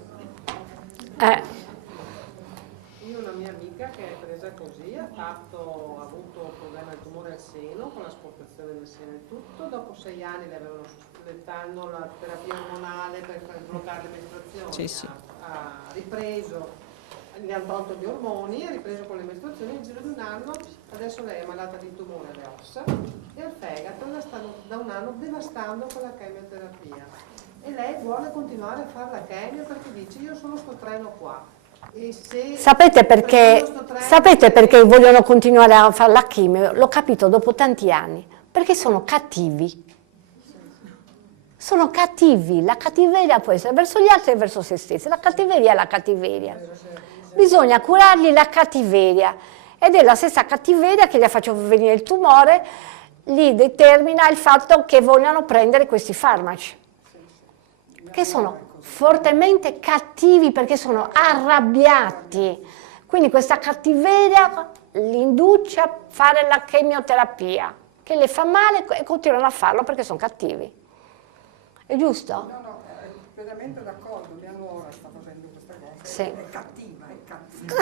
Io ho una mia amica che è presa così, ha avuto un problema di tumore al seno, con l'asportazione del seno e tutto, dopo 6 anni le avevano sospettato la terapia ormonale per bloccare le mestruazioni, Sì, sì. ha ripreso, gli hanno tolto gli ormoni, ha ripreso con le mestruazioni, in giro di un anno, adesso lei è malata di tumore alle ossa e al fegato, la stanno da un anno devastando con la chemioterapia. E lei vuole continuare a fare la chemio perché dice io sono sto treno qua. E se Sapete perché vogliono continuare a fare la chimio? L'ho capito dopo tanti anni. Perché sono cattivi. Sono cattivi. La cattiveria può essere verso gli altri e verso se stessi. La cattiveria è la cattiveria. Bisogna curargli la cattiveria. Ed è la stessa cattiveria che gli ha fatto venire il tumore, gli determina il fatto che vogliano prendere questi farmaci. Che sono fortemente cattivi perché sono arrabbiati. Quindi questa cattiveria li induce a fare la chemioterapia, che le fa male e continuano a farlo perché sono cattivi. È giusto? No, completamente d'accordo, mia nuora sta facendo questa cosa. Sì. È cattiva, è cattiva.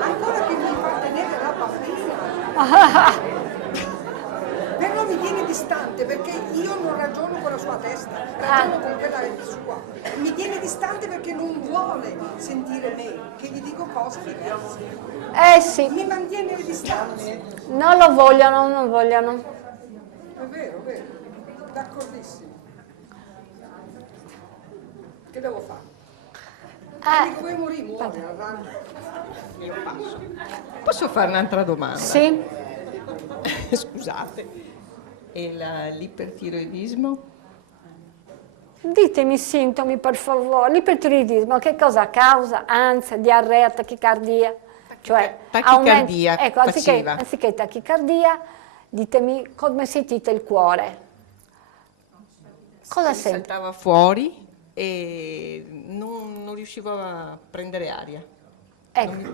Ancora che mi fa tenere la bambina. Però mi tiene distante perché io non ragiono con la sua testa, ragiono con quella sua. Mi tiene distante perché non vuole sentire me, che gli dico cose diverse. Sì. Mi mantiene le distanze. Non lo vogliono, non vogliono. È vero, d'accordissimo. Che devo fare? Dico, vuoi morire, muori, arrangia. Io passo. Posso fare un'altra domanda? Sì. Scusate. E l'ipertiroidismo? Ditemi i sintomi, per favore. L'ipertiroidismo che cosa causa? Ansia, diarrea, tachicardia? Cioè, tachicardia ecco, passiva. anziché tachicardia, ditemi come sentite il cuore. Cosa senti? Saltava fuori e non riuscivo a prendere aria. Ecco.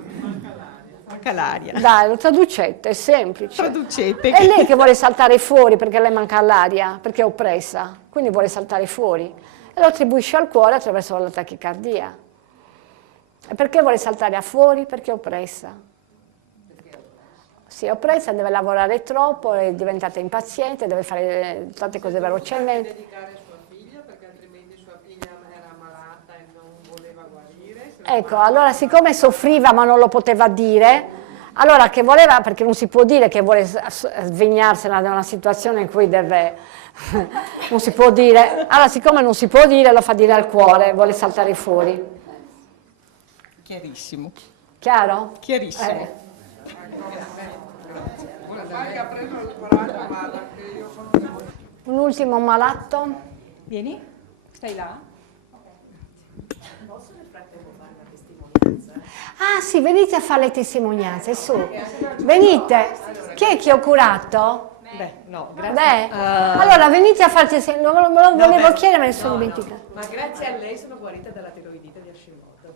Manca l'aria. Dai, lo traducete, è semplice. Traducete. È lei che vuole saltare fuori perché le manca l'aria, perché è oppressa, quindi vuole saltare fuori. E lo attribuisce al cuore attraverso la tachicardia. E perché vuole saltare fuori? Perché è oppressa. Sì, è oppressa, deve lavorare troppo, è diventata impaziente, deve fare tante cose velocemente. Dedicare sua figlia perché altrimenti sua figlia era malata e non voleva guarire. Ecco, allora siccome soffriva ma non lo poteva dire, allora che voleva, perché non si può dire che vuole svignarsela da una situazione in cui deve, non si può dire, allora siccome non si può dire lo fa dire al cuore, vuole saltare fuori. Chiarissimo. Chiaro? Chiarissimo. Un ultimo malato? Vieni, stai là. Ah sì, venite a fare le testimonianze, su. Venite. Chi è che ho curato? Beh, no, grazie. Beh, allora venite a farti lo volevo chiedere, me ne sono dimenticato. Ma grazie a lei sono guarita dalla tiroidite di Hashimoto.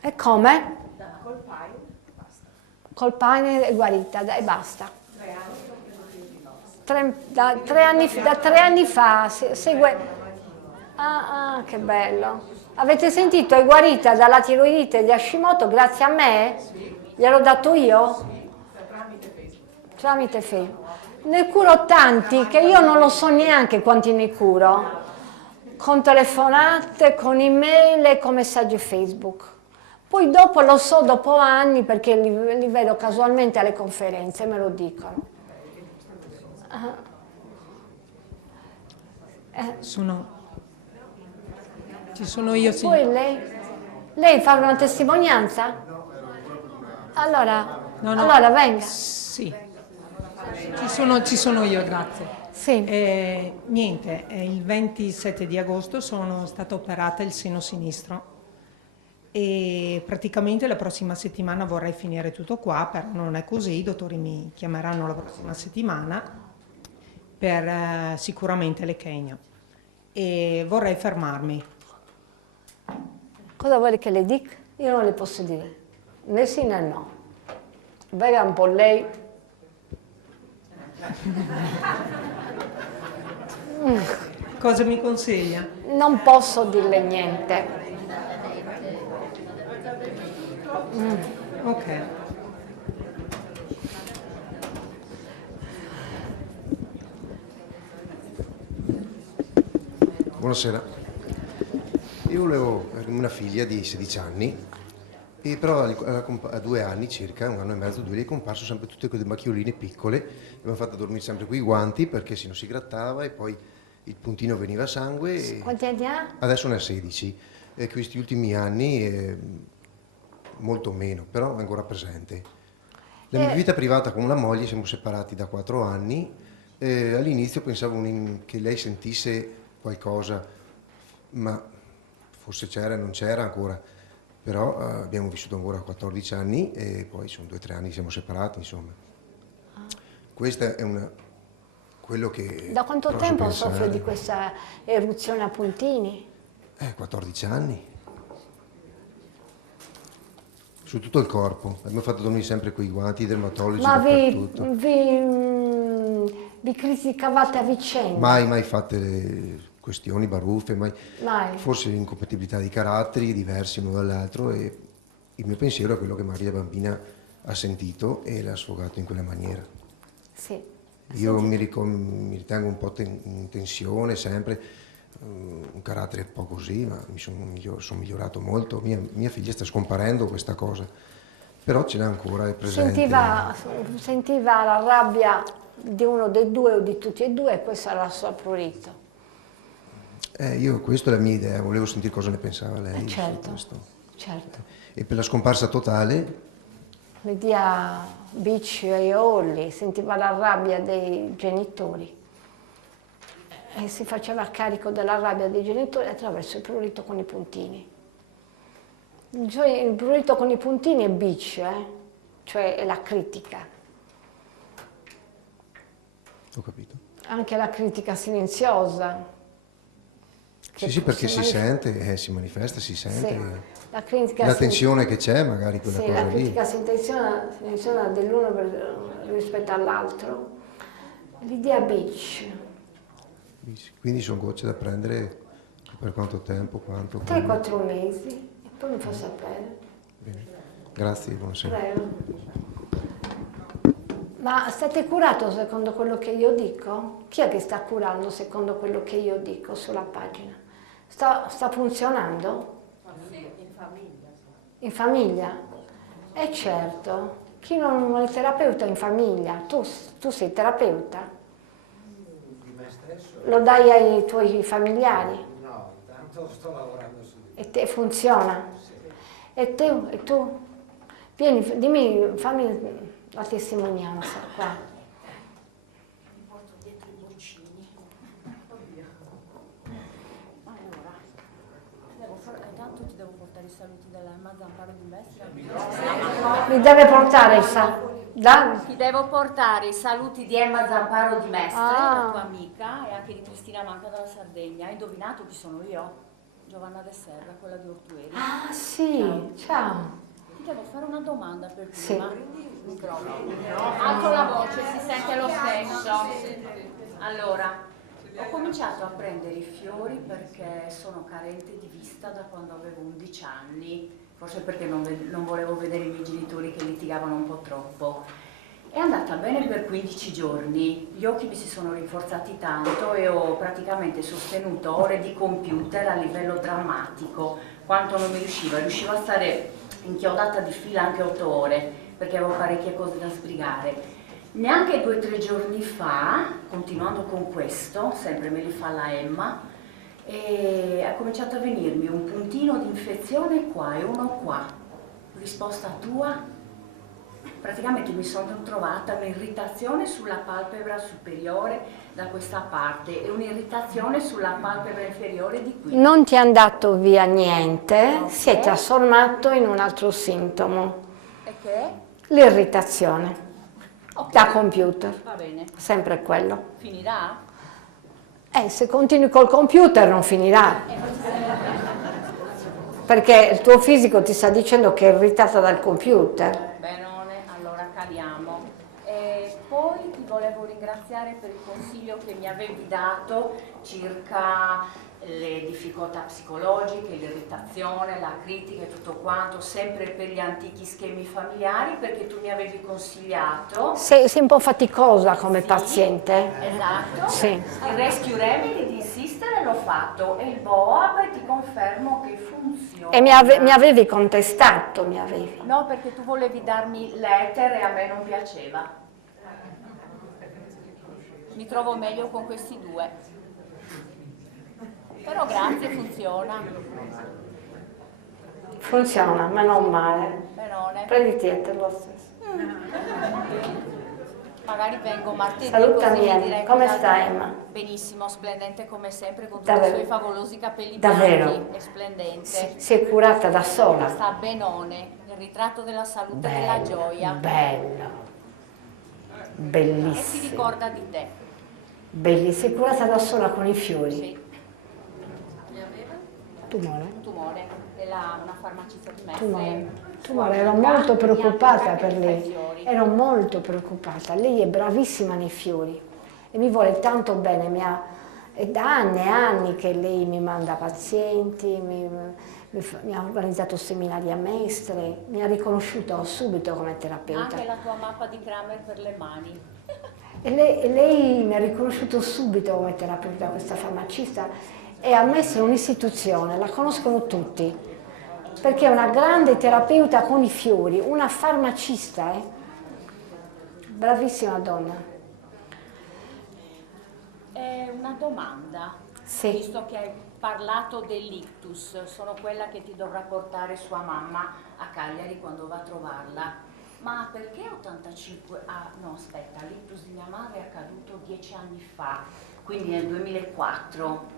E come? Col paio, basta. Col pane è guarita, e basta. 3 anni Da 3 anni fa segue. Ah, che bello. Avete sentito? È guarita dalla tiroidite di Hashimoto grazie a me? Gliel'ho dato io? Tramite Facebook. Ne curo tanti che io non lo so neanche quanti ne curo. Con telefonate, con email e con messaggi Facebook. Poi dopo lo so dopo anni perché li vedo casualmente alle conferenze, me lo dicono. Ci sono io, sì. Poi lei fa una testimonianza? Allora, No. allora venga. Sì, ci sono io, grazie. Sì. Niente, il 27 di agosto sono stata operata il seno sinistro e praticamente la prossima settimana vorrei finire tutto qua, però non è così, i dottori mi chiameranno la prossima settimana per sicuramente le chemio e vorrei fermarmi. Cosa vuole che le dica? Io non le posso dire, né sì né no. Veda un po' lei. Cosa mi consiglia? Non posso dirle niente. Ok. Buonasera. Io volevo una figlia di 16 anni, e però a 2 anni circa, 1 anno e mezzo, 2, gli è comparso sempre tutte quelle macchioline piccole, e mi hanno fatto dormire sempre con i guanti perché se non si grattava e poi il puntino veniva sangue. E Quanti anni ha? adesso ne ha 16, e questi ultimi anni molto meno, però è ancora presente. La mia vita privata con la moglie, siamo separati da 4 anni, all'inizio pensavo che lei sentisse qualcosa, ma forse c'era e non c'era ancora, però abbiamo vissuto ancora 14 anni e poi sono 2 o 3 anni che siamo separati, insomma. Questa è quello che Da quanto posso tempo pensare. soffre di questa eruzione a puntini? 14 anni. Su tutto il corpo, abbiamo fatto dormire sempre con i guanti, i dermatologi, Ma dappertutto. vi criticavate a vicenda? Mai fatte le questioni, baruffe, mai. Forse incompatibilità di caratteri diversi l'uno dall'altro, e il mio pensiero è quello che Maria bambina ha sentito e l'ha sfogato in quella maniera. Sì. Io mi ritengo un po' in tensione sempre, un carattere un po' così, ma sono migliorato molto. Mia figlia sta scomparendo questa cosa, però ce l'ha ancora, è presente. Sentiva la rabbia di uno dei due o di tutti e due, e questo era il suo prurito. Questa è la mia idea, volevo sentire cosa ne pensava lei. Certo, su questo. certo. E per la scomparsa totale? Le dia Beach e Olli, sentiva la rabbia dei genitori e si faceva carico della rabbia dei genitori attraverso il prurito con i puntini. Il prurito con i puntini è Beach, cioè è la critica. Ho capito. Anche la critica silenziosa. Sì, perché si sente, si manifesta, si sente. Sì. La tensione che c'è, magari quella cosa la lì. critica silenziosa dell'uno rispetto all'altro. L'idea Beach. Quindi sono gocce da prendere per quanto tempo? 3-4 mesi e poi mi fa sapere. Bene. Grazie, buonasera. Prego. Ma state curato secondo quello che io dico? Chi è che sta curando secondo quello che io dico sulla pagina? Sta funzionando? In famiglia. In famiglia? Certo. Chi non è terapeuta in famiglia? Tu sei terapeuta? Di me stesso? Lo dai ai tuoi familiari? No, intanto sto lavorando su di me. E te funziona? Sì. E tu? Vieni, fammi la testimonianza qua. Mi porto dietro i boccini. Oddio. Allora, intanto ti devo portare i saluti della Emma Zamparo di Mestre. Mi deve portare Ti devo portare i saluti di Emma Zamparo di Mestre, la tua amica, e anche di Cristina Manca dalla Sardegna. Hai indovinato chi sono io? Giovanna De Serra, quella di Ortueri. Ah sì, ciao. Ti devo fare una domanda per Sì. prima. Alzo la voce, si sente lo stesso. Allora, ho cominciato a prendere i fiori perché sono carente di vista da quando avevo 11 anni, forse perché non volevo vedere i miei genitori che litigavano un po' troppo. È andata bene per 15 giorni, gli occhi mi si sono rinforzati tanto e ho praticamente sostenuto ore di computer a livello drammatico, quanto non mi riuscivo a stare inchiodata di fila anche 8 ore, perché avevo parecchie cose da sbrigare. Neanche 2 o 3 giorni fa, continuando con questo, sempre me li fa la Emma, ha cominciato a venirmi un puntino di infezione qua e uno qua. Risposta tua? Praticamente mi sono trovata un'irritazione sulla palpebra superiore da questa parte e un'irritazione sulla palpebra inferiore di qui. Non ti è andato via niente, si è trasformato in un altro sintomo. E che? L'irritazione. Ok. Da computer. Va bene. Sempre quello. Finirà? Se continui col computer non finirà. Perché il tuo fisico ti sta dicendo che è irritata dal computer. Benone, allora caliamo. E poi ti volevo ringraziare per il consiglio che mi avevi dato circa le difficoltà psicologiche, l'irritazione, la critica e tutto quanto, sempre per gli antichi schemi familiari, perché tu mi avevi consigliato. Sei un po' faticosa come paziente. Esatto. Sì. Il rescue remedy di insistere l'ho fatto e il BOAB ti confermo che funziona. E mi avevi contestato, No, perché tu volevi darmi l'etere e a me non piaceva. Mi trovo meglio con questi due. Però grazie, funziona. Funziona, ma non male. Benone. Prenditi te lo stesso. Magari vengo martedì. Salutami, così mi Emma. direi Come cosa- stai, Emma? Benissimo, splendente come sempre, con tutti Davvero? i suoi favolosi capelli Davvero? bianchi. È splendente. Si è curata da sola. Sta benone, il ritratto della salute e della gioia. Bello. E si Bellissimo. ricorda di te. Bellissima. Si è curata da sola con i fiori. Sì. Tumore? Un tumore, una farmacista di Tumore. Ero molto preoccupata per lei. Ero molto preoccupata. Lei è bravissima nei fiori e mi vuole tanto bene. È da anni e anni che lei mi manda pazienti, mi ha organizzato seminari a Mestre, mi ha riconosciuto subito come terapeuta. Anche la tua mappa di Kramer per le mani. E lei mi ha riconosciuto subito come terapeuta, questa farmacista, e a Mestre è un'istituzione, la conoscono tutti, perché è una grande terapeuta con i fiori, una farmacista, bravissima donna. Una domanda, Sì. visto che hai parlato dell'ictus, sono quella che ti dovrà portare sua mamma a Cagliari quando va a trovarla, ma perché 85? No, aspetta, l'ictus di mia madre è accaduto 10 anni fa, quindi nel 2004,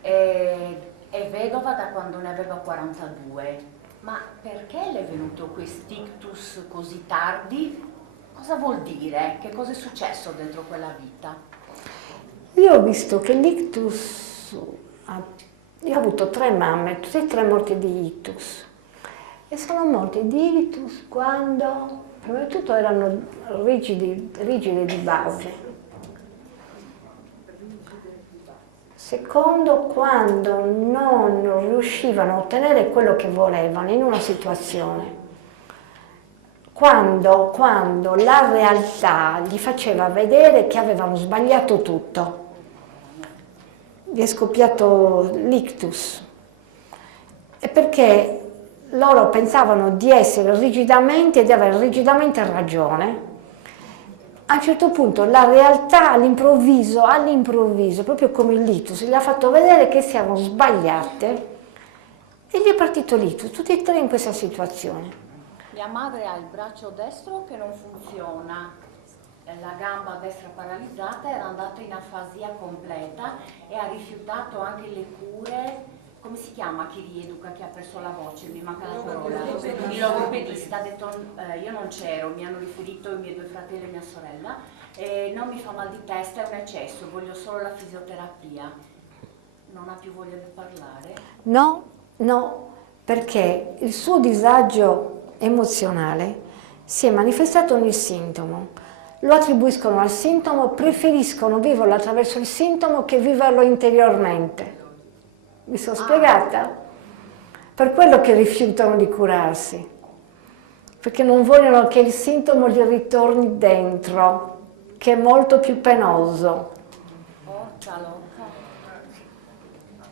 è vedova da quando ne aveva 42, ma perché le è venuto quest'ictus così tardi? Cosa vuol dire? Che cosa è successo dentro quella vita? Io ho visto che l'ictus, io ho avuto 3 mamme, tutte e 3 morte di ictus, e sono morte di ictus quando, prima di tutto, erano rigide di base. Secondo, quando non riuscivano a ottenere quello che volevano in una situazione. Quando la realtà gli faceva vedere che avevano sbagliato tutto. Gli è scoppiato l'ictus. E perché loro pensavano di essere rigidamente e di avere rigidamente ragione. A un certo punto la realtà all'improvviso, proprio come l'ictus, gli ha fatto vedere che siamo sbagliate e gli è partito l'ictus, tutti e 3 in questa situazione. Mia madre ha il braccio destro che non funziona, la gamba destra paralizzata, era andata in afasia completa e ha rifiutato anche le cure come si chiama chi rieduca, che ha perso la voce, mi manca la parola, il logopedista ha detto io non c'ero, mi hanno riferito i miei 2 fratelli e mia sorella, non mi fa mal di testa, è un eccesso, voglio solo la fisioterapia. Non ha più voglia di parlare? No, perché il suo disagio emozionale si è manifestato nel sintomo. Lo attribuiscono al sintomo, preferiscono viverlo attraverso il sintomo che viverlo interiormente. Mi sono spiegata? Per quello che rifiutano di curarsi, perché non vogliono che il sintomo gli ritorni dentro, che è molto più penoso. Portalo.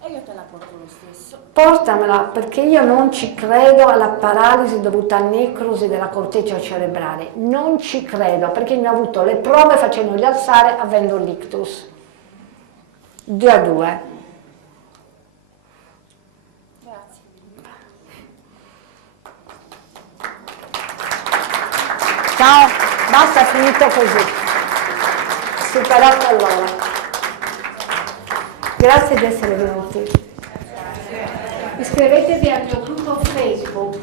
E io te la porto lo stesso. Portamela, perché io non ci credo alla paralisi dovuta a necrosi della corteccia cerebrale. Non ci credo, perché ne ho avuto le prove facendogli alzare avendo l'ictus. 2-2. Grazie. Ciao, basta, finito così. Superato allora. Grazie di essere venuti. Iscrivetevi al mio gruppo Facebook